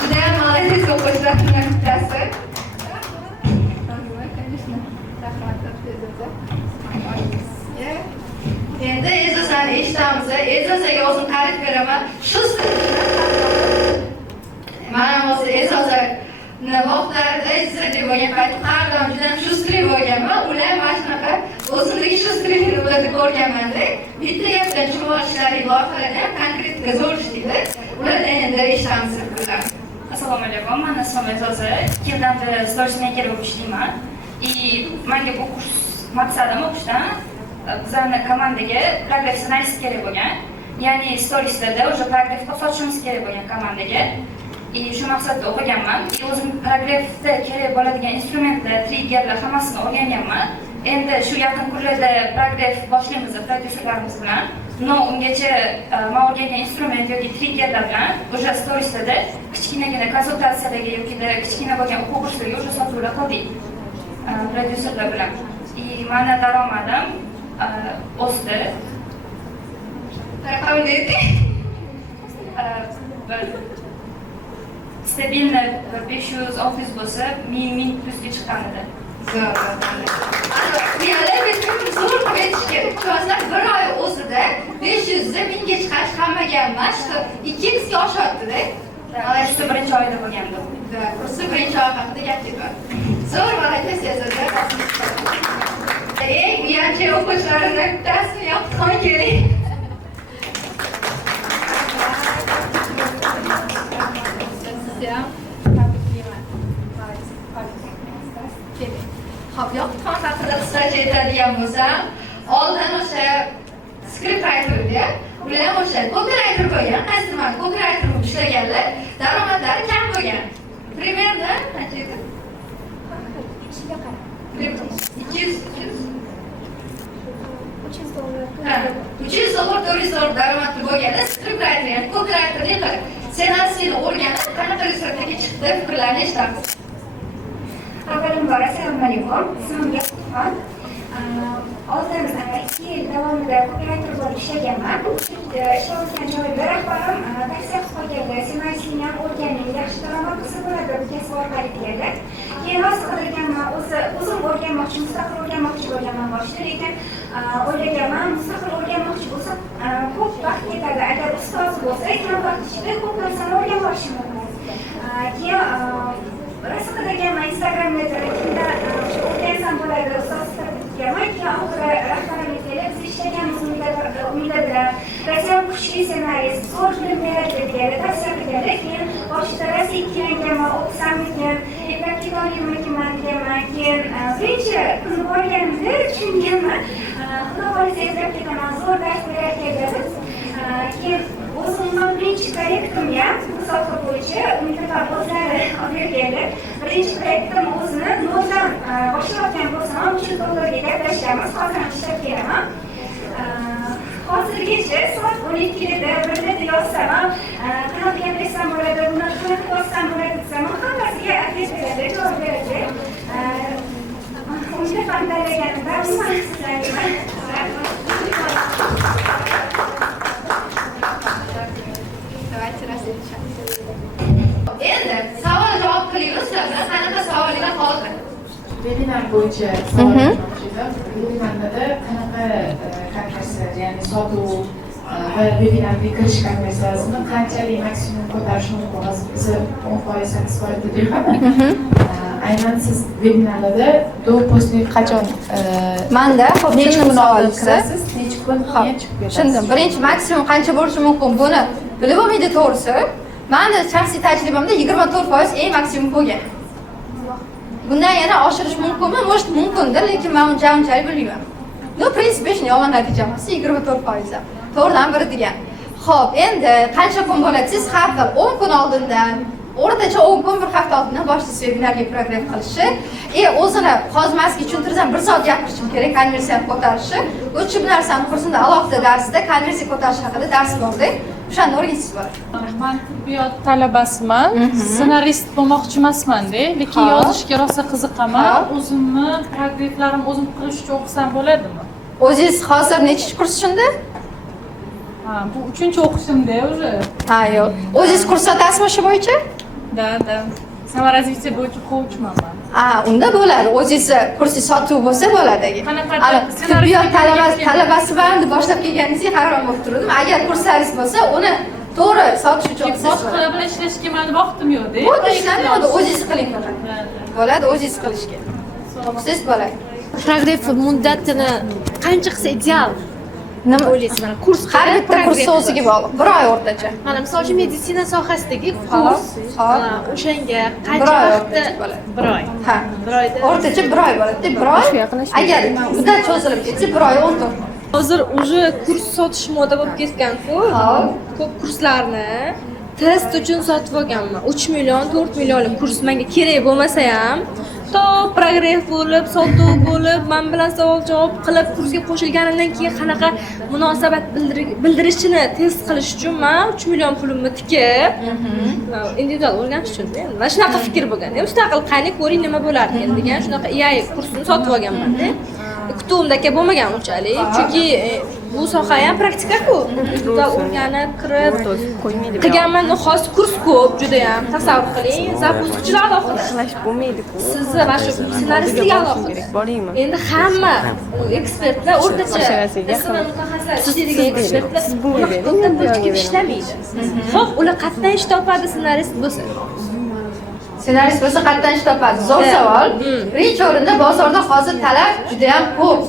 Juda ham молодец o'quvchilardan bittasi. Endi E'zozani eshitamiz. E'zozaga o'zim ta'rif beraman. Shu mana o'zi E'zoza vaqtlarida izrli bo'lgan paytda har doim juda ham shustri bo'lganman. Ular mana shunaqa o'zimdagi shustrilikni ularda ko'rganman-da. Bitta gap bilan jumlashlari loyihalarni ham konkretga zo'r ishlaydi. Ulardan endi eshitamiz fikrlar. Assalomu alaykum, men ismim E'zoza. 2 yildan beri storiesni ekib ishlayman. Menga bu kurs maqsadim o'qishdan bizlarni komandaga progress ssenarist kerak bo'lgan. Ya'ni storieslarda o'sha progressni sotishimiz kerak bo'lgan komandaga. Shu maqsadda o'qiganman. O'zim progressda kerak bo'ladigan instrumentlar, triggerlar hammasini o'rganganman. Endi shu yaqin kunlarda progress boshlaymiz prodyuserlarimiz bilan. Ungacha men o'rgangan instrument yoki triggerlar bilan o'sha storieslarda kichkinagina konsultatsiyalarga yoki kichkina bo'lgan o'quv kurslariga o'sha sotuvlar qildik prodyuserlar bilan. Meni daromadim o'sdi. Raqamni ayting. Stabilni 500-600 bo'lsa, 1000 plusga chiqqan edi. Zo'r. Real biz zo'r qilib kerak. Chozlar bir oy o'zida 500 dan 1000 ga chiqish hammaga emas, 2x ga oshadi-da. Kursi birinchi oyda bo'lgandi. Kursi birinchi oy haqida gap ketyapti. Zo'r, молодец, E'zoza. Eng yangi o'quvchilarimdan bittasini yoqtirgan keling. Hop, yoqutxon haqida qisqacha aytadigan bo'lsam, oldin o'sha skript writer-da, ular ham o'sha copywriter bo'lgan, qaysidir mana copywriter bo'lib ishlaganlar, daromadlari kam bo'lgan. Примерно qancha edi? 200 $400 daromadli bo'lganda skript writer, ya'ni copywriter deyiladi. Ssenariyni o'rganib, qanaqa resurslarga chiqdi, fikrlarni eshitamiz. Avvalambor assalomu alaykum. Ismim Yoqutxon. Oldin 2 yil davomida copywriter bo'lib ishlaganman. Ishlayotgan joyda rahbarim tavsiya qilib qo'yganlar, ssenariyni ham o'rganing, yaxshi daromad qilsa bo'ladi bu kasb orqali deganlar. Keyin rost qidirganman, o'zim o'rganmoqchi, mustaqil o'rganmoqchi bo'lganman boshida, lekin o'ylaganman, mustaqil o'rganmoqchi bo'lsam ko'p vaqt ketadi. Agar ustoz bo'lsa, kam vaqt ichida ko'p narsani o'rganib olishim mumkin. Keyin rost qidirganman, Instagramda kimda o'rgansam bo'ladi, ustoz sifatida keyin oxiri rahbarimga kelib, biz ishlaganmiz umida bilan Rossiya kuchli ssenariysi zo'r film beradi deganlar, tavsiya qilganlar. Keyin boshida Rossiyaga kelganman, o'qisammikin, eplab ketolmaymanman deganman. Keyin birinchi kuni borganimda tushunganman, xudo xohlasa eplab ketaman, zo'r dars berayotgan. Keyin o'zimni birinchi proyektimga bu soha bo'yicha unga o'zlari olib berganlar. Birinchi proyektim o'zini noldan boshlayotgan bo'lsam ham $300 gaplashamiz, hozir ham ishlab kelaman. Hozirgacha soat 12da birda yozsam ham qanaqa gaplashsam bo'ladi, buni qanaqa yozsam bo'ladi desam ham hammasiga adres beradi, javob beradi. Unga ham tanlaganimda umuman sizlarga Endi savol javob qilamiz. Qanaqa savollar qoldi? Webinar bo'yicha savol bermoqchi edim. Webinarda qanaqa konversiya, ya'ni sotuv va webinarga kirish konversiyasini qanchalik maksimum ko'tarish mumkin? Hozir biz 10% isbot deyapman. Aynan siz webinarlarda do posle qachon Manda xo'p tushundim savolni. kirasiz, necha kun keyin chiqib ketasiz? Tushundim. Birinchi maksimum qancha bo'lishi mumkin? Buni bilib olmaydi to'g'risi. Menda shaxsiy tajribamda 24% eng maksimum bo'lgan. Bundan yana oshirish mumkinmi? Может, mumkindir, lekin men unchalik bilmayman. No, prinsip shuni yomon natija emas, 24%. To'g'ridan biri degan. Xo'p, endi qancha kun bo'ladi? Siz har xil 10 kun oldindan, o'rtacha 10 kun bir hafta oldindan boshlaysiz webinarga program qilishni. O'zini hozirmasiga tushuntirsam 1 soat gapirishim kerak, konversiyani ko'tarishi. O'sha bu narsani kursida alohida darsda konversiya ko'tarish haqida dars bordi. O'shani o'rganasiz bor. Men tibbiyot talabasiman, ssenarist bo'lmoqchi emasman-da, lekin yozishga rosa qiziqaman. O'zimni proyektlarim o'zim qilish uchun o'qisam bo'ladimi? O'zingiz hozir nechi kurs shunda? Bu 3-o'qishimda уже. Ha, yo'q. O'zingiz kurs sotasizmi shu bo'yicha? Da. Samaraliksiya bo'yicha coachman men. Unda bo'ladi. O'zingiz kursi sotuv bo'lsa bo'ladi. Qanaqa tibbiyot talabasiman deb boshlab kelganingizga hayron bo'lib turdim. Agar kurslaringiz bo'lsa, uni to'g'ri sotish uchun boshqalar bilan ishlashga meni vaqtim yo'q-da. Bu ishlamaydi, o'zingiz qiling faqat. Bo'ladi, o'zingiz qilishga. Siz bo'ladi. Program muddatini qancha qilsa ideal? Nima o'ylaysiz? Mana kurs har bitta kurs o'ziga bog'liq. 1 oy o'rtacha. Mana misol uchun meditsina sohasidagi kurs, o'shanga qancha vaqtda 1 oy. Ha, 1 oyda. O'rtacha 1 oy bo'ladi. 1 oy. Agar muddat cho'zilib ketsa 1 oy 14. Hozir уже kurs sotish moda bo'lib ketgan-ku. Ko'p kurslarni test uchun sotib olganman. 3 million, 4 millionlik kurs menga kerak bo'lmasa ham, to progress bo'lib, sotuv bo'lib, men bilan savol-javob qilib kursga qo'shilganimdan keyin qanaqa munosabat bildirishini test qilish uchun men 3 million pulimni tikib, individual o'rganish uchun mana shunaqa fikr bo'lgan. Mustaqil qani ko'ring nima bo'lar ekan degan shunaqa AI kursini sotib olganman-da. Kutuvimda bo'lmagan unchalik, chunki bu soha ham praktika-ku. Individual o'rganib, kirib qilganman, xos kurs ko'p, juda ham tasavvur qiling, zapuschilar alohida. Ishlash bo'lmaydi-ku. Sizni va shu ssenaristga alohida. Endi hamma ekspertlar o'rtacha ismi mutaxassis ishlaydigan ekspertlar o'rtacha bo'lib ishlamaydi. Xo'p, ular qatdan ish topadi ssenarist bo'lsa. Ssenarist bo'lsa qatdan ish topadi. Zo'r savol. Birinchi o'rinda bozorda hozir talab juda ham ko'p.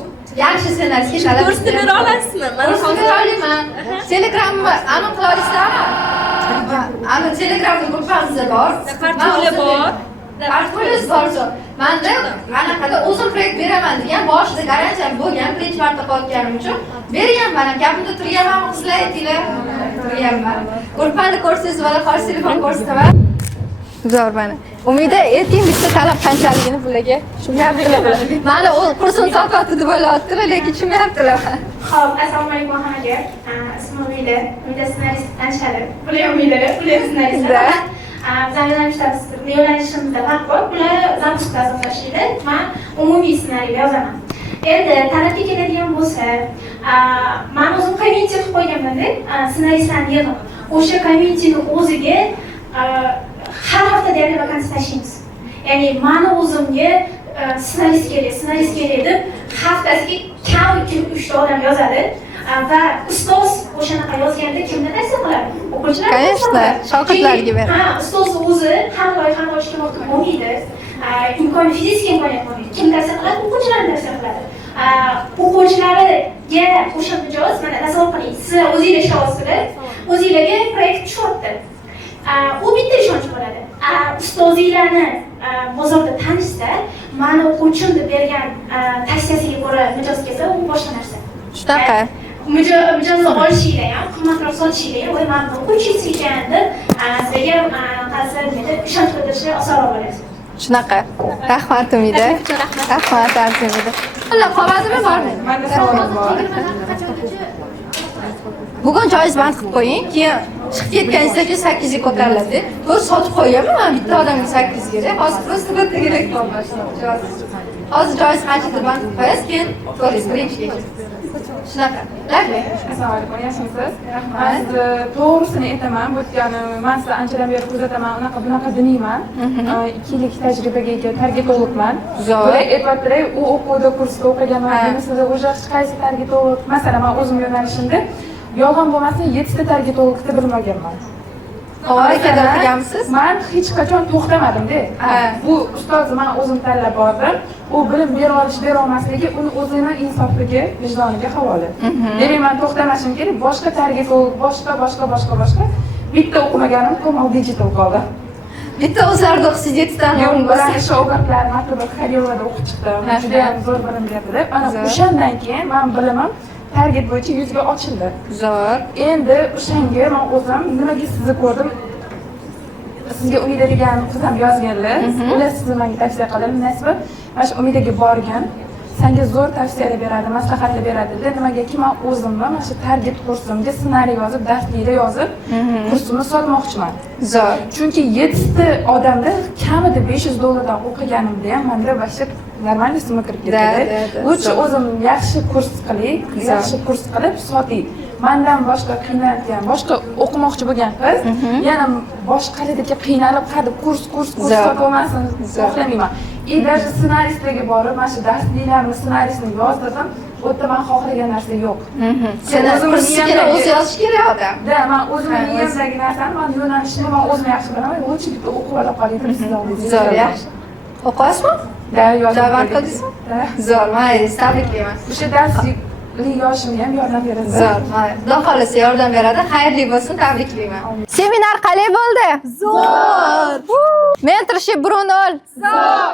Yaxshi ssenaristga talab. Kursni bera olasizmi? Mana hozir olaman. Telegramni aniq qila olasizmi? Ana Telegramda gruppamiz bor. Portfoli bor. portfolyosi borso. Menda anaqada o'zim proyekt beraman degan boshida garantiyam bo'lgan, birinchi marta qotganim uchun berganman. Gapimda turganman, qizlar aytinglar. Turganman. Ko'rpani ko'rsangiz mana qarshi telefon ko'rsataman. Zo'r mana. Umida ayting bitta talab qanchaligini bularga tushunmayaptilar. Mana u kursini soqotdi deb o'ylayaptilar, lekin tushunmayaptilar. Xo'p, assalomu alaykum hammaga. Ismim Umida. Umida ssenarist tanishadi. Bular ham Umida, bular ssenaristlar. Bizning yo'nalishimizda farq bor. Bular zapuskda asoslanishadi. Men umumiy ssenariy yozaman. Endi talabga keladigan bo'lsa, men o'zim community qilib qo'yganman-da, ssenaristlarni yig'ib. O'sha communityni o'ziga har hafta deyarli vakansiya tashlaymiz. Ya'ni meni o'zimga ssenarist kerak deb haftasiga kam 2-3 ta odam yozadi va ustoz o'shanaqa yozganda kimni tavsiya qiladi? O'quvchilar. Конечно, shogirdlarga beradi. Ha, ustoz o'zi ham loyihani ochishga bo'lmaydi. Fizik imkoniyat bo'lmaydi. Kim tavsiya qiladi? O'quvchilar tavsiya qiladi. O'quvchilariga o'sha mijoz, mana tasavvur qiling, sizlar o'zingizlar ishlayapsizlar, o'zingizlarga proyekt tushyapti. U bitta ishonch bo'ladi. Ustozinglarni bozorda tanishsa, meni o'quvchim deb bergan tavsiyasiga ko'ra mijoz kelsa, u boshqa narsa. Shunaqa. Mijozni olishinglar ham, qimmatroq sotishinglar ham, voy meni o'quvchingiz ekan deb sizlarga qanday ishonch bildirishni osonroq bo'ladi. Shunaqa. Rahmat Umida. Rahmat Umida. Alloh qog'ozimi bormi? Menda savol bor. Bugun joiz band qilib qo'ying, keyin chiqib ketganingizda 8 ga ko'tariladi. To'g'ri sotib qo'yaman, men bitta odamga 8 kerak. Hozir просто bitta kerak bo'lmasa. Hozir joiz qanchadir band qilib qo'yasiz, keyin to'g'ri birinchi kecha. Shunaqa. Rahmat. Assalomu alaykum, yaxshimisiz? Men to'g'risini aytaman, bu ya'ni men sizga anchadan beri kuzataman, bunaqa diniyman. 2 yillik tajribaga ega targetologman. Bular aytibdilar, u o'quvda kursda o'qiganman, sizlar o'sha hech qaysi targetolog, masalan, men o'zim yo'nalishimda yolg'on bo'lmasin 7 ta targetologni bilmaganman. To'g'ri o'qiganmisiz? Men hech qachon to'xtamadim-da. Bu ustozni men o'zim tanlab bordim. U bilim bera olmasligi uni o'zini insofiga, vijdoniga havola. Demak, men to'xtamashim kerak. Boshqa targetolog, boshqa. Bitta o'qimaganim Komal Digital qoldi. Bitta o'zlarida o'qisiz 7 ta yo'q, bilan shogirdlar maktabda Xayriyovada o'qib chiqdim. Juda ham zo'r bilim berdilar. Ana o'shandan keyin men bilimim target bo'yicha 100 ga ochildi. Zo'r. Endi o'shanga men o'zim nimaga sizni ko'rdim? Sizga Umida degan qiz ham yozganlar. Ular sizni menga tavsiya qildi. Munosabat mana shu Umidaga borgan. Senga zo'r tavsiyalar beradi, maslahatlar beradi. Nimagaki men o'zimni mana shu target kursimga ssenariy yozib, darsliklar yozib, kursimni sotmoqchiman. Zo'r. Chunki 7 ta odamda kamida $500 dan o'qiganimda ham menda vaqti normalniy summa kirib ketadi. Lutchi o'zim yaxshi kurs qilib sotay. Mendan boshqa qiynalgan, boshqa o'qimoqchi bo'lgan qiz, yana boshqalardagi qiynalib, qadib kurs sotib olmasin, xohlamayman. Даже ssenaristlarga borib, mana shu darsliklarni ssenaristni yozdirdim. U yerda men xohlagan narsa yo'q. Sen o'zingizga o'zi yozish kerak odam. Da, men o'zimning miyamdagi narsani, men yo'nalishni men o'zim yaxshi bilaman. Lutchi bitta o'qib olib qolay deb sizlarga. Zo'r, yaxshi. O'qiyapsizmi? Da, yozib qildingizmi? Zo'r, mayli, tabriklayman. O'sha darslik yoshimga ham yordam beradi. Zo'r, mayli. Xudo xolasa yordam beradi. Xayrli bo'lsin, tabriklayman. Seminar qalay bo'ldi? Zo'r. Mentorship Brunol. Zo'r.